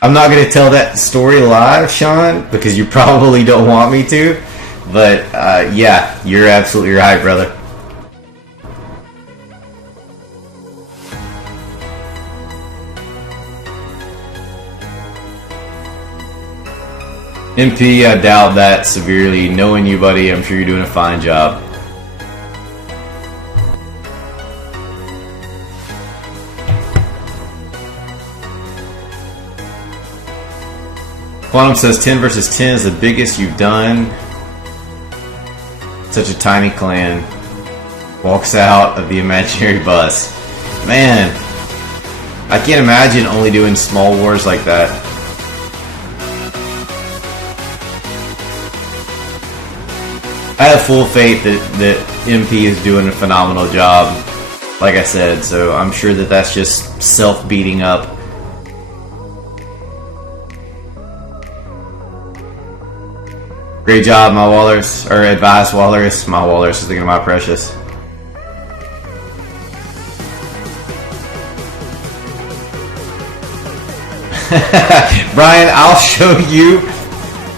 I'm not going to tell that story live, Sean, because you probably don't want me to. But yeah, you're absolutely right, brother. MP, I doubt that severely. Knowing you, buddy, I'm sure you're doing a fine job. Quantum says 10 versus 10 is the biggest you've done. Such a tiny clan. Walks out of the imaginary bus. Man, I can't imagine only doing small wars like that. I have full faith that MP is doing a phenomenal job, like I said, so I'm sure that that's just self-beating up. Great job, my Wallers, or advised Wallers. My Wallers is thinking of my precious. Brian, I'll show you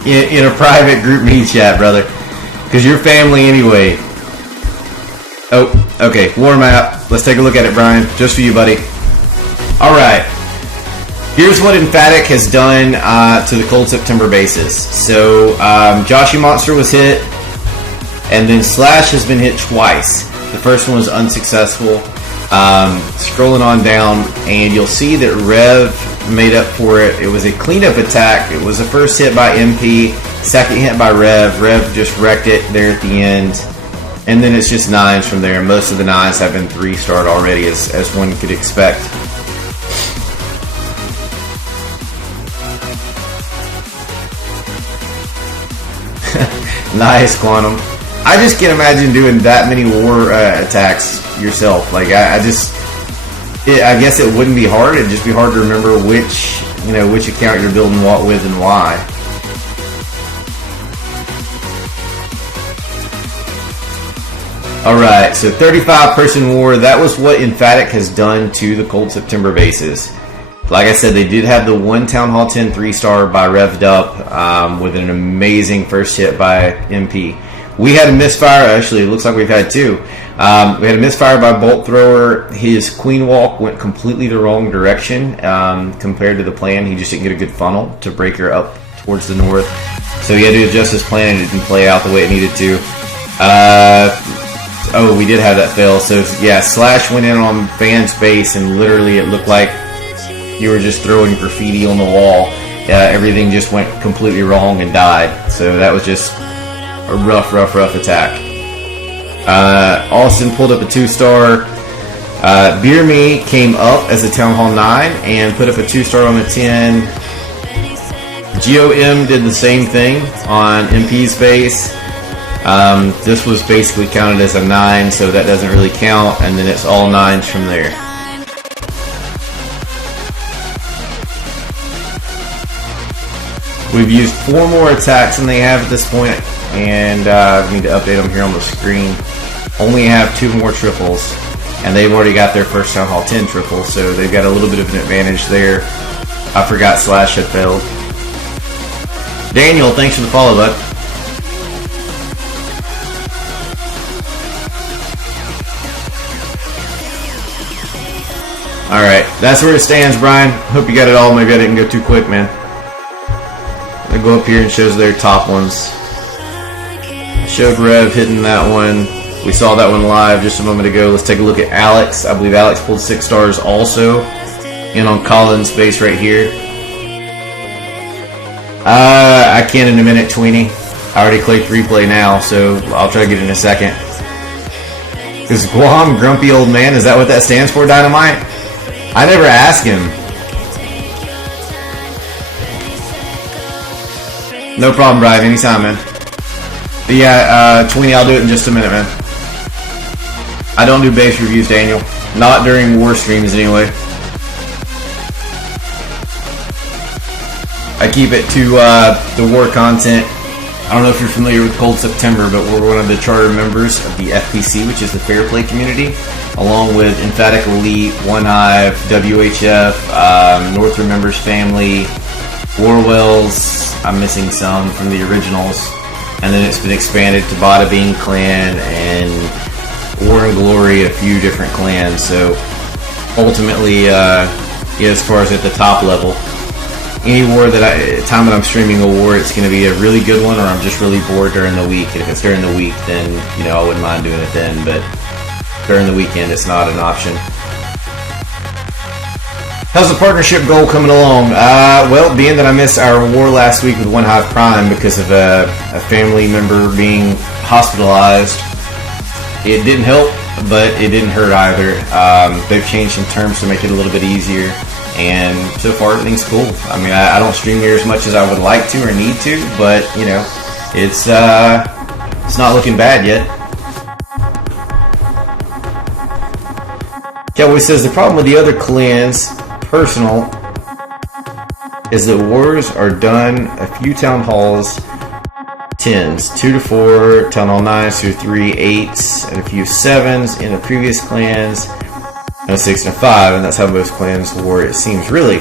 in a private group me chat, brother. Because you're family anyway. Oh, okay. War map. Let's take a look at it, Brian. Just for you, buddy. Alright. Here's what Emphatic has done to the Cold September bases. So, Joshy Monster was hit. And then Slash has been hit twice. The first one was unsuccessful. Scrolling on down, and you'll see that Rev made up for it. It was a cleanup attack. It was the first hit by MP, second hit by Rev. Rev just wrecked it there at the end. And then it's just 9s from there. Most of the 9s have been 3-starred already, as one could expect. Nice, Quantum. I just can't imagine doing that many war attacks yourself. Like, I guess it wouldn't be hard. It'd just be hard to remember which account you're building what with and why. Alright, so 35-person war. That was what Emphatic has done to the Cold September bases. Like I said, they did have the one Town Hall 10 3-star by Rev'd Up with an amazing first hit by MP. We had a misfire. Actually, it looks like we've had two. We had a misfire by Bolt Thrower. His Queen Walk went completely the wrong direction compared to the plan. He just didn't get a good funnel to break her up towards the north. So he had to adjust his plan, and it didn't play out the way it needed to. Oh, we did have that fail. So, yeah, Slash went in on Van's base, and literally it looked like you were just throwing graffiti on the wall. Everything just went completely wrong and died. So that was just a rough attack. Austin pulled up a 2-star. Beer Me came up as a Town Hall 9 and put up a 2-star on the 10. GOM did the same thing on MP's base. This was basically counted as a 9, so that doesn't really count, and then it's all 9s from there. We've used 4 more attacks than they have at this point, and I need to update them here on the screen. Only have 2 more triples, and they've already got their first Town Hall 10 triple, so they've got a little bit of an advantage there. I forgot Slash had failed. Daniel, thanks for the follow, bud. Alright, that's where it stands, Brian. Hope you got it all. Maybe I didn't go too quick, man. I go up here and shows their top ones. Showed Rev hitting that one. We saw that one live just a moment ago. Let's take a look at Alex. I believe Alex pulled 6 stars also. In on Colin's base right here. I can in a minute, Tweenie. I already clicked replay now, so I'll try to get it in a second. Is Guam Grumpy Old Man? Is that what that stands for, Dynamite? I never asked him. No problem, Brian. Anytime, man. But yeah, Tweenie, I'll do it in just a minute, man. I don't do base reviews, Daniel. Not during war streams, anyway. I keep it to the war content. I don't know if you're familiar with Cold September, but we're one of the charter members of the FPC, which is the Fair Play community, along with Emphatic Elite, One Hive, WHF, Northern Members Family, Warwells, I'm missing some from the originals, and then it's been expanded to Bada Bean clan and War and Glory, a few different clans. So ultimately, as far as at the top level, any war time that I'm streaming a war, it's going to be a really good one, or I'm just really bored during the week. And if it's during the week, then I wouldn't mind doing it then. But during the weekend, it's not an option. How's the partnership goal coming along? Well, being that I missed our war last week with One Hive Prime because of a family member being hospitalized, it didn't help, but it didn't hurt either. They've changed some terms to make it a little bit easier, and so far everything's cool. I mean, I don't stream near as much as I would like to or need to, but it's not looking bad yet. Cowboy says the problem with the other clans, personal, is that wars are done a few town halls 10s, 2 to 4, town hall 9s through 3 8s, and a few 7s in the previous clans, and a 6 and a 5, and that's how most clans war, it seems. Really?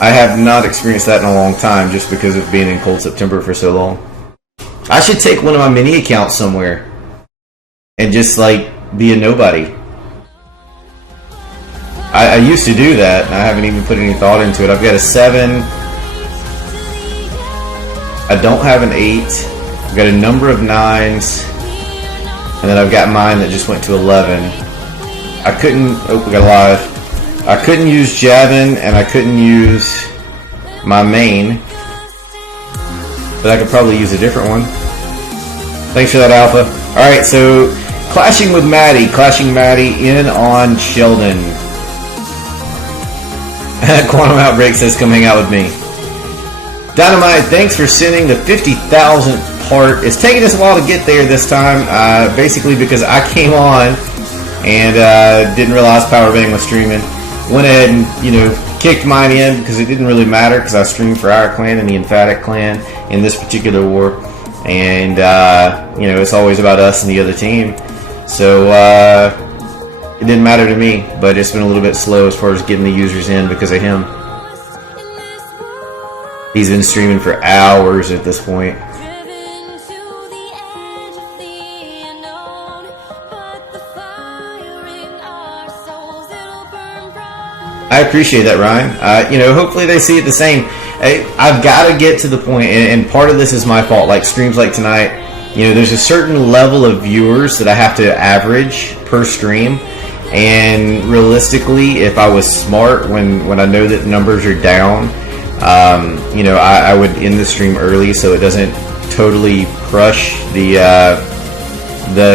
I have not experienced that in a long time just because of being in Cold September for so long. I should take one of my mini accounts somewhere and just be a nobody. I used to do that, and I haven't even put any thought into it. I've got a 7. I don't have an 8. I've got a number of 9s. And then I've got mine that just went to 11. I couldn't... Oh, we got a live. I couldn't use Javin, and I couldn't use my main. But I could probably use a different one. Thanks for that, Alpha. Alright, so... Clashing Maddie in on Sheldon. Quantum Outbreak says, come hang out with me. Dynamite, thanks for sending the 50,000th part. It's taking us a while to get there this time, basically because I came on and didn't realize Powerbang was streaming. Went ahead and, kicked mine in because it didn't really matter because I streamed for our clan and the Emphatic clan in this particular war. And, it's always about us and the other team. So, it didn't matter to me, but it's been a little bit slow as far as getting the users in because of him. He's been streaming for hours at this point. I appreciate that, Ryan. Hopefully they see it the same. I've got to get to the point, and part of this is my fault. Like streams like tonight, there's a certain level of viewers that I have to average per stream. And realistically, if I was smart, when I know that numbers are down, I would end the stream early so it doesn't totally crush the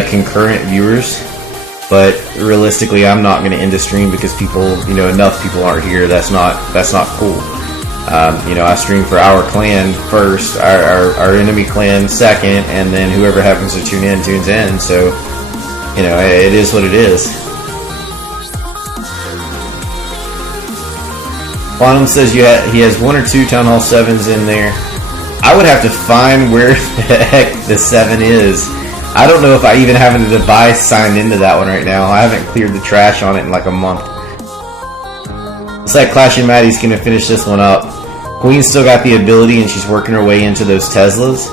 concurrent viewers. But realistically, I'm not going to end the stream because people, enough people aren't here. That's not cool. I stream for our clan first, our enemy clan second, and then whoever happens to tune in tunes in. So, it is what it is. Quantum says he has 1 or 2 Town Hall 7s in there. I would have to find where the heck the 7 is. I don't know if I even have a device signed into that one right now. I haven't cleared the trash on it in like a month. Looks like Clashing Maddie's going to finish this one up. Queen's still got the ability and she's working her way into those Teslas.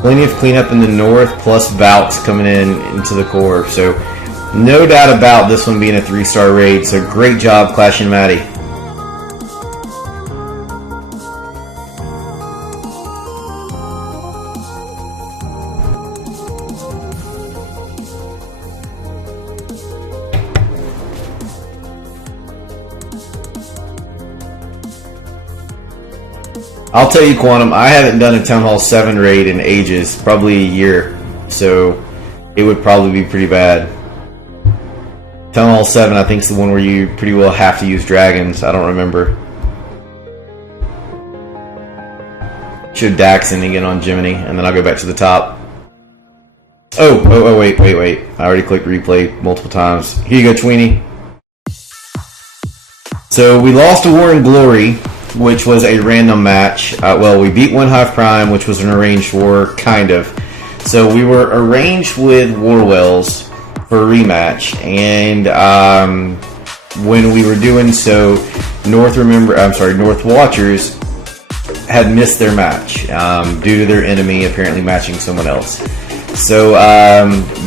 Plenty of cleanup in the north, plus Valks coming into the core. So no doubt about this one being a 3-star raid. So great job, Clashing Maddie. I'll tell you, Quantum, I haven't done a Town Hall 7 raid in ages, probably a year, so it would probably be pretty bad. Town Hall 7, I think, is the one where you pretty well have to use dragons. I don't remember. Show Daxon again on Jiminy, and then I'll go back to the top. Oh, wait. I already clicked replay multiple times. Here you go, Tweenie. So we lost a War and Glory, which was a random match. Well, we beat One Hive Prime, which was an arranged war, kind of. So we were arranged with Warwells for a rematch, and when we were doing so, North Watchers had missed their match due to their enemy apparently matching someone else. So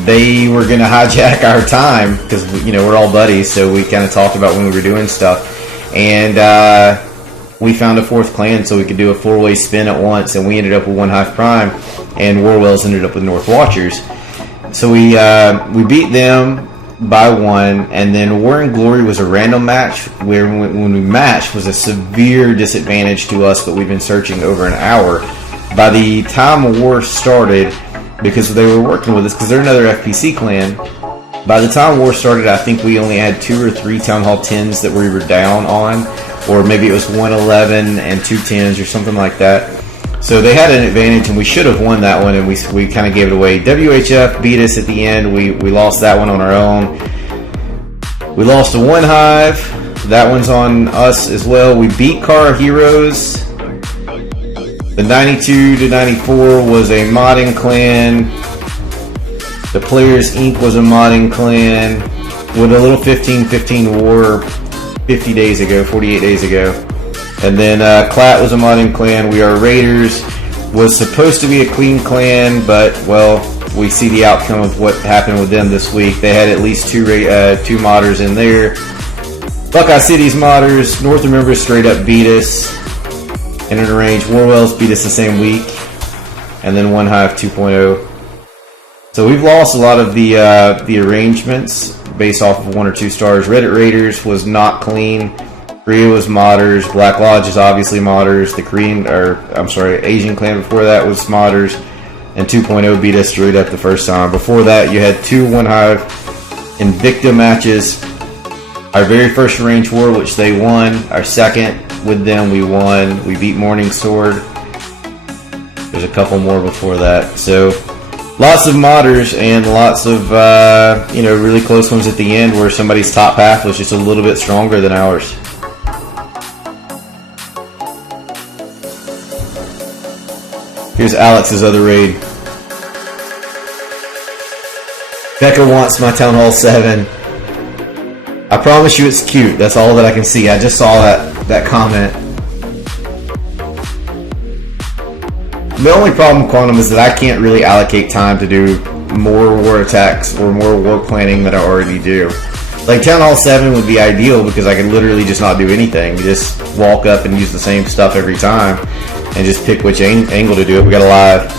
they were going to hijack our time because we're all buddies, so we kind of talked about when we were doing stuff, and we found a fourth clan so we could do a 4-way spin at once, and we ended up with 1 Hive Prime, and Warwells ended up with North Watchers. So we beat them by 1, and then War and Glory was a random match where when we matched was a severe disadvantage to us, but we've been searching over an hour. By the time War started, because they were working with us, because they're another FPC clan, by the time War started, I think we only had 2 or 3 Town Hall 10s that we were down on, or maybe it was 1 11 and 2 10s or something like that. So they had an advantage, and we should have won that one, and we kind of gave it away. WHF beat us at the end. We lost that one on our own. We lost to 1 Hive. That one's on us as well. We beat Car Heroes. The 92 to 94 was a modding clan. The Players Inc. was a modding clan with a little 15-15 war 50 days ago, 48 days ago. And then Clat was a modding clan. We Are Raiders was supposed to be a clean clan, but, well, we see the outcome of what happened with them this week. They had at least 2 modders in there. Buckeye City's modders, North Members straight up beat us in an arrange. Warwells beat us the same week. And then 1 Hive 2.0. So we've lost a lot of the arrangements based off of 1 or 2 stars. Reddit Raiders was not clean. Korea was modders. Black Lodge is obviously modders. The Asian clan before that was modders. And 2.0 beat us straight up the first time. Before that, you had 2 1 Hive Invicta matches. Our very first arranged war, which they won. Our second with them, we won. We beat Morning Sword. There's a couple more before that. So lots of modders and lots of really close ones at the end where somebody's top half was just a little bit stronger than ours. Here's Alex's other raid. Becca wants my Town Hall 7. I promise you it's cute. That's all that I can see. I just saw that comment. The only problem, Quantum, is that I can't really allocate time to do more war attacks or more war planning than I already do. Like, Town Hall 7 would be ideal because I could literally just not do anything. Just walk up and use the same stuff every time and just pick which angle to do it. We got a live.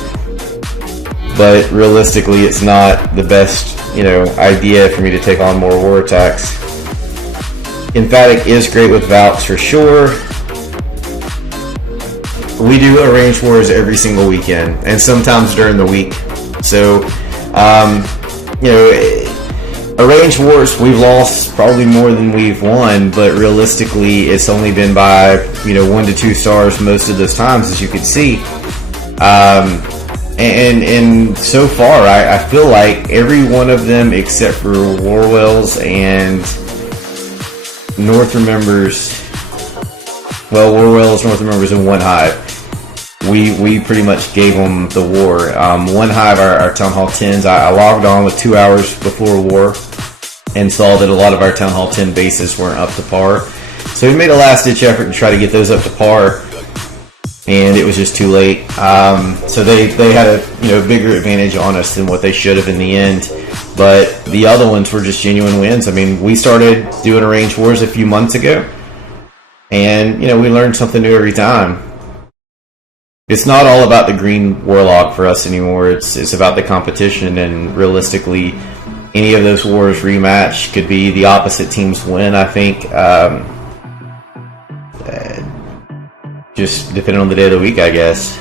But realistically, it's not the best, idea for me to take on more war attacks. Emphatic is great with Valks for sure. We do arranged wars every single weekend, and sometimes during the week. So, arranged wars, we've lost probably more than we've won, but realistically, it's only been by, 1 to 2 stars most of those times, as you can see. And so far, I feel like every one of them, except for Warwells and North Remembers, Warwells, North Remembers, and 1 Hive, we pretty much gave them the war. 1 Hive, our Town Hall 10s, I logged on with 2 hours before war and saw that a lot of our Town Hall 10 bases weren't up to par. So we made a last-ditch effort to try to get those up to par, and it was just too late. So they had a bigger advantage on us than what they should have in the end. But the other ones were just genuine wins. I mean, we started doing arranged wars a few months ago, and we learned something new every time. It's not all about the green warlock for us anymore. It's about the competition, and realistically, any of those wars rematch could be the opposite team's win, I think. Just depending on the day of the week, I guess.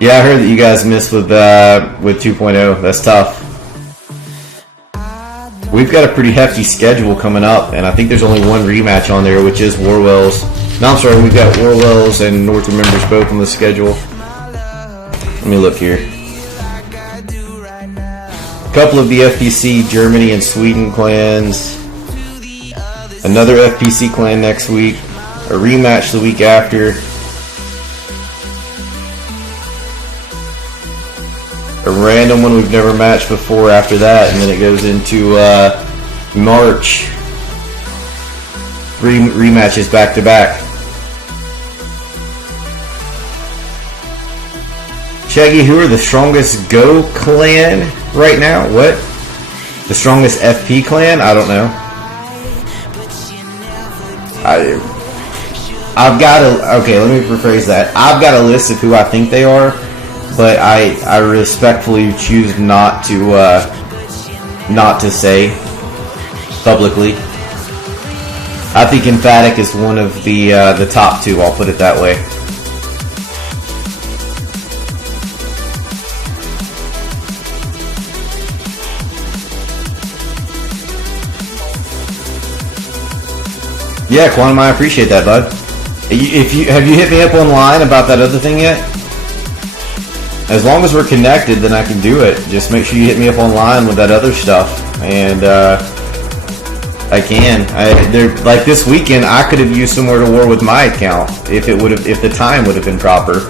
Yeah, I heard that you guys missed with 2.0. That's tough. We've got a pretty hefty schedule coming up, and I think there's only one rematch on there, which is Warwells. No, I'm sorry, we've got Warwells and North Members both on the schedule. Let me look here. A couple of the FPC Germany and Sweden clans. Another FPC clan next week. A rematch the week after. A random one we've never matched before after that, and then it goes into March. 3 rematches back to back. Shaggy, who are the strongest Go clan right now? What? The strongest FP clan? I don't know. I've got a... Okay, let me rephrase that. I've got a list of who I think they are, but I respectfully choose not to say publicly. I think Emphatic is one of the top 2. I'll put it that way. Yeah, Quantum, I appreciate that, bud. Have you hit me up online about that other thing yet? As long as we're connected, then I can do it. Just make sure you hit me up online with that other stuff, and I can. Like this weekend, I could have used somewhere to war with my account if the time would have been proper,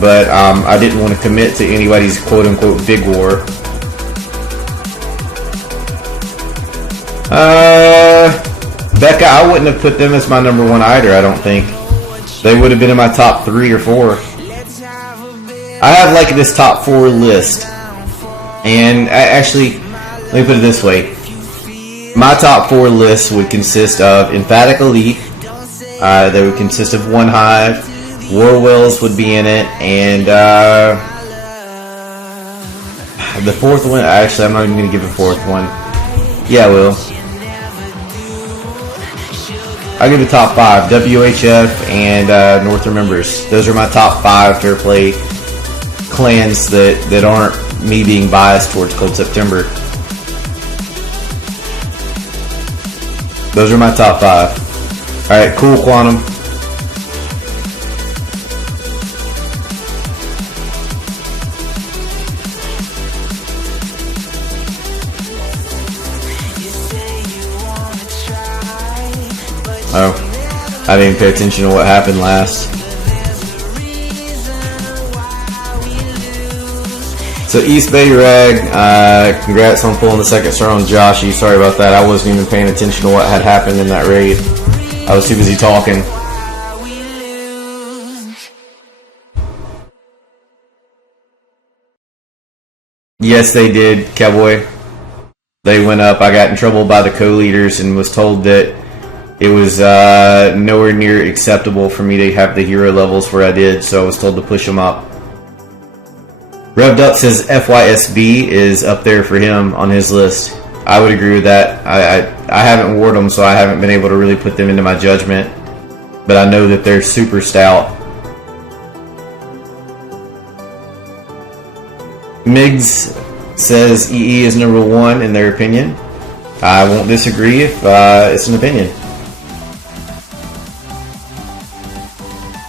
but I didn't want to commit to anybody's quote unquote big war. Becca, I wouldn't have put them as my number 1 either, I don't think. They would have been in my top 3 or 4. I have like this top 4 list. And actually, let me put it this way. My top 4 list would consist of Emphatic Elite. They would consist of One Hive. Warwells would be in it. And the 4th one, actually I'm not even going to give a 4th one. Yeah, I will. I'll give the top 5, WHF and North Remembers. Those are my top 5 fair play clans that aren't me being biased towards Cold September. Those are my top 5. Alright, cool, Quantum. Oh, I didn't pay attention to what happened last. So East Bay Rag, congrats on pulling the 2nd star on Joshy. Sorry about that. I wasn't even paying attention to what had happened in that raid. I was too busy talking. Yes, they did, Cowboy. They went up. I got in trouble by the co-leaders and was told that it was nowhere near acceptable for me to have the hero levels where I did, so I was told to push them up. Revved Up says FYSB is up there for him on his list. I would agree with that. I haven't warred them, so I haven't been able to really put them into my judgment, but I know that they're super stout. Migs says EE is number 1 in their opinion. I won't disagree if it's an opinion.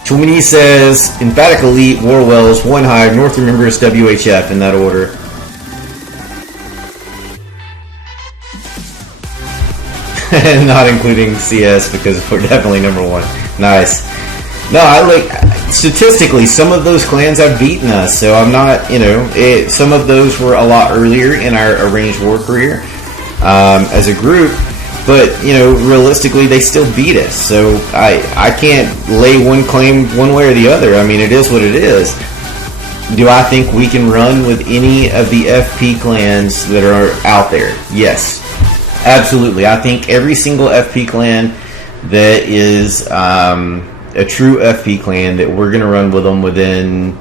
Chumini says Emphatic Elite, Warwells, One Hive, North Remembers, WHF in that order. Not including CS because we're definitely number 1. Nice. No, I like statistically some of those clans have beaten us, so I'm not, some of those were a lot earlier in our arranged war career as a group. But, realistically, they still beat us. So I can't lay one claim one way or the other. I mean, it is what it is. Do I think we can run with any of the FP clans that are out there? Yes. Absolutely. I think every single FP clan that is a true FP clan, that we're going to run with them within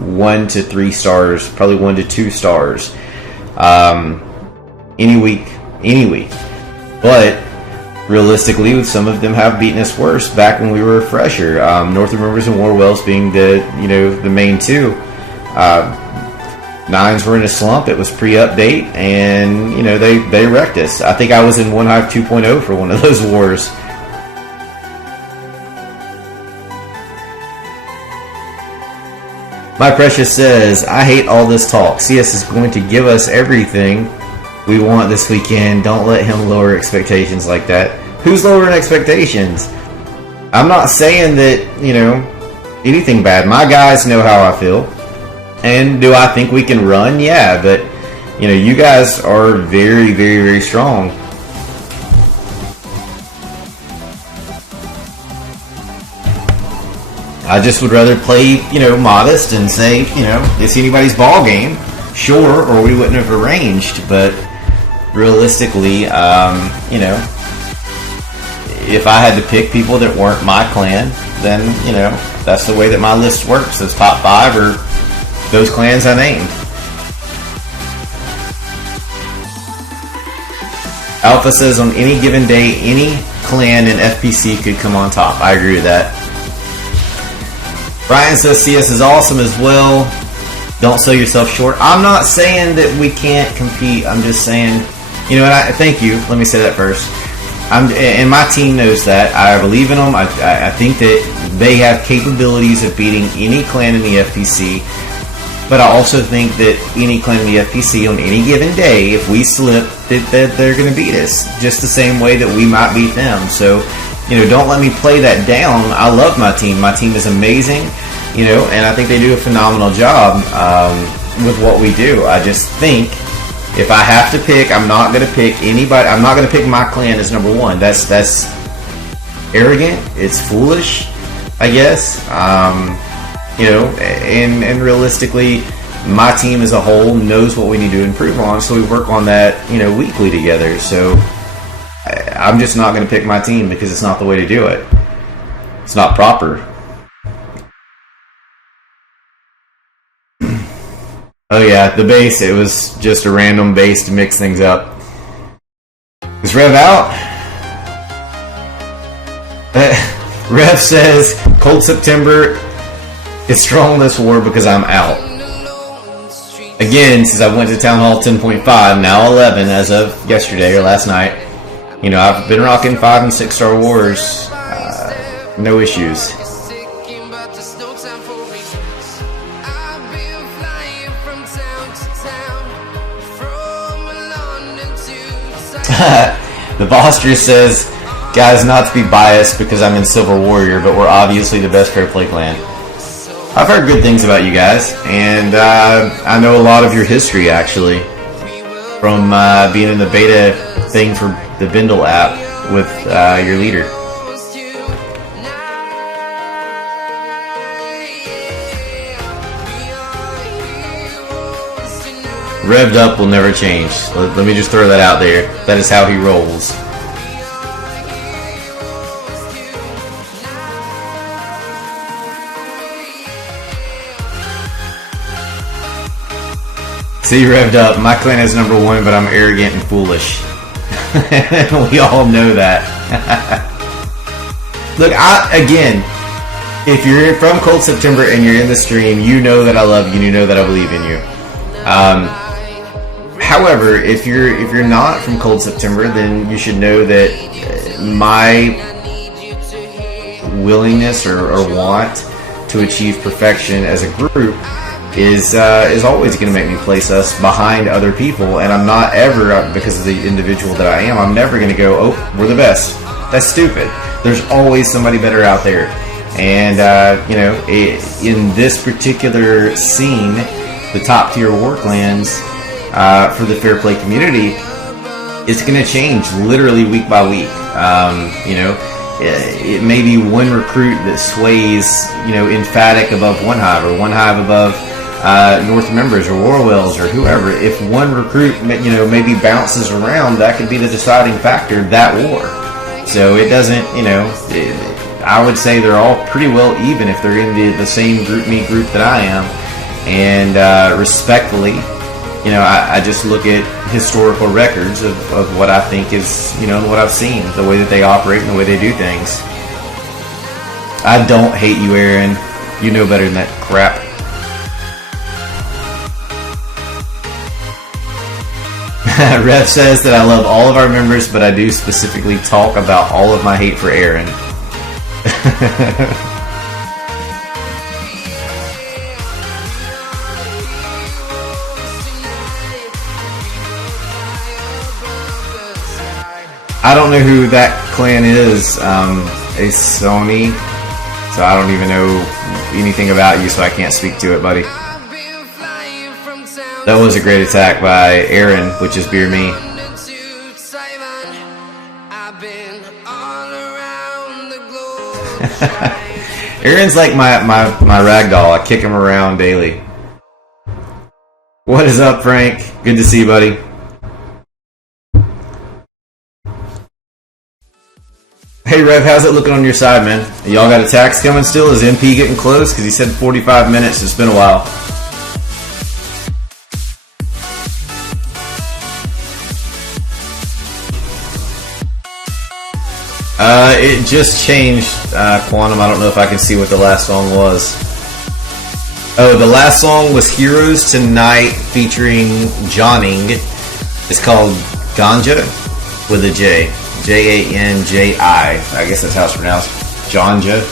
1 to 3 stars, probably 1 to 2 stars. Any week. But realistically, some of them have beaten us worse back when we were fresher. North Remembers and Warwells being the main 2. Nines were in a slump. It was pre-update, and they wrecked us. I think I was in One Hive 2.0 for one of those wars. My Precious says, I hate all this talk. CS is going to give us everything we want this weekend. Don't let him lower expectations like that. Who's lowering expectations? I'm not saying that, anything bad. My guys know how I feel. And do I think we can run? Yeah, but, you guys are very, very, very strong. I just would rather play, modest and say, it's anybody's ball game, sure, or we wouldn't have arranged. But realistically, if I had to pick people that weren't my clan, then, that's the way that my list works. Those top 5 are those clans I named. Alpha says on any given day, any clan in FPC could come on top. I agree with that. Brian says CS is awesome as well. Don't sell yourself short. I'm not saying that we can't compete. I'm just saying, and thank you. Let me say that first. And my team knows that. I believe in them. I think that they have capabilities of beating any clan in the FPC. But I also think that any clan in the FPC on any given day, if we slip, that they're going to beat us. Just the same way that we might beat them. So, don't let me play that down. I love my team. My team is amazing, and I think they do a phenomenal job with what we do. I just think if I have to pick, I'm not going to pick anybody. I'm not going to pick my clan as number 1. That's arrogant. It's foolish, I guess. And realistically, my team as a whole knows what we need to improve on, so we work on that, weekly together. So I'm just not going to pick my team because it's not the way to do it. It's not proper. Oh yeah, the base, it was just a random base to mix things up. Is Rev out? Rev says, Cold September is strong this war because I'm out. Again, since I went to Town Hall 10.5, now 11 as of yesterday or last night, I've been rocking 5 and 6 star wars. No issues. The Boster says, guys, not to be biased because I'm in Silver Warrior, but we're obviously the best fair play clan. I've heard good things about you guys, and I know a lot of your history, actually, from being in the beta thing for the Bindle app with your leader. Revved up will never change. Let me just throw that out there. That is how he rolls. See, Revved up. My clan is number 1, but I'm arrogant and foolish. We all know that. Look, again, if you're from Cold September and you're in the stream, you know that I love you. You know that I believe in you. However, if you're not from Cold September, then you should know that my willingness or want to achieve perfection as a group is always going to make me place us behind other people, and I'm not ever, because of the individual that I am, I'm never going to go, oh, we're the best. That's stupid. There's always somebody better out there, and in this particular scene, the top tier war clans for the fair play community, it's going to change literally week by week. It may be one recruit that sways, Emphatic above one hive, or one hive above North members or Warwells or whoever. If one recruit, maybe bounces around, that could be the deciding factor of that war. So it doesn't, I would say they're all pretty well even if they're in the same group that I am. And respectfully, I just look at historical records of what I think is, what I've seen, the way that they operate and the way they do things. I don't hate you, Aaron. You know better than that crap. Rev says that I love all of our members, but I do specifically talk about all of my hate for Aaron. I don't know who that clan is, a Sony, so I don't even know anything about you, so I can't speak to it, buddy. That was a great attack by Aaron, which is Beer Me. Aaron's like my rag doll. I kick him around daily. What is up, Frank? Good to see you, buddy. Hey, Rev, how's it looking on your side, man? Y'all got attacks coming still? Is MP getting close? Because he said 45 minutes. It's been a while. It just changed, Quantum. I don't know if I can see what the last song was. Oh, the last song was Heroes Tonight featuring Jonning. It's called Ganja with a J. J-A-N-J-I. I guess that's how it's pronounced. Janja.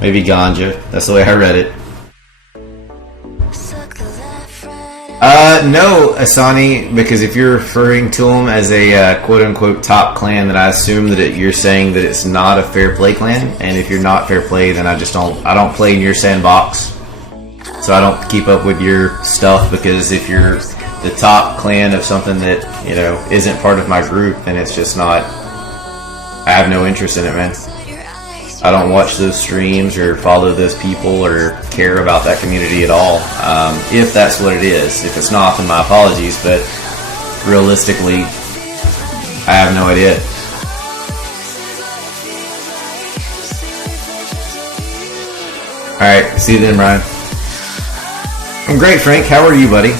Maybe Ganja. That's the way I read it. No, Asani, because if you're referring to them as a quote-unquote top clan, then I assume that you're saying that it's not a fair play clan, and if you're not fair play, then I don't play in your sandbox, so I don't keep up with your stuff, because if you're the top clan of something that, you know, isn't part of my group, then it's just not, I have no interest in it, man. I don't watch those streams or follow those people or care about that community at all. If that's what it is. If it's not, then my apologies, but realistically, I have no idea. Alright, see you then, Ryan. I'm great, Frank. How are you, buddy?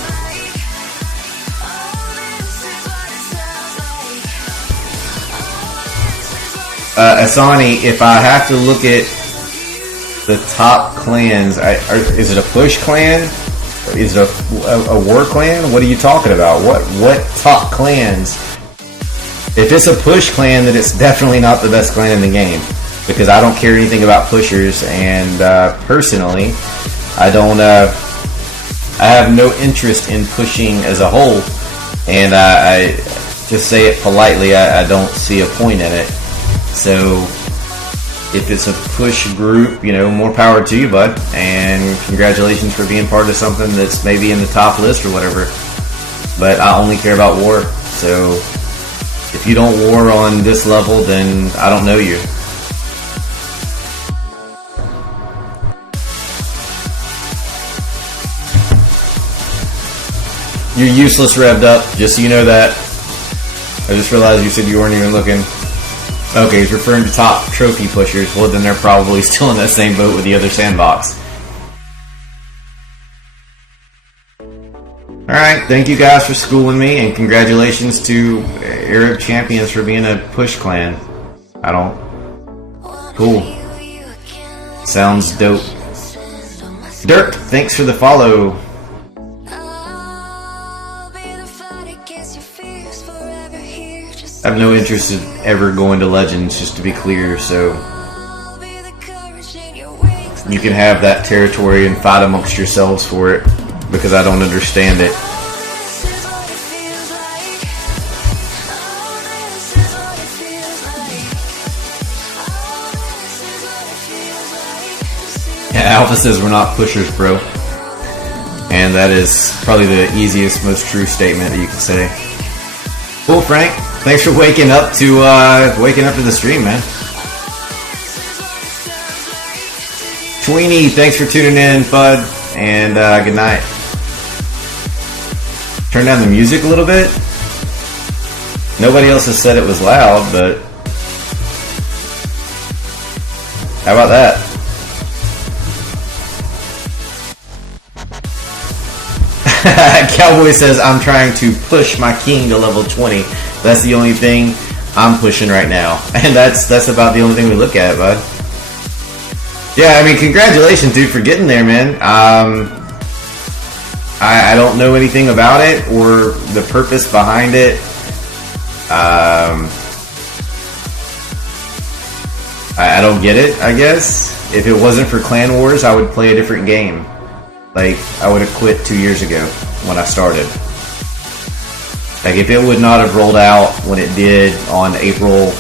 Asani, if I have to look at the top clans, is it a push clan? Is it a war clan? What are you talking about? What top clans? If it's a push clan, then it's definitely not the best clan in the game, because I don't care anything about pushers, and personally, I have no interest in pushing as a whole, and I just say it politely, I don't see a point in it. So, if it's a push group, you know, more power to you, bud. And congratulations for being part of something that's maybe in the top list or whatever. But I only care about war. So, if you don't war on this level, then I don't know you. You're useless, revved up. Just so you know that. I just realized you said you weren't even looking. Okay, he's referring to top trophy pushers. Well, then they're probably still in that same boat with the other sandbox. Alright, thank you guys for schooling me, and congratulations to Arab Champions for being a push clan. Cool. Sounds dope. Dirk, thanks for the follow. I have no interest in ever going to Legends, just to be clear, so you can have that territory and fight amongst yourselves for it, because I don't understand it. Yeah, Alpha says we're not pushers, bro. And that is probably the easiest, most true statement that you can say. Cool, Frank. Thanks for waking up to the stream, man. Tweenie, thanks for tuning in, bud, and good night. Turn down the music a little bit. Nobody else has said it was loud, but how about that? Cowboy says, I'm trying to push my king to level 20. That's the only thing I'm pushing right now. And that's about the only thing we look at, bud. Yeah, I mean, congratulations, dude, for getting there, man. I don't know anything about it or the purpose behind it. I don't get it, I guess. If it wasn't for Clan Wars, I would play a different game. Like, I would have quit 2 years ago when I started. Like, if it would not have rolled out when it did on April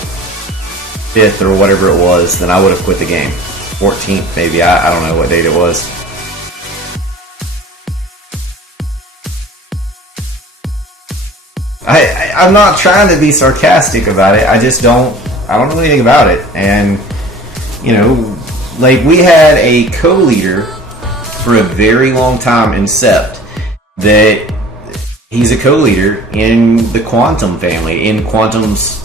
5th or whatever it was, then I would have quit the game. 14th, maybe. I don't know what date it was. I'm not trying to be sarcastic about it. I don't know anything about it. And, you know, like we had a co-leader for a very long time in Sept that he's a co-leader in the Quantum family, in Quantum's,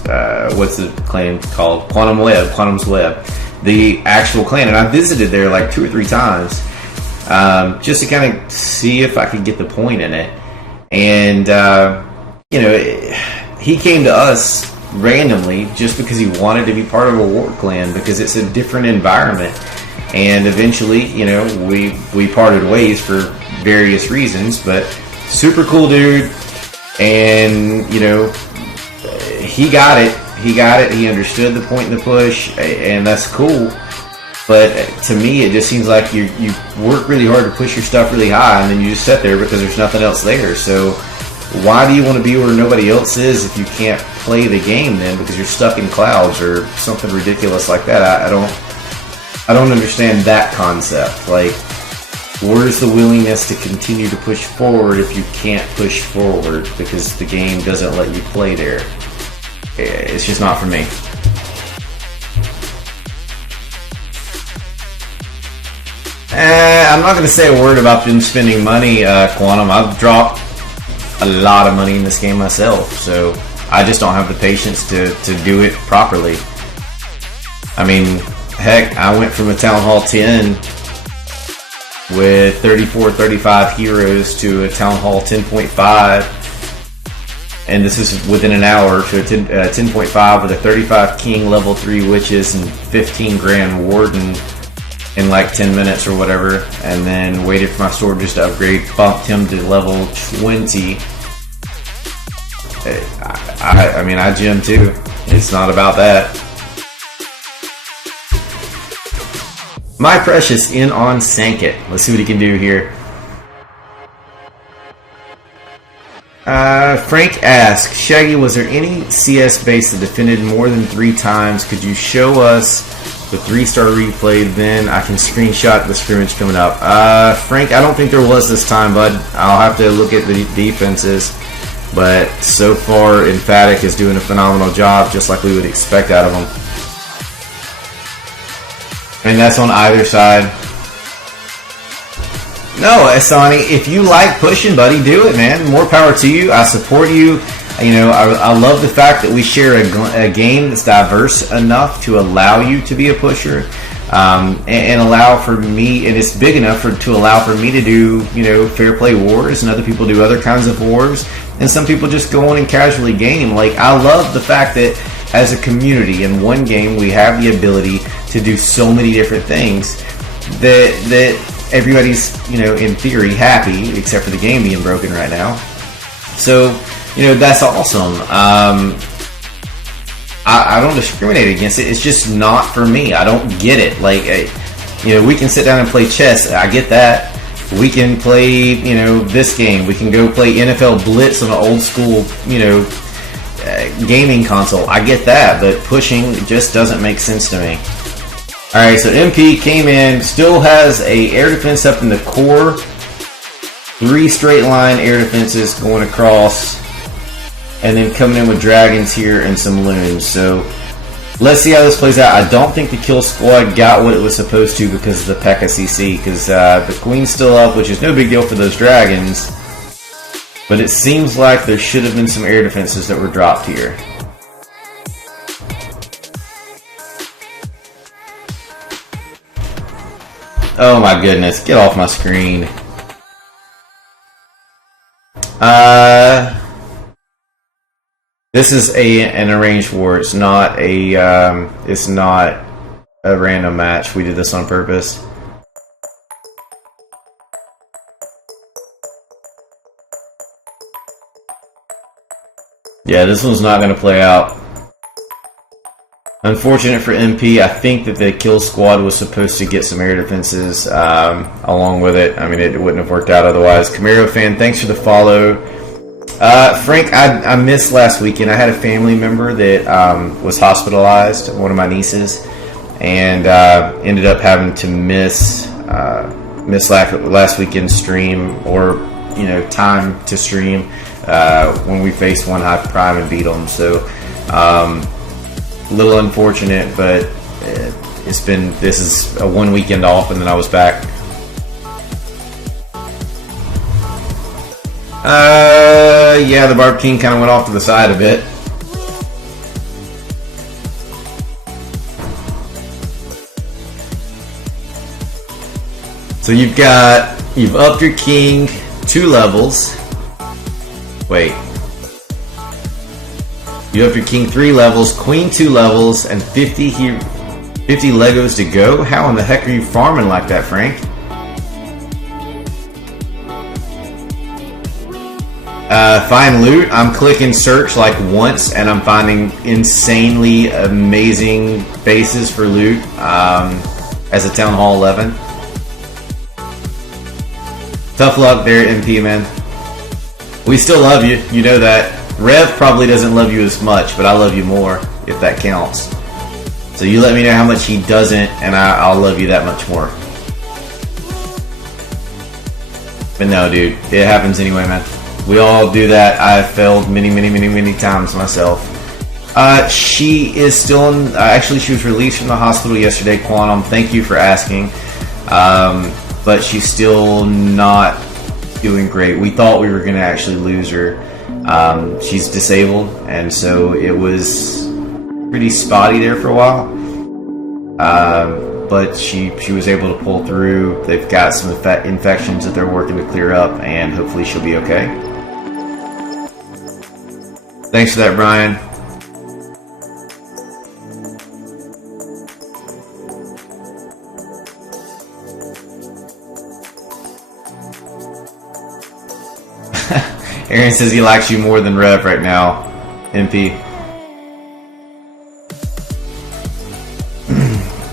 what's the clan called? Quantum's Web, the actual clan. And I visited there like 2 or 3 times just to kind of see if I could get the point in it. And, you know, he came to us randomly just because he wanted to be part of a war clan because it's a different environment. And eventually, you know, we parted ways for various reasons, but super cool dude. And, you know, he got it. He understood the point in the push, and that's cool. But to me, it just seems like you work really hard to push your stuff really high, and then you just sit there because there's nothing else there. So why do you want to be where nobody else is if you can't play the game then because you're stuck in clouds or something ridiculous like that? I don't understand that concept. Like, where's the willingness to continue to push forward if you can't push forward because the game doesn't let you play there? It's just not for me. I'm not going to say a word about them spending money, Quantum. I've dropped a lot of money in this game myself, so I just don't have the patience to do it properly. I mean, heck, I went from a Town Hall 10 with 34, 35 heroes to a Town Hall 10.5, and this is within an hour, to a 10.5 with a 35 King, level 3 Witches, and 15 Grand Warden in like 10 minutes or whatever, and then waited for my sword just to upgrade, bumped him to level 20. I mean, I gym too. It's not about that. My Precious in on Sanket. Let's see what he can do here. Frank asks, Shaggy, was there any CS base that defended more than 3 times? Could you show us the 3-star replay? Then I can screenshot the scrimmage coming up. Frank, I don't think there was this time, bud. I'll have to look at the defenses. But so far, Emphatic is doing a phenomenal job, just like we would expect out of them. And that's on either side. No, Asani, if you like pushing, buddy, do it, man. More power to you. I support you. You know, I love the fact that we share a game that's diverse enough to allow you to be a pusher, and allow for me, and it's big enough to allow for me to do, you know, fair play wars, and other people do other kinds of wars, and some people just go on and casually game. Like, I love the fact that as a community in one game we have the ability to do so many different things that everybody's, you know, in theory happy, except for the game being broken right now. So, you know, that's awesome. I don't discriminate against it. It's just not for me. I don't get it. Like, you know, we can sit down and play chess. I get that. We can play, you know, this game. We can go play NFL Blitz on an old school, you know, gaming console. I get that, but pushing just doesn't make sense to me. Alright, so MP came in, still has a air defense up in the core. 3 straight line air defenses going across. And then coming in with dragons here and some loons. So let's see how this plays out. I don't think the kill squad got what it was supposed to because of the P.E.K.K.A. CC. Because the queen's still up, which is no big deal for those dragons. But it seems like there should have been some air defenses that were dropped here. Oh my goodness, get off my screen. This is an arranged war. It's not a random match. We did this on purpose. Yeah, this one's not going to play out. Unfortunate for MP. I think that the kill squad was supposed to get some air defenses along with it. I mean, it wouldn't have worked out otherwise. Camaro fan, thanks for the follow. Frank, I missed last weekend. I had a family member that was hospitalized, one of my nieces, and ended up having to miss last weekend's stream, or, you know, time to stream when we faced one high prime and beat them. So, a little unfortunate, but this is a 1 weekend off, and then I was back. Yeah, the Barb King kind of went off to the side a bit. So you've upped your king 2 levels. Wait. You upped your king 3 levels, queen 2 levels, and 50 Legos to go? How in the heck are you farming like that, Frank? Find loot. I'm clicking search like once, and I'm finding insanely amazing bases for loot as a Town Hall 11. Tough luck there, MP, man. We still love you. You know that. Rev probably doesn't love you as much, but I love you more, if that counts. So you let me know how much he doesn't, and I'll love you that much more. But no, dude. It happens anyway, man. We all do that. I've failed many times myself. She is still in... actually, she was released from the hospital yesterday, Quantum. Thank you for asking. But she's still not doing great. We thought we were going to actually lose her. She's disabled, and so it was pretty spotty there for a while. But she was able to pull through. They've got some infections that they're working to clear up, and hopefully she'll be okay. Thanks for that, Brian. Aaron says he likes you more than Rev right now, MP.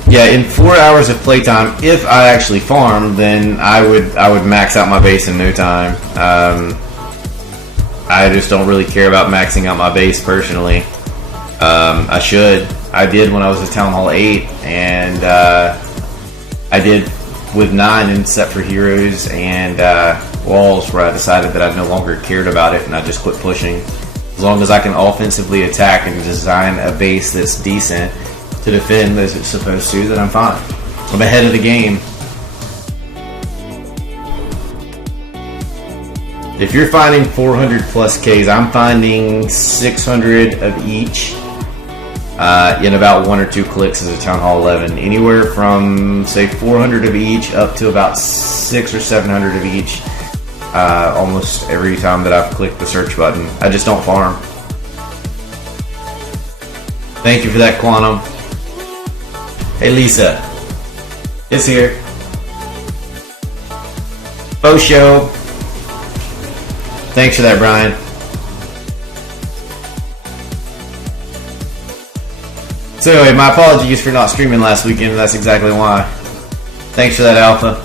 Yeah, in 4 hours of playtime, if I actually farm, then I would max out my base in no time. I just don't really care about maxing out my base personally. I should. I did when I was at Town Hall 8, and I did with 9 except for heroes and walls, where I decided that I no longer cared about it and I just quit pushing. As long as I can offensively attack and design a base that's decent to defend as it's supposed to, then I'm fine. I'm ahead of the game. If you're finding 400 plus Ks, I'm finding 600 of each in about 1 or 2 clicks as a Town Hall 11. Anywhere from, say, 400 of each up to about 600 or 700 of each almost every time that I've clicked the search button. I just don't farm. Thank you for that, Quantum. Hey, Lisa. It's here. Bo Show. Thanks for that, Brian. So anyway, my apologies for not streaming last weekend. That's exactly why. Thanks for that, Alpha.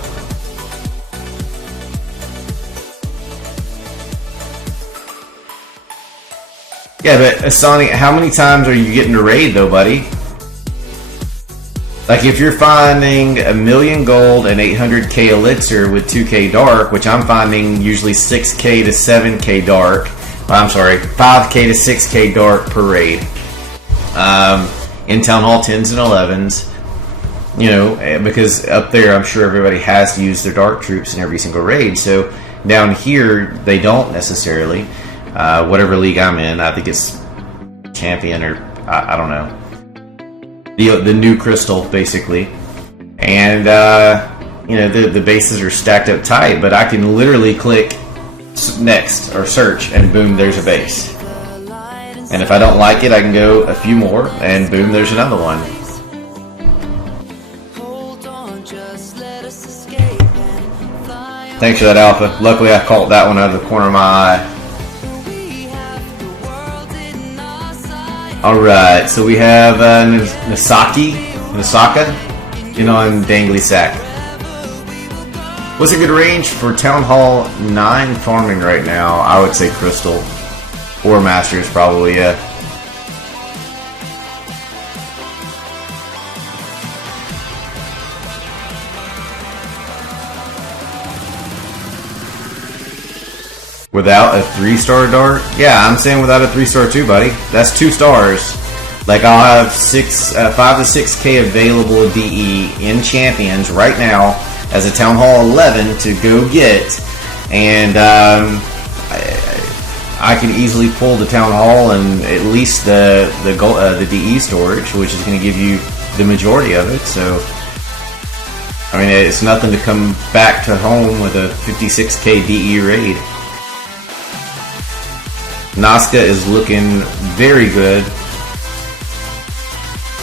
Yeah, but Asani, how many times are you getting to raid though, buddy? Like if you're finding 1,000,000 gold and 800k elixir with 2k dark, which I'm finding usually 6k to 7k dark. I'm sorry, 5k to 6k dark per raid. In Town Hall 10s and 11s, you know, because up there I'm sure everybody has to use their dark troops in every single raid. So down here they don't necessarily. Whatever league I'm in, I think it's champion or I don't know. The new crystal, basically, and you know the bases are stacked up tight. But I can literally click next or search, and boom, there's a base. And if I don't like it, I can go a few more, and boom, there's another one. Thanks for that, Alpha. Luckily, I caught that one out of the corner of my eye. Alright, so we have Nasaka, you know, and Dangly Sack. What's a good range for Town Hall 9 farming right now? I would say Crystal. Or Masters, probably, yeah. Without a 3-star dart? Yeah, I'm saying without a 3-star too, buddy. That's 2 stars. Like I'll have 5 to 6K available DE in champions right now as a Town Hall 11 to go get, and I can easily pull the Town Hall and at least the DE storage, which is going to give you the majority of it. So I mean, it's nothing to come back to home with a 56K DE raid. Nazca is looking very good.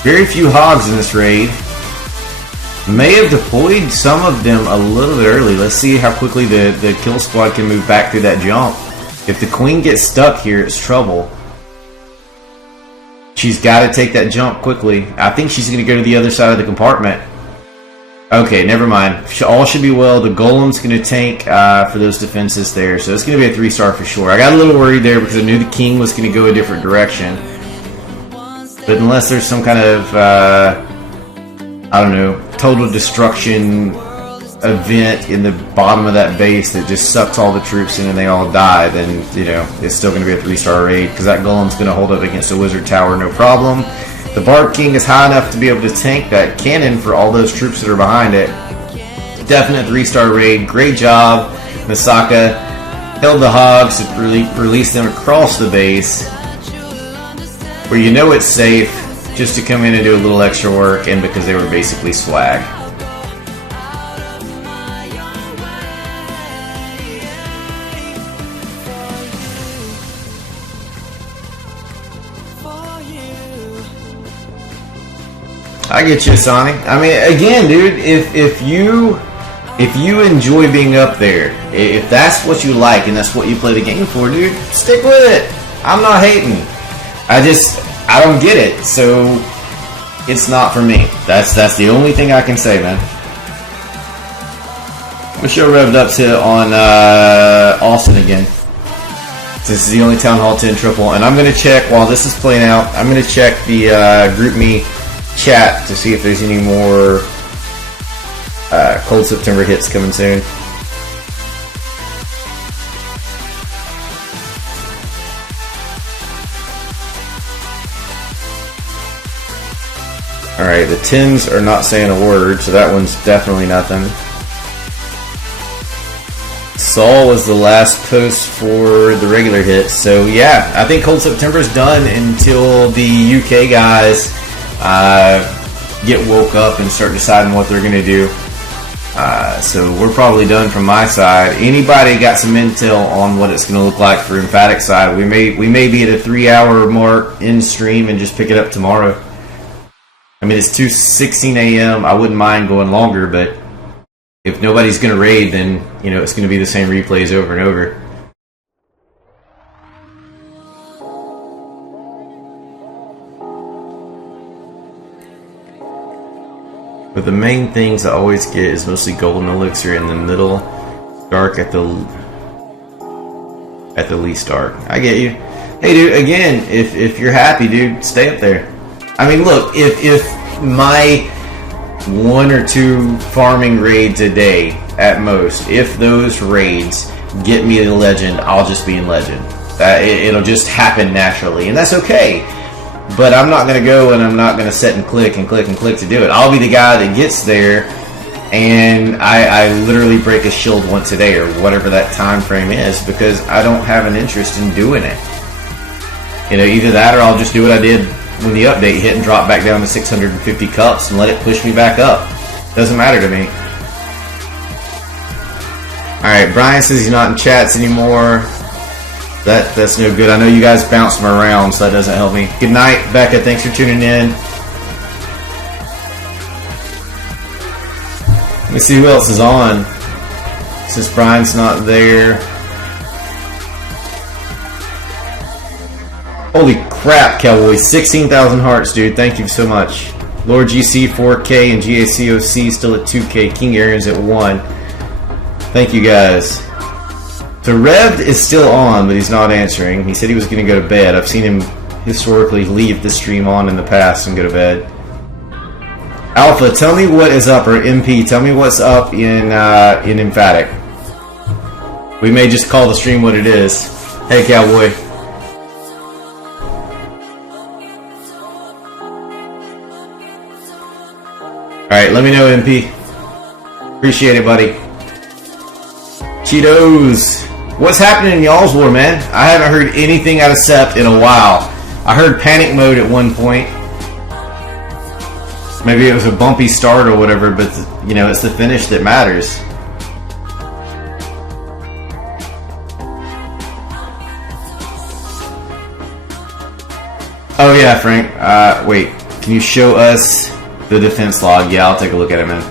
Very few hogs in this raid. May have deployed some of them a little bit early. Let's see how quickly the kill squad can move back through that jump. If the queen gets stuck here, it's trouble. She's got to take that jump quickly. I think she's going to go to the other side of the compartment. Okay, never mind. All should be well. The golem's going to tank for those defenses there. So it's going to be a 3-star for sure. I got a little worried there because I knew the king was going to go a different direction. But unless there's some kind of, I don't know, total destruction event in the bottom of that base that just sucks all the troops in and they all die, then, you know, it's still going to be a 3-star raid because that golem's going to hold up against a wizard tower no problem. The Barb King is high enough to be able to tank that cannon for all those troops that are behind it. Definite 3-star raid. Great job. Misaka held the hogs to release them across the base where you know it's safe just to come in and do a little extra work, and because they were basically swag. I get you, Sonny. I mean, again, dude, if you enjoy being up there, if that's what you like and that's what you play the game for, dude, stick with it. I'm not hating. I don't get it, so it's not for me. That's the only thing I can say, man. Michelle revved up to on Austin again. This is the only Town Hall 10 triple, and I'm going to check while this is playing out. I'm going to check the GroupMe chat to see if there's any more Cold September hits coming soon. Alright, the 10s are not saying a word, so that one's definitely nothing. Saul was the last post for the regular hits, so yeah, I think Cold September's done until the UK guys get woke up and start deciding what they're going to do. So we're probably done from my side. Anybody got some intel on what it's going to look like for Emphatic side? We may be at a 3-hour mark in stream and just pick it up tomorrow. I mean, it's 2:16 a.m. I wouldn't mind going longer, but if nobody's going to raid, then, you know, it's going to be the same replays over and over. But the main things I always get is mostly golden elixir in the middle, dark at the least dark. I get you. Hey, dude. Again, if you're happy, dude, stay up there. I mean, look, if my 1 or 2 farming raids a day at most, if those raids get me to legend, I'll just be in legend. It'll just happen naturally, and that's okay. But I'm not going to go and I'm not going to sit and click and click and click to do it. I'll be the guy that gets there and I literally break a shield once a day or whatever that time frame is because I don't have an interest in doing it. You know, either that or I'll just do what I did when the update hit and drop back down to 650 cups and let it push me back up. Doesn't matter to me. Alright, Brian says he's not in chats anymore. That's no good. I know you guys bounce them around, so that doesn't help me. Good night, Becca. Thanks for tuning in. Let me see who else is on. Since Brian's not there. Holy crap, Cowboy. 16,000 hearts, dude. Thank you so much. Lord GC 4K and GACOC still at 2K. King Aaron's at 1. Thank you guys. So Rev is still on, but he's not answering. He said he was going to go to bed. I've seen him historically leave the stream on in the past and go to bed. Alpha, tell me what is up, or MP, tell me what's up in Emphatic. We may just call the stream what it is. Hey, Cowboy. Alright, let me know, MP. Appreciate it, buddy. Cheetos. What's happening in y'all's war, man? I haven't heard anything out of Sept in a while. I heard panic mode at one point. Maybe it was a bumpy start or whatever, but you know, it's the finish that matters. Oh yeah, Frank. Wait, can you show us the defense log? Yeah, I'll take a look at it, man.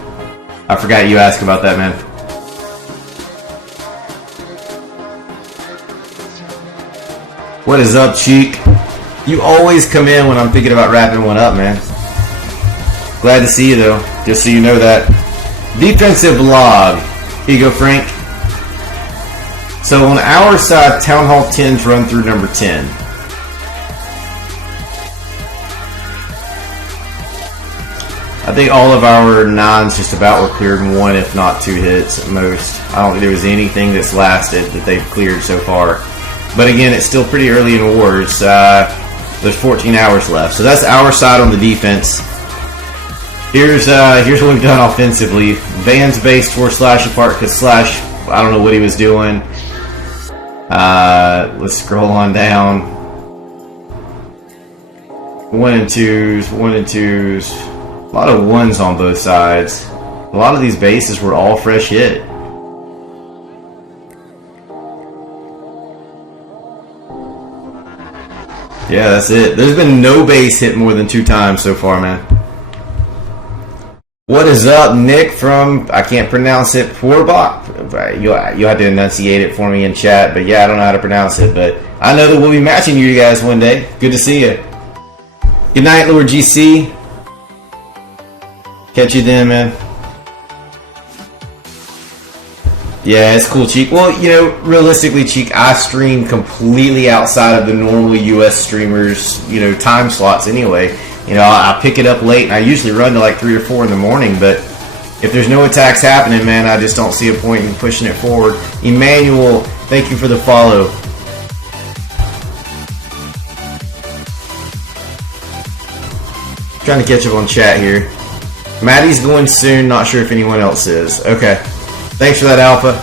I forgot you asked about that, man. What is up, Cheek? You always come in when I'm thinking about wrapping one up, man. Glad to see you, though. Just so you know that. Defensive log. Here you go, Frank. So on our side, Town Hall 10s run through number 10. I think all of our 9s just about were cleared in 1, if not 2 hits at most. I don't think there was anything that's lasted that they've cleared so far. But again, it's still pretty early in wars. There's 14 hours left. So that's our side on the defense. Here's what we've done offensively. Van's base tore Slash apart because Slash, I don't know what he was doing. Let's scroll on down. 1 and 2s, 1 and 2s. A lot of 1s on both sides. A lot of these bases were all fresh hit. Yeah, that's it. There's been no base hit more than 2 times so far, man. What is up, Nick from, I can't pronounce it, Forbach? You have to enunciate it for me in chat, but yeah, I don't know how to pronounce it, but I know that we'll be matching you guys one day. Good to see you. Good night, Lord GC. Catch you then, man. Yeah, it's cool, Cheek. Well, you know, realistically, Cheek, I stream completely outside of the normal US streamers, you know, time slots anyway. You know, I pick it up late, and I usually run to like 3 or 4 in the morning, but if there's no attacks happening, man, I just don't see a point in pushing it forward. Emmanuel, thank you for the follow. Trying to catch up on chat here. Maddie's going soon, not sure if anyone else is. Okay. Thanks for that, Alpha.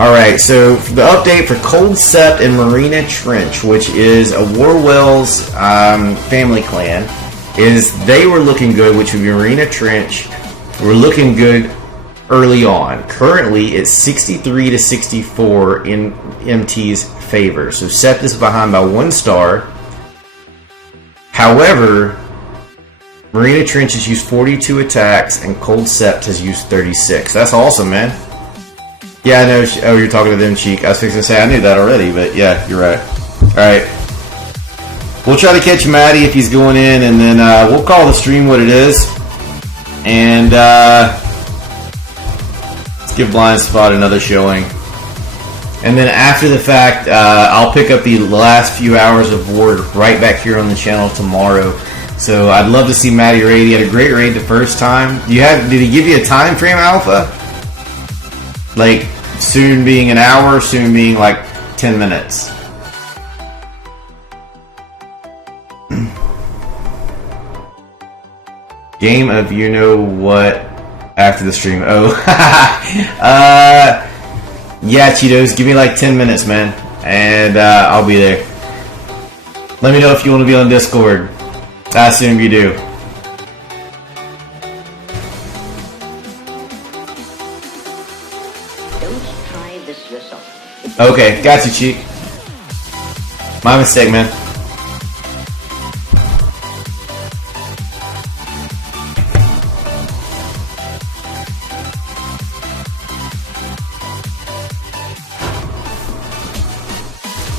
Alright, so for the update for Cold Sept and Marina Trench, which is a Warwell's family clan, is they were looking good, which would be Marina Trench. We're looking good early on. Currently, it's 63 to 64 in MT's favor. So Sept is behind by 1 star. However, Marina Trench has used 42 attacks, and Cold Sept has used 36. That's awesome, man. Yeah, I know. Oh, you're talking to them, Cheek. I was fixing to say I knew that already, but yeah, you're right. Alright. We'll try to catch Matty if he's going in, and then we'll call the stream what it is. And let's give Blind Spot another showing. And then after the fact, I'll pick up the last few hours of Ward right back here on the channel tomorrow. So I'd love to see Matty raid. He had a great raid the first time. Did he give you a time frame, Alpha? Like soon being an hour, soon being like 10 minutes. Game of you know what after the stream. Oh, yeah, Cheetos. Give me like 10 minutes, man, and I'll be there. Let me know if you want to be on Discord. I assume you do. Don't try this yourself. Okay, got you, Cheek. My mistake, man.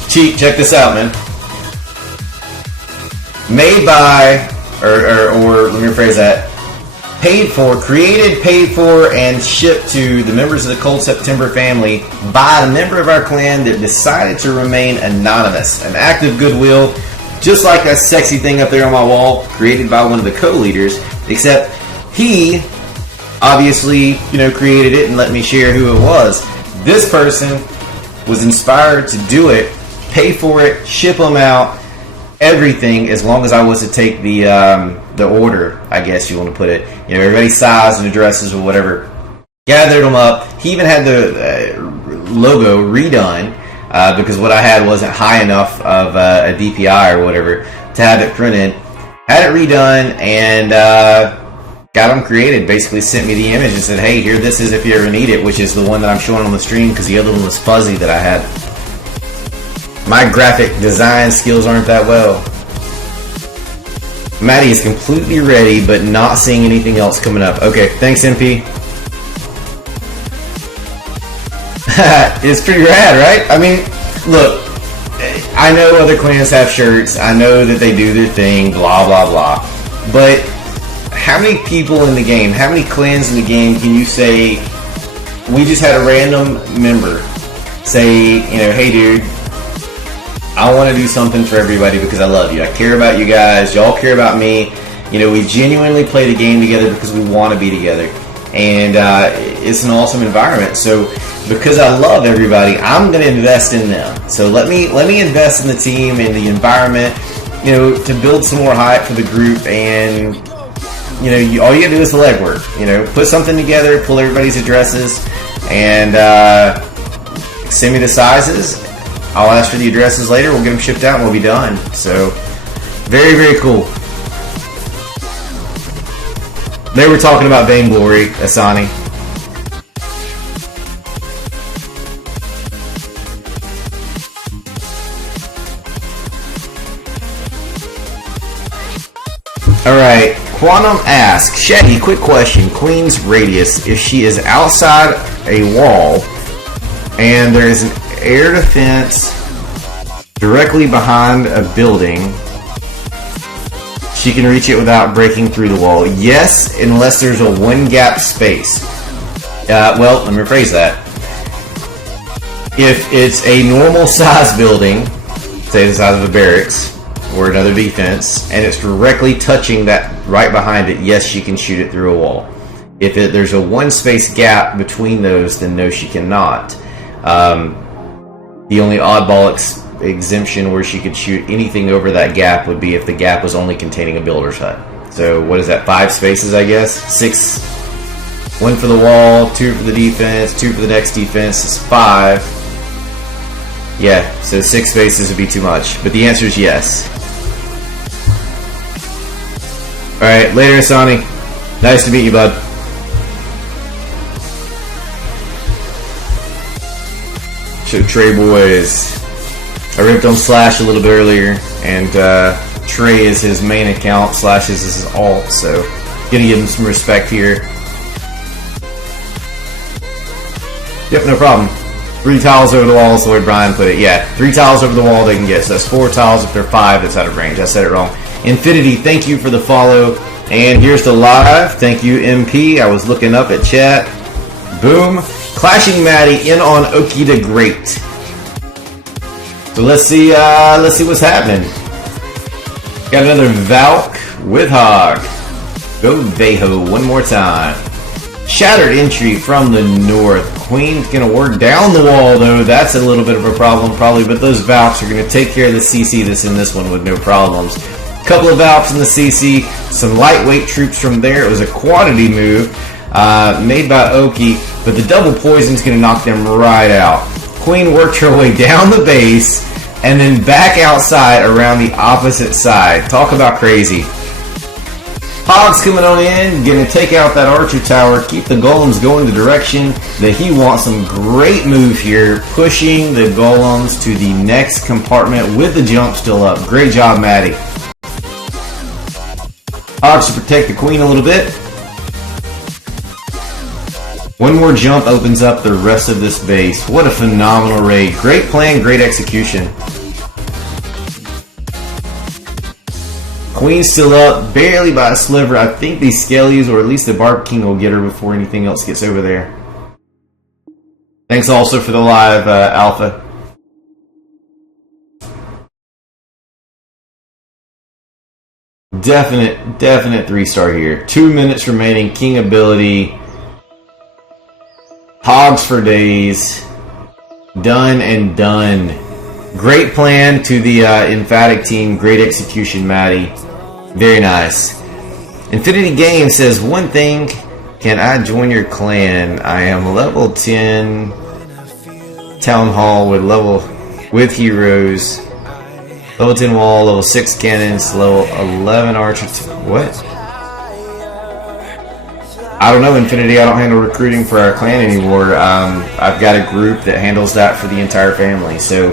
Cheek, check this out, man. Made by, or let me rephrase that. Paid for, created, paid for, and shipped to the members of the Cold September family by a member of our clan that decided to remain anonymous. An act of goodwill, just like that sexy thing up there on my wall, created by one of the co-leaders, except he obviously, you know, created it and let me share who it was. This person was inspired to do it, pay for it, ship them out, everything as long as I was to take the order, I guess you want to put it. You know, everybody's size and addresses or whatever. Gathered them up. He even had the logo redone because what I had wasn't high enough of a DPI or whatever to have it printed. Had it redone and got them created. Basically sent me the image and said, hey, here this is if you ever need it, which is the one that I'm showing on the stream because the other one was fuzzy that I had. My graphic design skills aren't that well. Maddie is completely ready, but not seeing anything else coming up. Okay, thanks, MP. It's pretty rad, right? I mean, look, I know other clans have shirts. I know that they do their thing, blah, blah, blah. But how many people in the game, how many clans in the game can you say, we just had a random member say, you know, hey, dude, I want to do something for everybody because I love you. I care about you guys. Y'all care about me. You know, we genuinely play the game together because we want to be together. And it's an awesome environment. So because I love everybody, I'm going to invest in them. So let me invest in the team and the environment, you know, to build some more hype for the group. And, you know, all you got to do is the legwork. You know, put something together, pull everybody's addresses, and send me the sizes. I'll ask for the addresses later. We'll get them shipped out and we'll be done. So, very, very cool. They were talking about Vainglory, Asani. Alright, Quantum asks, Shaggy, quick question. Queen's radius, if she is outside a wall and there is an air defense directly behind a building, she can reach it without breaking through the wall. Yes, unless there's a one gap space. Well, let me rephrase that. If it's a normal size building, say the size of a barracks or another defense, and it's directly touching that right behind it, yes, she can shoot it through a wall. If there's a one space gap between those, then no, she cannot. The only oddball exemption where she could shoot anything over that gap would be if the gap was only containing a builder's hut. So what is that, 5 spaces, I guess? 6, 1 for the wall, 2 for the defense, 2 for the next defense, is 5. Yeah, so 6 spaces would be too much, but the answer is yes. Alright, later, Asani. Nice to meet you, bud. So Trey boys, I ripped on Slash a little bit earlier, and Trey is his main account, Slash is his alt, so gonna give him some respect here. Yep, no problem. 3 tiles over the wall is the way Brian put it. Yeah, 3 tiles over the wall they can get, so that's 4 tiles. If they're 5, that's out of range. I said it wrong. Infinity, thank you for the follow, and here's the live. Thank you, MP. I was looking up at chat. Boom. Clashing Maddie in on Oki the Great. So let's see what's happening. Got another Valk with Hog. Go Veho one more time. Shattered entry from the north. Queen's gonna work down the wall though. That's a little bit of a problem probably, but those Valks are gonna take care of the CC that's in this one with no problems. Couple of Valks in the CC, some lightweight troops from there. It was a quantity move made by Oki, but the double poison's gonna knock them right out. Queen worked her way down the base and then back outside around the opposite side. Talk about crazy. Hog's coming on in, gonna take out that archer tower, keep the golems going the direction that he wants them. Great move here, pushing the golems to the next compartment with the jump still up. Great job, Maddie. Hog should protect the queen a little bit. One more jump opens up the rest of this base. What a phenomenal raid. Great plan, great execution. Queen's still up, barely by a sliver. I think these Skellies, or at least the Barb King, will get her before anything else gets over there. Thanks also for the live, Alpha. Definite 3-star here. 2 minutes remaining, King ability. Hogs for days. Done and done. Great plan to the Emphatic team. Great execution, Maddie. Very nice. Infinity Game says, one thing, can I join your clan? I am level 10 Town Hall with heroes. Level 10 wall, level 6 cannons, level 11 archer. What? I don't know, Infinity. I don't handle recruiting for our clan anymore. I've got a group that handles that for the entire family. So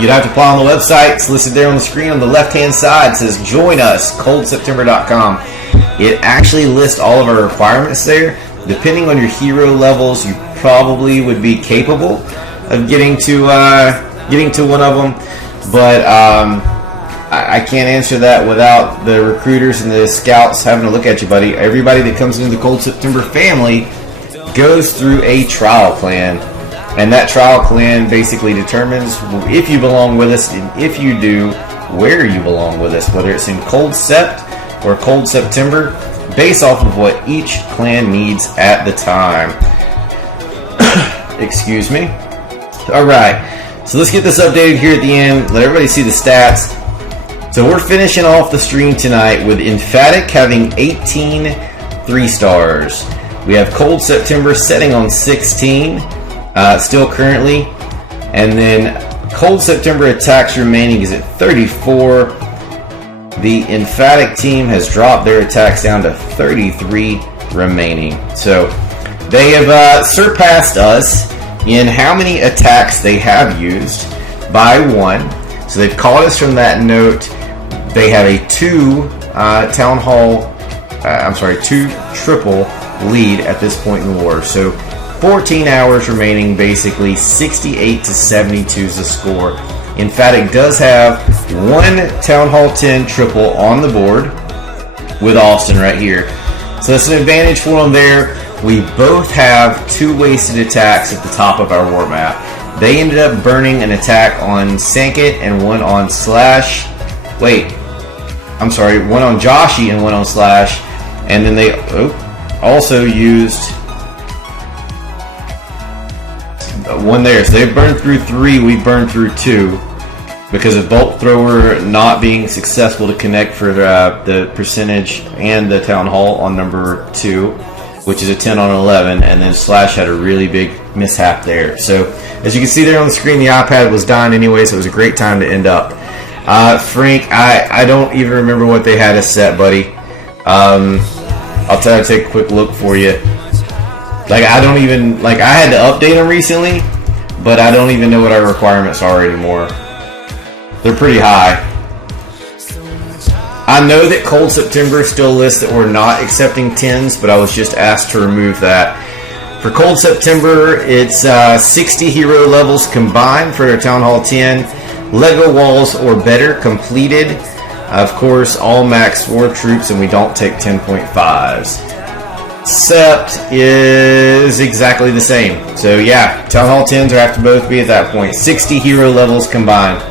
you'd have to apply on the website. It's listed there on the screen on the left-hand side. It says join us, coldseptember.com. It actually lists all of our requirements there. Depending on your hero levels, you probably would be capable of getting to one of them. But I can't answer that without the recruiters and the scouts having a look at you, buddy. Everybody that comes into the Cold September family goes through a trial plan. And that trial plan basically determines if you belong with us, and if you do, where you belong with us, whether it's in Cold Sept or Cold September, based off of what each clan needs at the time. Excuse me. Alright, so let's get this updated here at the end. Let everybody see the stats. So we're finishing off the stream tonight with Emphatic having 18 3-stars. We have Cold September setting on 16, still currently. And then Cold September attacks remaining is at 34. The Emphatic team has dropped their attacks down to 33 remaining. So they have surpassed us in how many attacks they have used by 1. So they've caught us from that note. They have a 2 triple lead at this point in the war. So 14 hours remaining, basically 68 to 72 is the score. Emphatic does have 1 Town Hall 10 triple on the board with Austin right here. So that's an advantage for them there. We both have 2 wasted attacks at the top of our war map. They ended up burning an attack on Sankit and 1 on Slash. One on Joshi and 1 on Slash. And then they also used 1 there. So they've burned through 3, we've burned through 2. Because of Bolt Thrower not being successful to connect for the percentage and the Town Hall on number 2, which is a 10 on 11, and then Slash had a really big mishap there. So as you can see there on the screen, the iPad was dying anyway, so it was a great time to end up. Frank, I don't even remember what they had us set, buddy. I'll try to take a quick look for you. I had to update them recently, but I don't even know what our requirements are anymore. They're pretty high. I know that Cold September still lists that we're not accepting 10s, but I was just asked to remove that. For Cold September, it's 60 hero levels combined for their Town Hall 10. Lego walls or better completed. Of course, all max 4 troops, and we don't take 10.5s. Sept is exactly the same. So yeah, Town Hall 10s are have to both be at that point. 60 hero levels combined.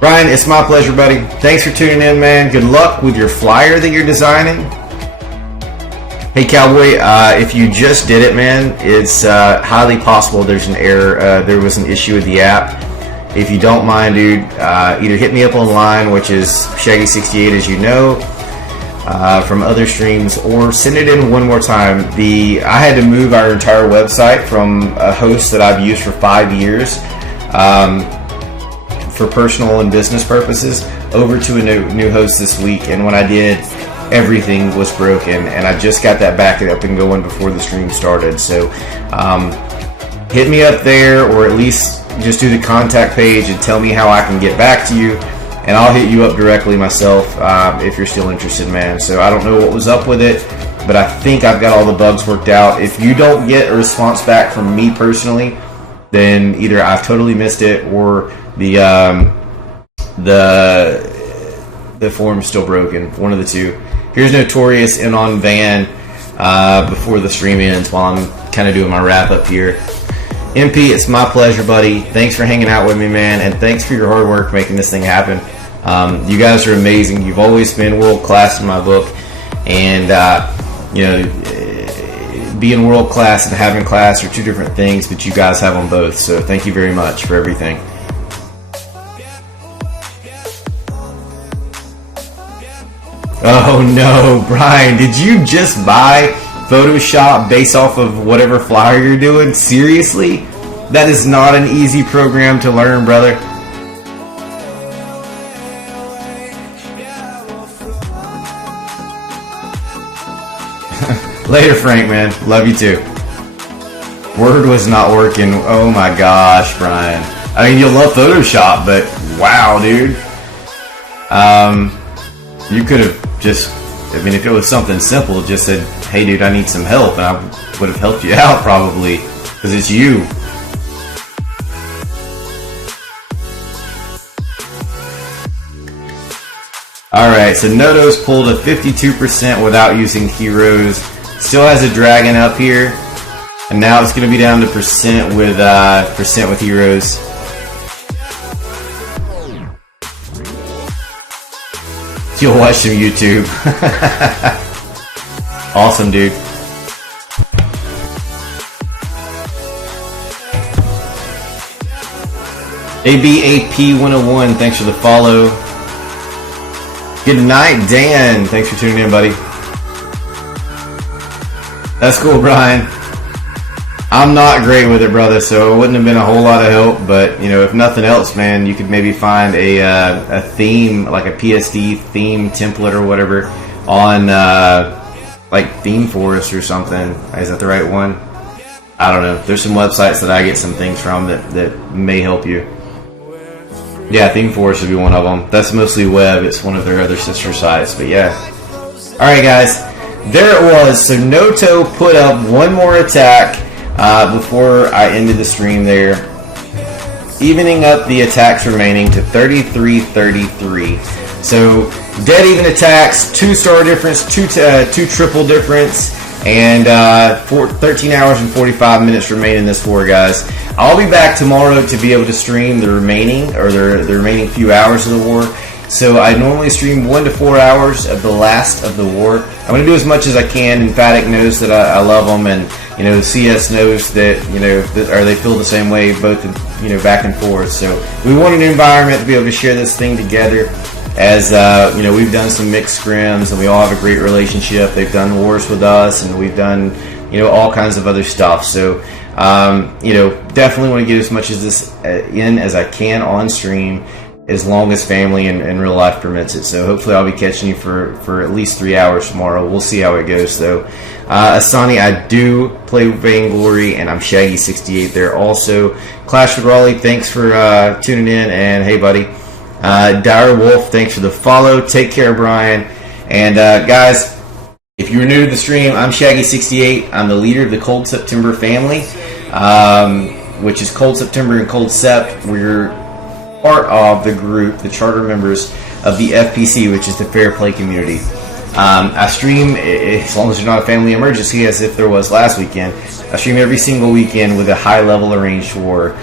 Brian, it's my pleasure, buddy. Thanks for tuning in, man. Good luck with your flyer that you're designing. Hey, Cowboy, if you just did it, man, it's highly possible there's an error. There was an issue with the app. If you don't mind, dude, either hit me up online, which is Shaggy68, as you know, from other streams, or send it in one more time. I had to move our entire website from a host that I've used for 5 years. For personal and business purposes, over to a new host this week, and when I did, everything was broken, and I just got that back up and going before the stream started. So hit me up there, or at least just do the contact page and tell me how I can get back to you, and I'll hit you up directly myself if you're still interested, man. So I don't know what was up with it, but I think I've got all the bugs worked out. If you don't get a response back from me personally, then either I've totally missed it, or the form's still broken. One of the two. Here's Notorious and on Van before the stream ends, while I'm kind of doing my wrap up here. MP, it's my pleasure, buddy. Thanks for hanging out with me, man, and thanks for your hard work making this thing happen. You guys are amazing. You've always been world class in my book, and being world class and having class are two different things, but you guys have them both. So thank you very much for everything. Oh no, Brian, did you just buy Photoshop based off of whatever flyer you're doing? Seriously? That is not an easy program to learn, brother. Later, Frank, man. Love you too. Word was not working. Oh my gosh, Brian. I mean, you'll love Photoshop, but wow, dude. You could have just, I mean, if it was something simple, just said, hey dude, I need some help, and I would have helped you out probably, because it's you. Alright, so Noto's pulled a 52% without using heroes. Still has a dragon up here, and now it's going to be down to percent with heroes. You'll watch some YouTube. Awesome, dude. ABAP101, thanks for the follow. Good night, Dan. Thanks for tuning in, buddy. That's cool, Brian. I'm not great with it, brother, so it wouldn't have been a whole lot of help, but, you know, if nothing else, man, you could maybe find a theme, like a PSD theme template or whatever, on, like, Theme Forest or something. Is that the right one? I don't know. There's some websites that I get some things from that may help you. Yeah, Theme Forest would be one of them. That's mostly web. It's one of their other sister sites, but yeah. Alright, guys. There it was. So Noto put up one more attack before I ended the stream there, evening up the attacks remaining to 33-33. So dead even attacks, 2-star difference, two triple difference, and 13 hours and 45 minutes remain in this war, guys. I'll be back tomorrow to be able to stream the remaining, or the remaining few hours of the war. So I normally stream 1 to 4 hours of the last of the war. I'm going to do as much as I can. Emphatic knows that I love them, and you know, CS knows that, you know, or they feel the same way, both, you know, back and forth. So we want an environment to be able to share this thing together. As you know, we've done some mixed scrims, and we all have a great relationship. They've done wars with us, and we've done, you know, all kinds of other stuff. So you know, definitely want to get as much of this in as I can on stream, as long as family and real life permits it. So hopefully I'll be catching you for at least 3 hours tomorrow. We'll see how it goes, though. Asani, I do play Vainglory, and I'm Shaggy68 there also. Clash with Raleigh, thanks for tuning in, and hey, buddy. Dire Wolf, thanks for the follow. Take care, Brian. And guys, if you're new to the stream, I'm Shaggy68. I'm the leader of the Cold September family, which is Cold September and Cold Sep. We're part of the group, the charter members of the FPC, which is the Fair Play community. I stream, as long as there's not a family emergency, as if there was last weekend, I stream every single weekend with a high-level arranged war.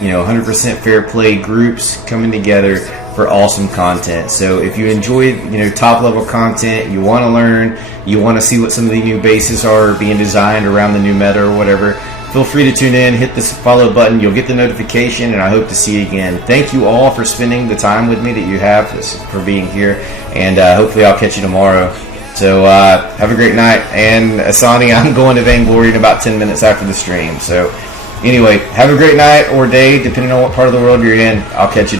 You know, 100% fair play groups coming together for awesome content. So if you enjoy, you know, top-level content, you want to learn, you want to see what some of the new bases are being designed around the new meta or whatever, feel free to tune in, hit this follow button, you'll get the notification, and I hope to see you again. Thank you all for spending the time with me that you have, for being here, and hopefully I'll catch you tomorrow. So have a great night, and Asani, I'm going to Vainglory in about 10 minutes after the stream. So anyway, have a great night or day, depending on what part of the world you're in. I'll catch you.